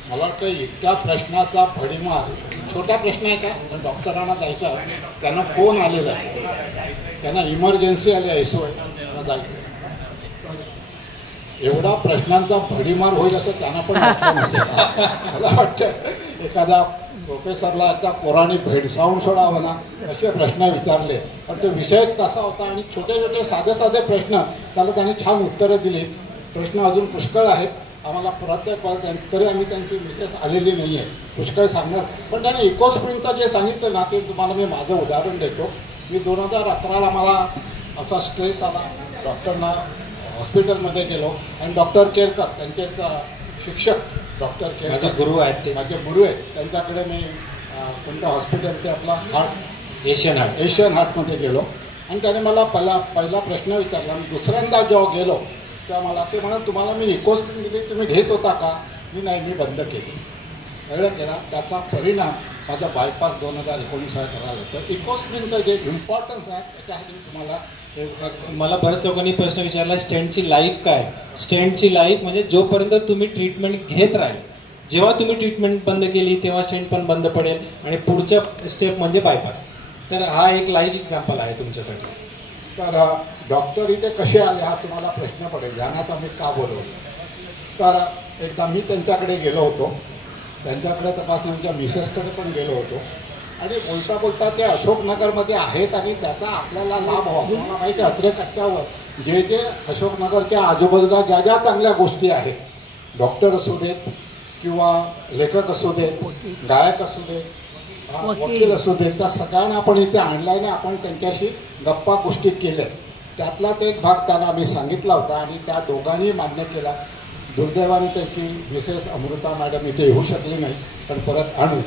मला वाटतं इतक्या प्रश्नाचा भडीमार, छोटा प्रश्न आहे का? पण डॉक्टरांना जायचा, त्यांना फोन आलेला आहे, त्यांना इमर्जन्सी आली आहे, SOS जायचं. एवढा प्रश्नांचा भडीमार होईल असं त्यांना पण वाटलं नसेल. मला वाटतं एखादा प्रोफेसरला आता पोराने भेडसावून सोडावं ना असे प्रश्न विचारले, पण तो विषय तसा होता आणि छोटे छोटे साधे साधे प्रश्न त्याला त्यांनी छान उत्तरं दिली. प्रश्न अजून पुष्कळ आहेत, आम्हाला प्रत्येक तरी आम्ही त्यांची मिसेस आलेली नाही आहे पुष्कळ सांगणार. पण त्याने इकोस्प्रिंगचं जे सांगितलं ना ते तुम्हाला मी माझं उदाहरण देतो. मी 2011ला मला असा स्ट्रेस आला, डॉक्टरना हॉस्पिटलमध्ये गेलो आणि डॉक्टर केरकर त्यांचे शिक्षक डॉक्टर केरकर माझे गुरु आहेत, ते माझे गुरु आहेत, त्यांच्याकडे मी कोणतं हॉस्पिटल ते आपला हार्ट एशियन हार्टमध्ये गेलो आणि त्याने मला पहिला प्रश्न विचारला. मी दुसऱ्यांदा जेव्हा गेलो तेव्हा मला ते म्हणत तुम्हाला मी इकोस्प्रिंग दिली तुम्ही घेत होता का? मी नाही, मी बंद केली. कळलं केला. त्याचा परिणाम माझा बायपास 2019 करायला. तर इकोस्प्रिंगचं जे इम्पॉर्टन्स आहे त्याच्यासाठी तुम्हाला मला बऱ्याच लोकांनी प्रश्न विचारला स्टेंटची लाईफ काय. स्टेंटची लाईफ म्हणजे जोपर्यंत तुम्ही ट्रीटमेंट घेत राहील, जेव्हा तुम्ही ट्रीटमेंट बंद केली तेव्हा स्टेंट पण बंद पडेल आणि पुढच्या स्टेप म्हणजे बायपास. तर हा एक लाईव्ह एक्झाम्पल आहे तुमच्यासाठी. तर डॉक्टर इथे कसे आले हा तुम्हाला प्रश्न पडेल, ज्यांना आम्ही का बोलवलं. तर एकदा मी त्यांच्याकडे गेलो होतो, त्यांच्याकडे तपासण्याच्या मिसेसकडे पण गेलो होतो आणि बोलता बोलता ते अशोकनगरमध्ये आहेत आणि त्याचा आपल्याला लाभ व्हावा. तुम्हाला माहिती आहे अत्रेकट्ट्यावर जे अशोकनगरच्या आजूबाजूला ज्या ज्या चांगल्या गोष्टी आहेत, डॉक्टर असू देत किंवा लेखक असू देत, गायक असू देत, वकील असू देत, त्या सगळ्यांना आपण इथे आणल्याने आपण त्यांच्याशी गप्पा गोष्टी केल्या. त्यातलाच एक भाग त्यांना आम्ही सांगितला होता आणि त्या दोघांनी मान्य केला. दुर्दैवाने त्यांची मिसेस अमृता मॅडम इथे येऊ शकली नाही, पण परत आणू.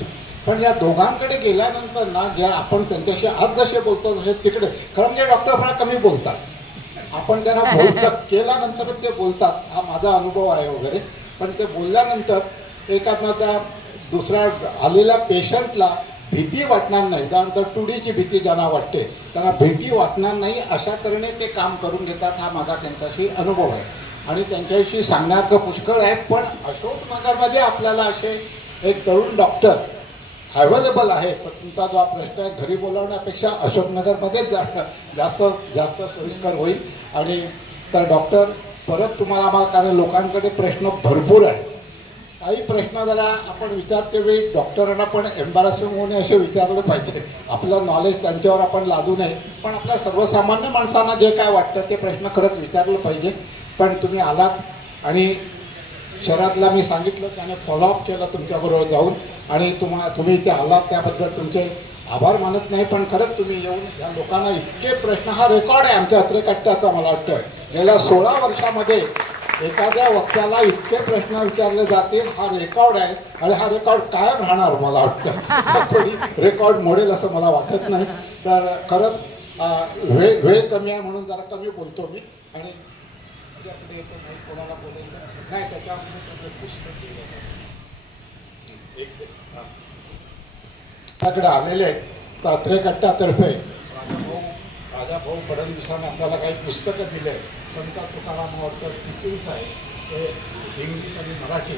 पण या दोघांकडे गेल्यानंतर ना ज्या आपण त्यांच्याशी आज जसे बोलतो तसे तिकडेच, खरं म्हणजे डॉक्टर फार कमी बोलतात, आपण त्यांना बोलतात केल्यानंतरच ते बोलतात. हा माझा अनुभव आहे वगैरे. पण ते बोलल्यानंतर एखादा त्या दुसऱ्या आलेल्या पेशंटला भीती वाटणार नाही. त्यानंतर टुडीची भीती ज्यांना वाटते त्यांना भीती वाटणार नाही अशा तऱ्हेने ते काम करून घेतात. हा माझा त्यांच्याशी अनुभव आहे आणि त्यांच्याशी सांगण्यासारखं पुष्कळ आहे. पण अशोकनगरमध्ये आपल्याला असे एक तरुण डॉक्टर अवेलेबल आहे. पण तुमचा जो प्रश्न आहे घरी बोलावण्यापेक्षा अशोकनगरमध्येच जास्त सोयीस्कर होईल. आणि तर डॉक्टर परत तुम्हाला आम्हाला, कारण लोकांकडे प्रश्न भरपूर आहे, काही प्रश्न जरा आपण विचारते वेळी डॉक्टरांना पण एम्बॅरसिंग होणे असे विचारले पाहिजे. आपलं नॉलेज त्यांच्यावर आपण लादू नये, पण आपल्या सर्वसामान्य माणसांना जे काय वाटतं ते प्रश्न खरंच विचारलं पाहिजे. पण तुम्ही आलात आणि शहरातला मी सांगितलं त्याने फॉलोअप केलं तुमच्याबरोबर जाऊन आणि तुम्ही इथे आलात त्याबद्दल तुमचे आभार मानत नाही. पण खरंच तुम्ही येऊन या लोकांना इतके प्रश्न, हा रेकॉर्ड आहे आमच्या अत्रेकट्ट्याचा. मला वाटतं गेल्या 16 वर्षामध्ये एखाद्या वक्त्याला इतके प्रश्न विचारले जातील, हा रेकॉर्ड आहे आणि हा रेकॉर्ड कायम राहणार. मला वाटतं कोणी रेकॉर्ड मोडेल असं मला वाटत नाही. तर खरंच वेळ कमी आहे म्हणून जरा कमी बोलतो मी. आणि त्याच्याकडे नाही कोणाला बोलायचं नाही, त्याच्यामध्ये तुम्ही पुस्तक त्याकडे आलेले आहेत. तर अत्रेकट्ट्यातर्फे राजाभाऊ फडणवीसांनी आपल्याला काही पुस्तकं दिले. संत तुकारामावरचं टीचिंग्स आहे ते इंग्लिश आणि मराठी,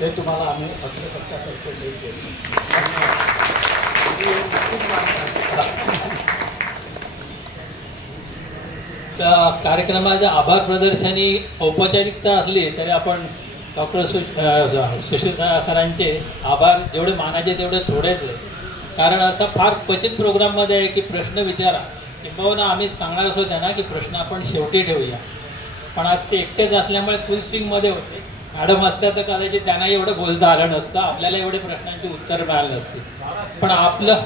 ते तुम्हाला आम्ही अत्रेकट्ट्यातर्फे भेट देतो. त्या कार्यक्रमाच्या आभार प्रदर्शनी औपचारिकता असली तरी आपण डॉक्टर सुशील सरांचे आभार जेवढे मानायचे तेवढे थोडेच आहे. कारण असा फार क्वचित प्रोग्राममध्ये आहे की प्रश्न विचारा, किंबहुना आम्ही सांगणार असो त्यांना की प्रश्न आपण शेवटी ठेवूया. पण आज ते एकटेच असल्यामुळे फुल स्विंगमध्ये होते. मॅडम असत्या तर कदाचित त्यांना एवढं बोलता आलं नसतं, आपल्याला एवढे प्रश्नांची उत्तर मिळाली नसती. पण आपलं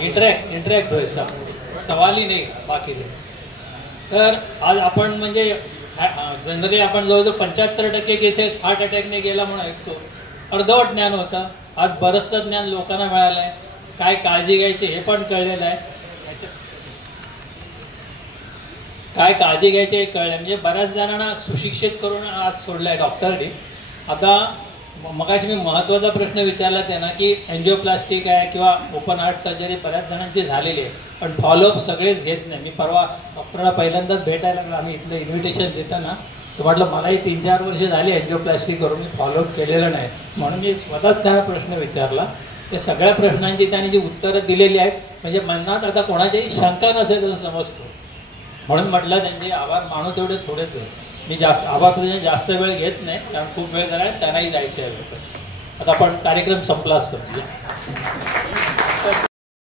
इंटरॅक्ट व्हायचा सवालही नाही बाकी ते. तर आज आपण म्हणजे जनरली आपण जवळजवळ 75% केसेस हार्ट अटॅकने गेला म्हणून ऐकतो. अर्धवट ज्ञान होतं. आज बरंचसं ज्ञान लोकांना मिळालं आहे. काय काळजी घ्यायची हे पण कळलेलं आहे. काय काळजी घ्यायची हे कळलं. म्हणजे बऱ्याच जणांना सुशिक्षित करून आज सोडलं आहे डॉक्टरने. आता मगाशी मी महत्त्वाचा प्रश्न विचारला त्यांना की एन्जिओप्लास्टिक आहे किंवा ओपन हार्ट सर्जरी बऱ्याच जणांची झालेली आहे, पण फॉलोअप सगळेच घेत नाही. मी परवा डॉक्टरला पहिल्यांदाच भेटायला लागलो. आम्ही इथलं इन्व्हिटेशन देताना तर म्हटलं मलाही 3-4 वर्ष झाली एन्जिओप्लास्टिक करून, मी फॉलोअप केलेलं नाही. म्हणून मी स्वतःच त्यांना प्रश्न विचारला. ते सगळ्या प्रश्नांची त्यांनी जी उत्तरं दिलेली आहेत म्हणजे मनात आता कोणाच्याही शंका नसेल असं समजतो. म्हणून म्हटलं त्यांचे आभार मानू तेवढे थोडेच आहे. मी आभार जास्त वेळ घेत नाही, कारण खूप वेळ झाला आहे, त्यांनाही जायचं आहे. आता आपण कार्यक्रम संपला असतो.